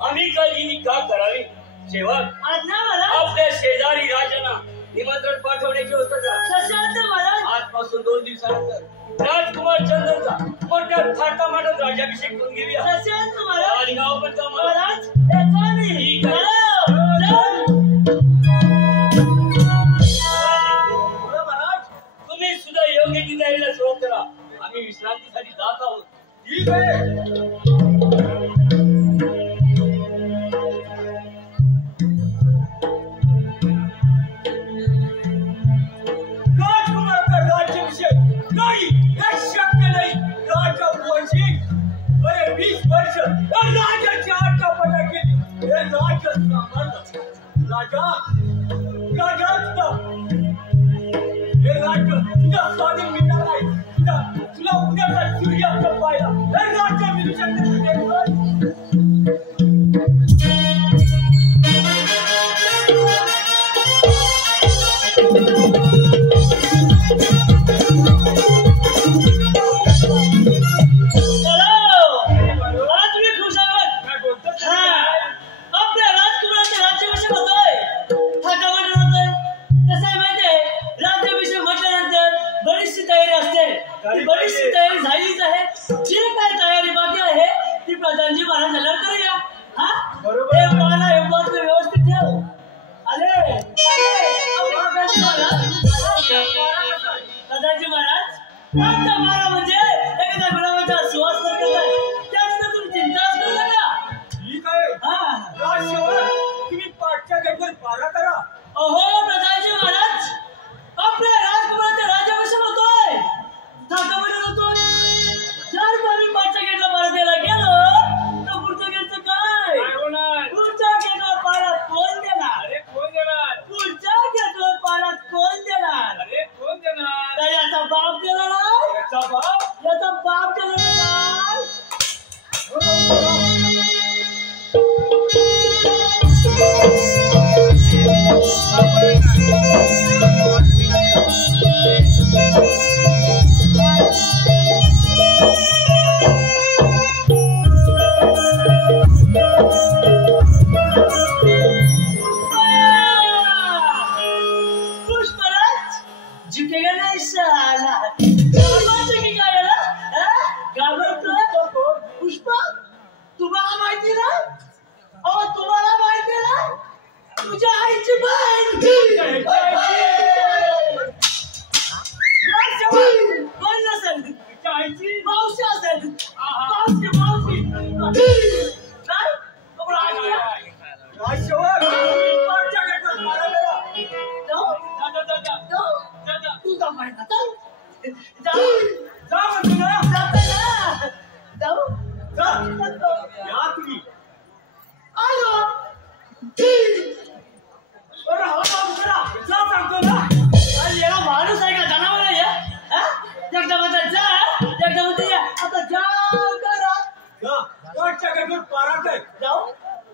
आम्ही काळजी का करावी. सेवक आज्ञा महाराज. आपल्या शेजारी राजांना निमंत्रण पाठवण्याची होतं का. सशांत महाराज. आजपासून 2 दिवसानंतर राजकुमार चंदनचा मोठ्या थाटामाटात राज्याभिषेक करून घेऊया. सशांत महाराज. आणि गाव पण का महाराज येतो आम्ही. ठीक आहे. महाराज तुम्ही सुद्धा योग्य ती तयारीला सुरुवात करा. आम्ही विश्रांतीसाठी जात आहोत. ठीक आहे. राजकुमाराचा राज्याभिषेक नाही हे शक्य नाही. राजा वंशिक 20 वर्ष राजाची आटापटा केली. हे राज्य सांभाळलं. राजा हे राज्य तुझ्या स्वाधीन मिळणार नाही. तुला उद्याचा सूर्यास्त पाहिला हे राज्य मिळू शकते. आपल्या सुवास करत आहे त्याच तुम्ही चिंताच करू नका. ठीक आहे. राजसेवक तुम्ही पाठच्या गेटवर पारा करा. अहो प्रधानजी महाराज, आपल्या राजकुमाराच्या राज्याभिषेक होतोय, थाटामध्ये होतोय. जर आम्ही पाठच्या गेटला पारा द्यायला गेलो तर पुढच्या गेटचं काय पुढच्या गेटवर पारा कोण देणार? अरे कोण देणार? पुढच्या गेटवर पारा कोण देणार? अरे कोण देणार? काय याचा बाप देणार आहे? याचा बाप? याचा बाप देणार आहे? पुष्पराज झुकेगा नाही साला. घाबरतो की काय याला? घाबरतो? पुष्प तुम्हाला माहिती ना? अहो तुम्हाला माहिती ना? तुझ्या आईची बहीण कोण नसेल? तिच्या आईची मावशी असेल. मावशी काय? आपण आजी ना? राजसेवक पाठच्या गेटवर पारा करा. जाऊ? जा जा जा जाऊ? जा जा. तू जा पाहिजे. जाऊ? जा म्हणतो ना. जाते ना? जाऊ? जा. जातो. या तुम्ही. आलो. बरं हवा बाबू करा. जा सांगतो ना. अरे याला माणूस आहे का जनावर आहे हा? एकदा म्हणता जा, एकदा म्हणता या. आता जा करा. जा. पाठच्या गेटवर पारा कर. जाऊ?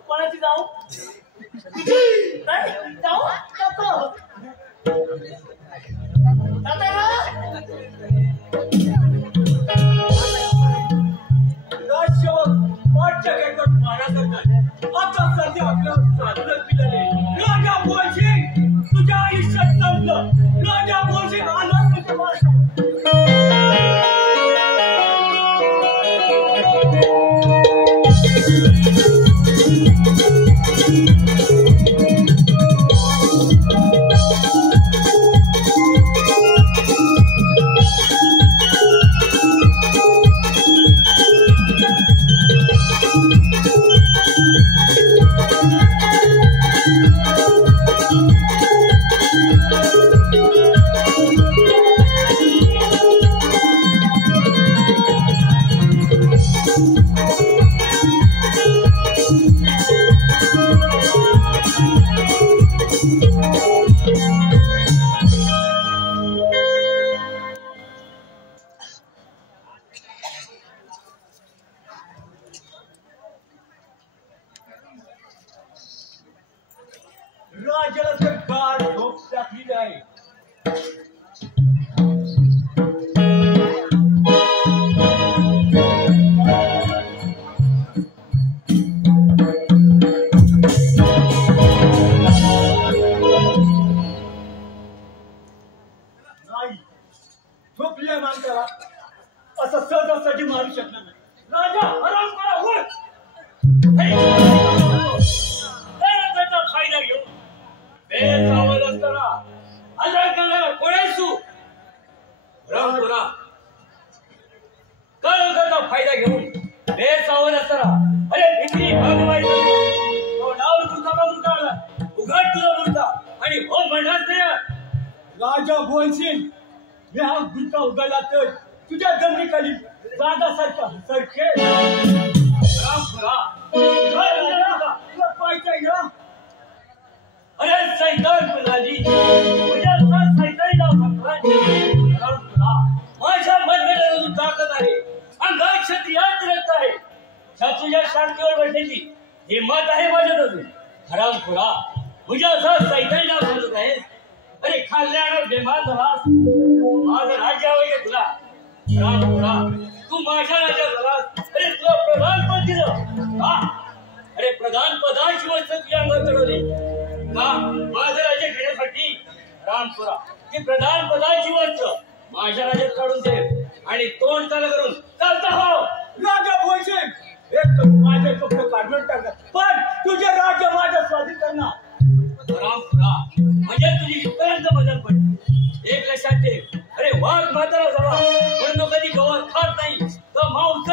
कोणाची जाऊ? नाही? जाऊ? जातो. जाता ना? राजसेवक पाठच्या गेटवर पारा करतात. आता सध्या आपल्याला साधनं मिळाले. राजा बोलशिंग तुझ्या आयुष्यात संपलं. राजा बोलशिंग आला तुझ्या मार्गावर. राजाला तर गाढ झोप टाकली आहे. नाही झोपल्या माणसाला असं सहजासहजी मारू शकणार नाही. राजा आराम करा. उठ. त्याचा फायदा घेऊन बेसावध असताना आजार करणारा कोण आहेस तू? राम तुला कळकळचा फायदा घेऊन बेसावध असताना अरे भित्री भागवायचं नाव तुझा का मुर्दा आला उघड तुझा मुर्दा आणि हो म्हणणार तयार. राजा बोलशील मी हा गुंता उघडला तर तुझ्या जमिनीखाली जागासारखा सरखे. राम तुला तुला पाहिजे ना. अरे सैतान प्रधाजी तुझ्या सैतानी नाव सांगतोय. राम तुला माझ्या मनगटातून ताकद आहे. अंगात क्षत्रियाच रक्त आहे. तुझ्या शांतीवर बसण्याची हिंमत आहे माझ्यात अजून. हराम खुरा तुझ्या असं सैतानी नाव सांगत आहेस. अरे खाल्ल्यावर बेमान झालास. माझं राज्य हवंय का तुला? राम खुरा तू माझ्या राज्यात झालास. अरे तुला प्रधानपद दिलं का? अरे प्रधान पदाची वस्तू तुझ्या अंगात चढवली का? माझं राज्य घेण्यासाठी रामपुरा ती प्रधान पदाची वस्तू माझ्या राज्यात काढून दे आणि तोंड चाल करून चालता हो. राजा बोलशील एक तर माझे कपडे काढून टाकत पण तुझे राज्य माझ्या स्वाधीन करणार. रामपुरा म्हणजे तुझी इथपर्यंत बदल पडली. एक लक्षात ठेव. अरे वाघ म्हातारा झाला पण तो कधी गवत खात नाही तर मांस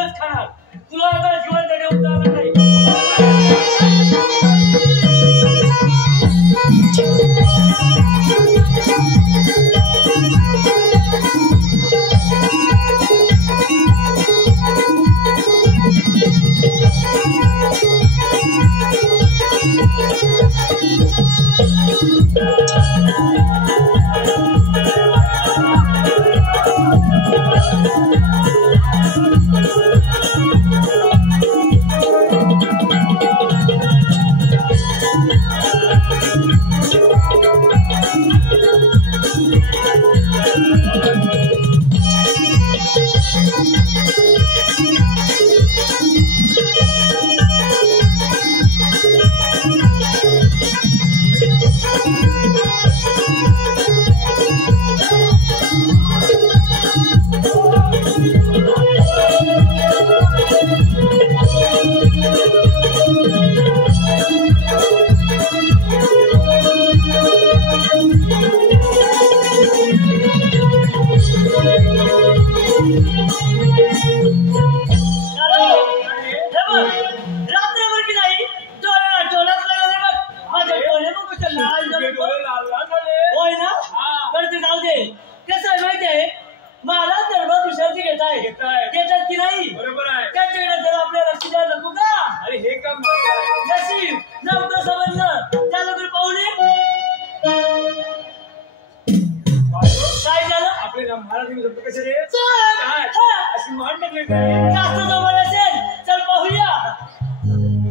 जास्त जवळ असेल चल पाहूया.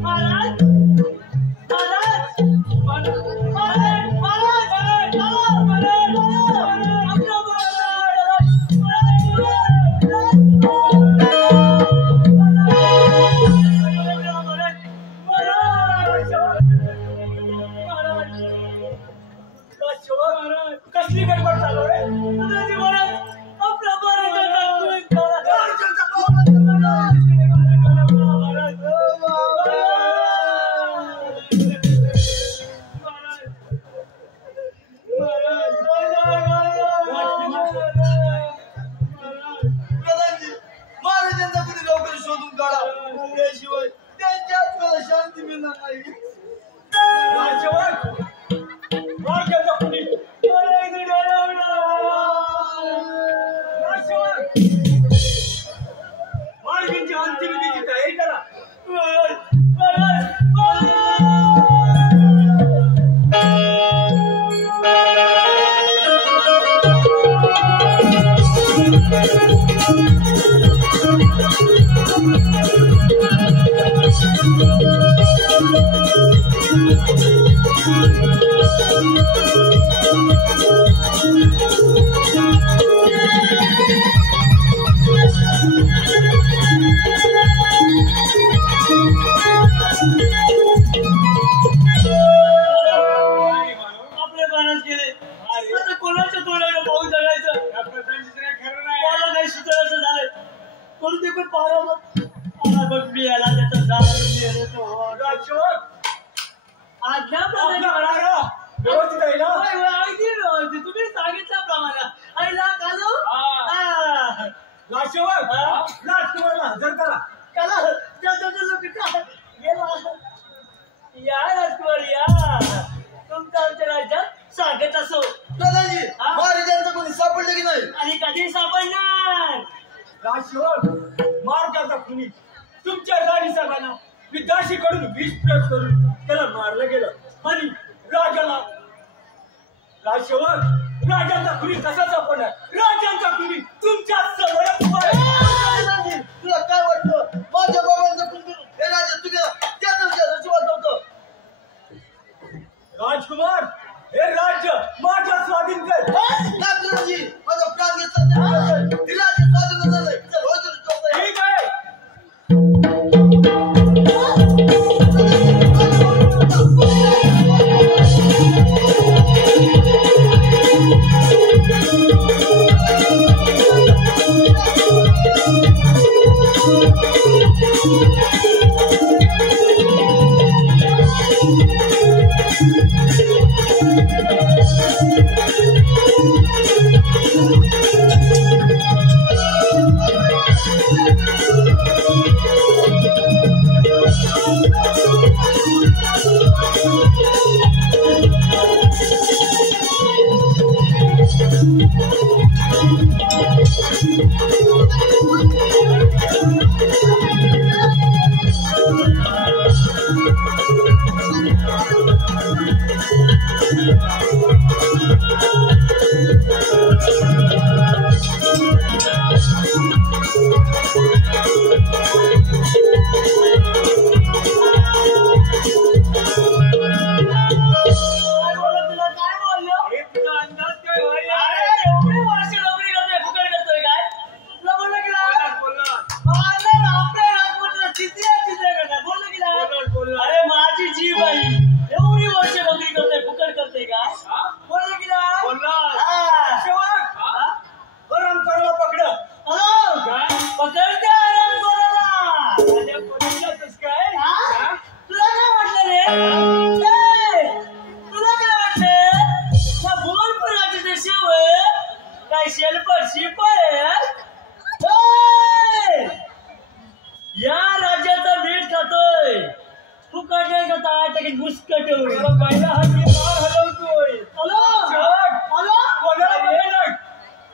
महाराज कसली गडबड चालू आहे? आपल्या महाराजांचा कुणी लवकर शोधून काढा, त्याशिवाय त्यांच्या आत्म्याला शांती मिळणार नाही. मार्गांची अंत्यविधीची तयारी करा. आपल्या बाणाच गेले. आता कोणाच्या तोंडाकडे पाहून जगायचं मला नाही सुचवायचं झालंय. कोणते पण पाहणार आला बघ मी याला त्याचा व्यवस्थित आहे ना? तुम्ही सांगितल्याप्रमाणे आईला कालू राजसेवक राजकुमारला हजर करा. काला त्याचा लोक गेला. या राजकुमार या तुमचं आमच्या राज्यात स्वागत असो. दादाजी, महाराजांचं कोणी सापडलं की नाही? आणि कधी सापडणार? राजसेवक मार्गाचा खुनी तुमच्या राणी साहेबांना मी दाशीकडून विष प्रयोग करून त्याला मारलं गेलं आणि राजाला राजसेवक राजांचा खुनी कसा सापडणार? राजांचा खुनी तुमच्या समोर तुला काय वाटतं? माझ्या बाबांचं कुंकू हे राजा तुझ्या त्या नशिबात नव्हतं. राजकुमार हे राज्य माझ्या स्वाधीन कर. दादाजी, माझा प्राण घेतला ती राज्य स्वाधीन झालंय. चल, हो चल, चल. ठीक आहे.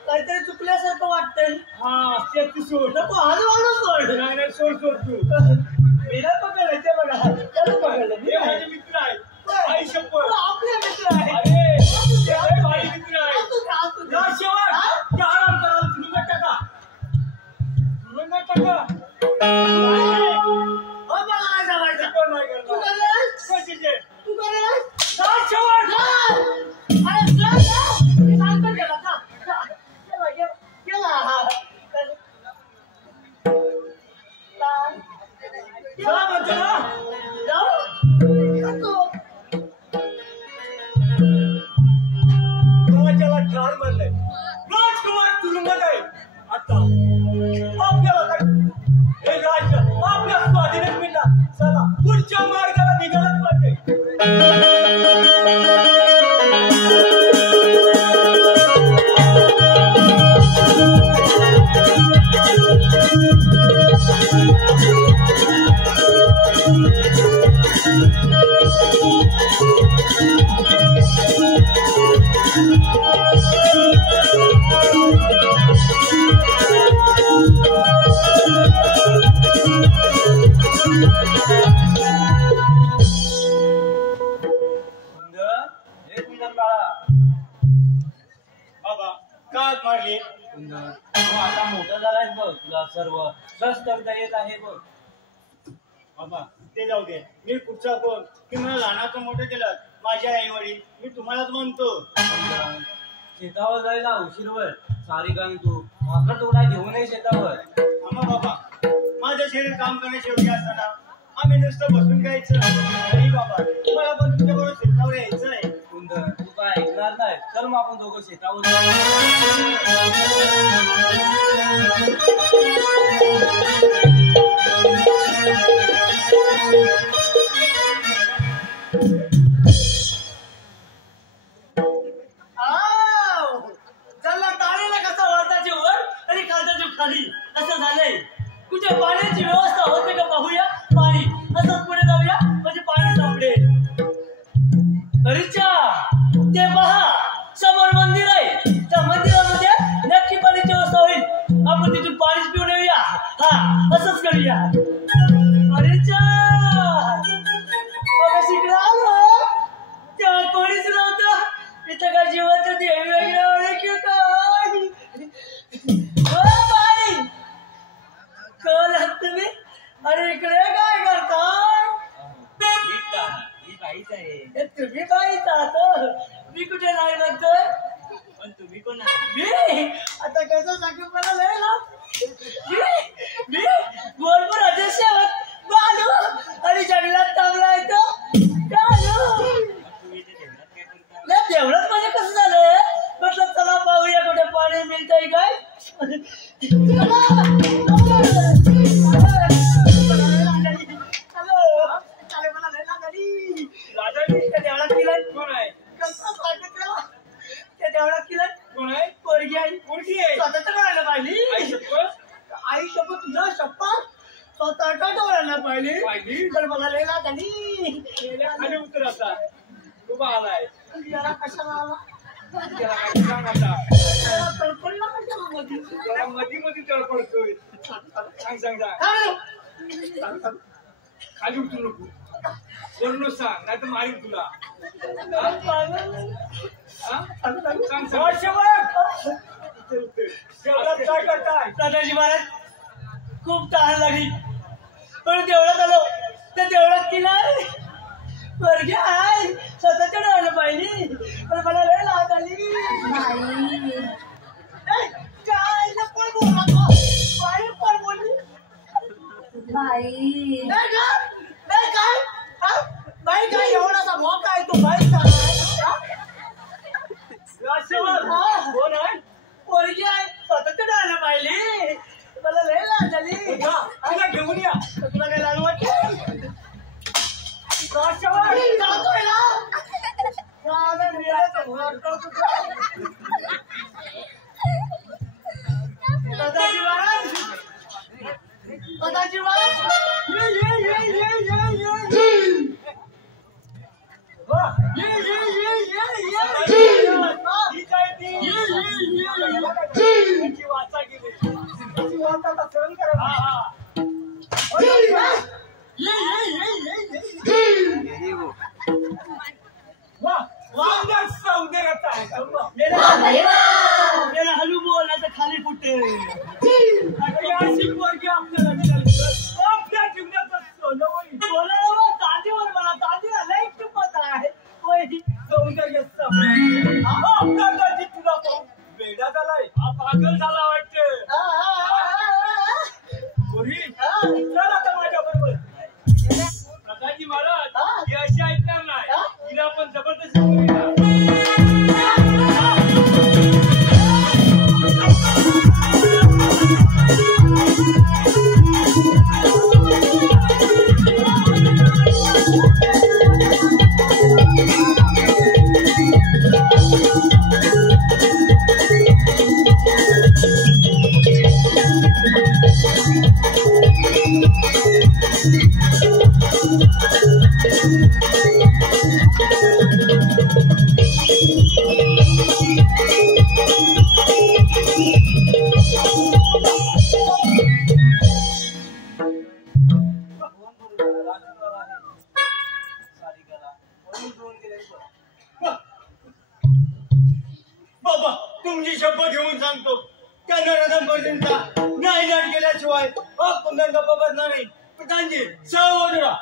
काहीतरी चुकल्यासारखं वाटतंय. सोड नको हळूहळू सोड. नाही सोड तू मीरा पकडलं ते बघा त्याला पकडलं. हे माझे मित्र आहे. आई शपथ आपले मित्र आहे. अरे भाई मित्र आहे. राजसेवक आराम करा. तुरुंगात टाका. चला म्हणतो ना. जाऊ राजाला ठार मारलंय. राजकुमार तुरुंगात आहे. आता आपल्याला काय हे राज्य आपल्या स्वाधीनच मिळणार. चला पुढच्या मार्गाला निघालच पाहिजे. मारली आता मोठा झालाय बघ तुला सर्व रस करता येत आहे बघ बाबा ते जाऊ दे मी पुढचा कोण की मला लहानाचं मोठं केलं माझ्या आई वडील मी तुम्हालाच म्हणतो शेतावर जायला उशीरवर सारी काम तू मात्र थोडा घेऊ नये शेतावर आम्हा बाबा माझं शरीर काम करण्याची योग्य असताना आम्ही नुसतं बसून घ्यायचं नाही बाबा मला पण तुमच्याबरोबर शेतावर यायचं आहे सुंदर तू काय ऐकणार नाही चल मग आपण दोघं शेतावर चला तारेला कसा वरताची वर आणि खालताची खाली असं झालंय कुठे पाण्याची व्यवस्था होते का पाहूया पाणी असंच पुढे जाऊया म्हणजे पाणी सापडेल अरेच्या ते पहा समोर मंदिर आहे त्या मंदिरामध्ये नक्की पाण्याची व्यवस्था होईल आपण तिथून पाणीच पिऊन येऊया हा असंच करूया अरेच्या शिकला आलो तेव्हा कोणीच नव्हतं इथं काय जीवाचं देवी वगैरे की काय बाई कळ तुम्ही अरे इकडे काय करताय तुम्ही बाईच आहात मी कुठे नाही म्हणतोय पण तुम्ही कोण मी आता कसं सांगू मला लय ना मी बोलपूर अध्यक्षावर बालू आणि जंगलात थांबला येतो तेवढंच म्हणजे कसं झालं म्हटलं चला पाहूया कुठे पाणी मिळतंय काय आई शपथ तुझ्या शपथ स्वतःच्या डोळ्याला पाहिली तर मला लेला खाली उतर आता तू आलाय कशाला आला मध्ये मध्ये तळपडतोय सांग खाली उतरू नको वरून सांग नाही तर मारीन तुला काय करताय दादाजी महाराज खूप तहान लागली पण देवळात आलो त्या देवळात की नाही वर्गे आहे स्वतःच्या डोळ्याला पाहिली पण मला लय लाट आली काय कोण बोलला बाई कोण बोलली बाई काय बाई काय एवढासा मोका आहे तो बाई काय कोण आहे पोरगी आहे स्वतःच्या डोळ्याला पाहिली मला लय लाट आली तुला घेऊन या तुला काय लाल वाटते जातोय ना दादाजी महाराज दादाजी महाराज वाचा गेली वाचा सहन करा सौंदर्याचा आहे मेरा हलू बोल आता खाली कुठे अशी पोरगी आपल्याला मिळाली आपल्या जीवनाचं सोनं होईल तांदीवर मला तांदीला लई किंमत आहे सौंदर्याचा आपला दाजी तुला पाहून वेडा झालाय हा पागल झाला वाटतं चल आता माझ्या बरोबर बाबा तुमची शपथ घेऊन सांगतो त्या नरदंपतींचा न्यायदान केल्याशिवाय कुंदन गप्पा बसणार नाही. प्रधानजी सावधरा.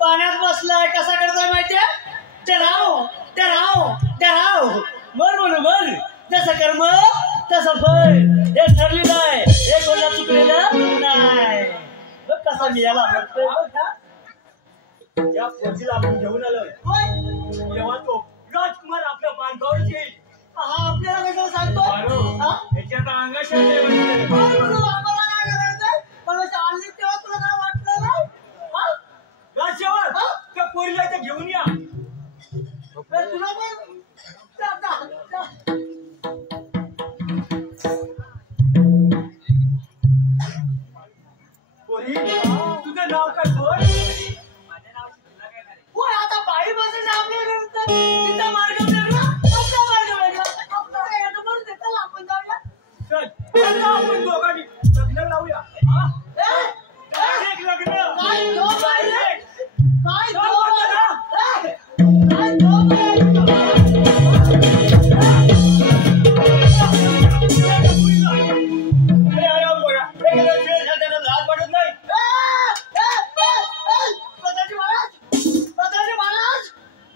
पाण्यात बसलाय कसा करतोय माहितीये ते राव बर जसं कर्म तसं फळ हे ठरली नाही हे कोणाला चुकलेलं नाही बघ कसा मी याला म्हणतोय या पोजीला आपण घेऊन आलोय तेव्हा तो राजकुमार आपल्या बांधावर येईल. हा आपल्याला कसं सांगतो याच्यात अंगाशाने आम्हाला काय करायचंय मला आणली तेव्हा तुला काय वाटलं नाही राजसेवक त्या पोरीला इथे घेऊन या. तुला पण पोरी तुझं नाव काय बोल. होय आता बाई बसेल आपल्याकडे तिचा मार्ग वेगळा आपला मार्ग वेगळा आपल्याला येणं म्हणून देताल आपण जाऊया. चल आता आपण दोघांनी लग्न लावूया. डायरेक्ट लग्न. काय जोक आहे? काय चल जोक बोलतो आहे? ना. काय जोक आहे? अरे अरे पोरा एखादा खेळ खेळताना लाज वाटत नाही. प्रधानजी महाराज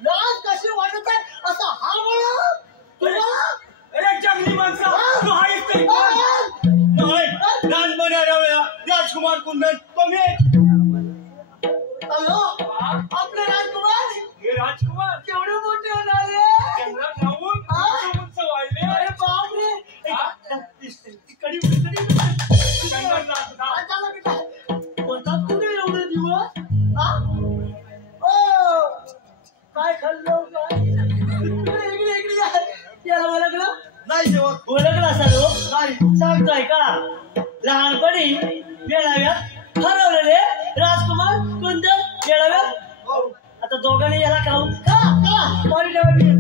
लाज कशी वाटत आहे असं हा म्हणा तुला. अरे जंगली माणसा तू आहेस तरी कोण? नाही लहानपणाऱ्या राजकुमार कुंदन कमी अयो आपले राजकुमार हे राजकुमार केवढे मोठे होणारे जंगलात राहून उंच वाढले. अरे बापरे कडी होतात कुठे एवढे दिवस काय खाल्लं काय इकडे याला ओळखलं नाही सेवक ओळखलं असाल काय सांगतोय का लहानपणी मेळाव्यात हरवलेले राजकुमार कुंदन मेळाव्यात आता दोघांनी याला खाऊन जंगली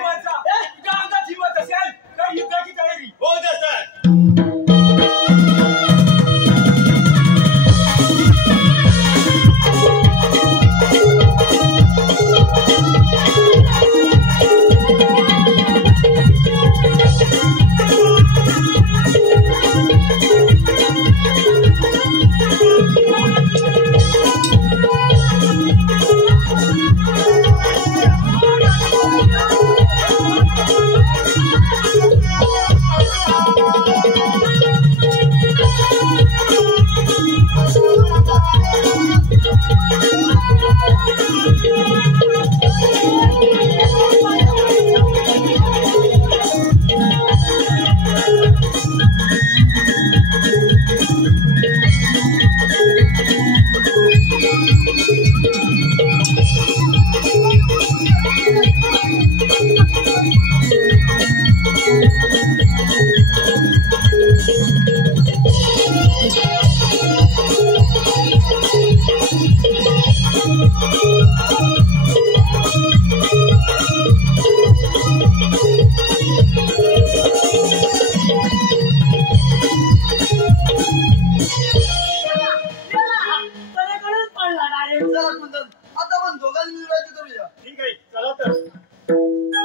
माणसा तुझ्या अंगात हिंमत असेल तर युद्धाची तयारी होत असतात.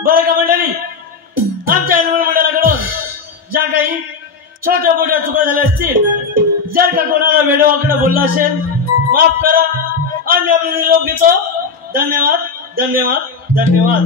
बरं का मंडळी आमच्या अनुभव मंडळाकडून ज्या काही छोट्या मोठ्या चुका झाल्या असतील जर का कोणाला वेडवाकडे बोलला असेल माफ करा आम्ही आपले निरोप घेतो. धन्यवाद धन्यवाद धन्यवाद.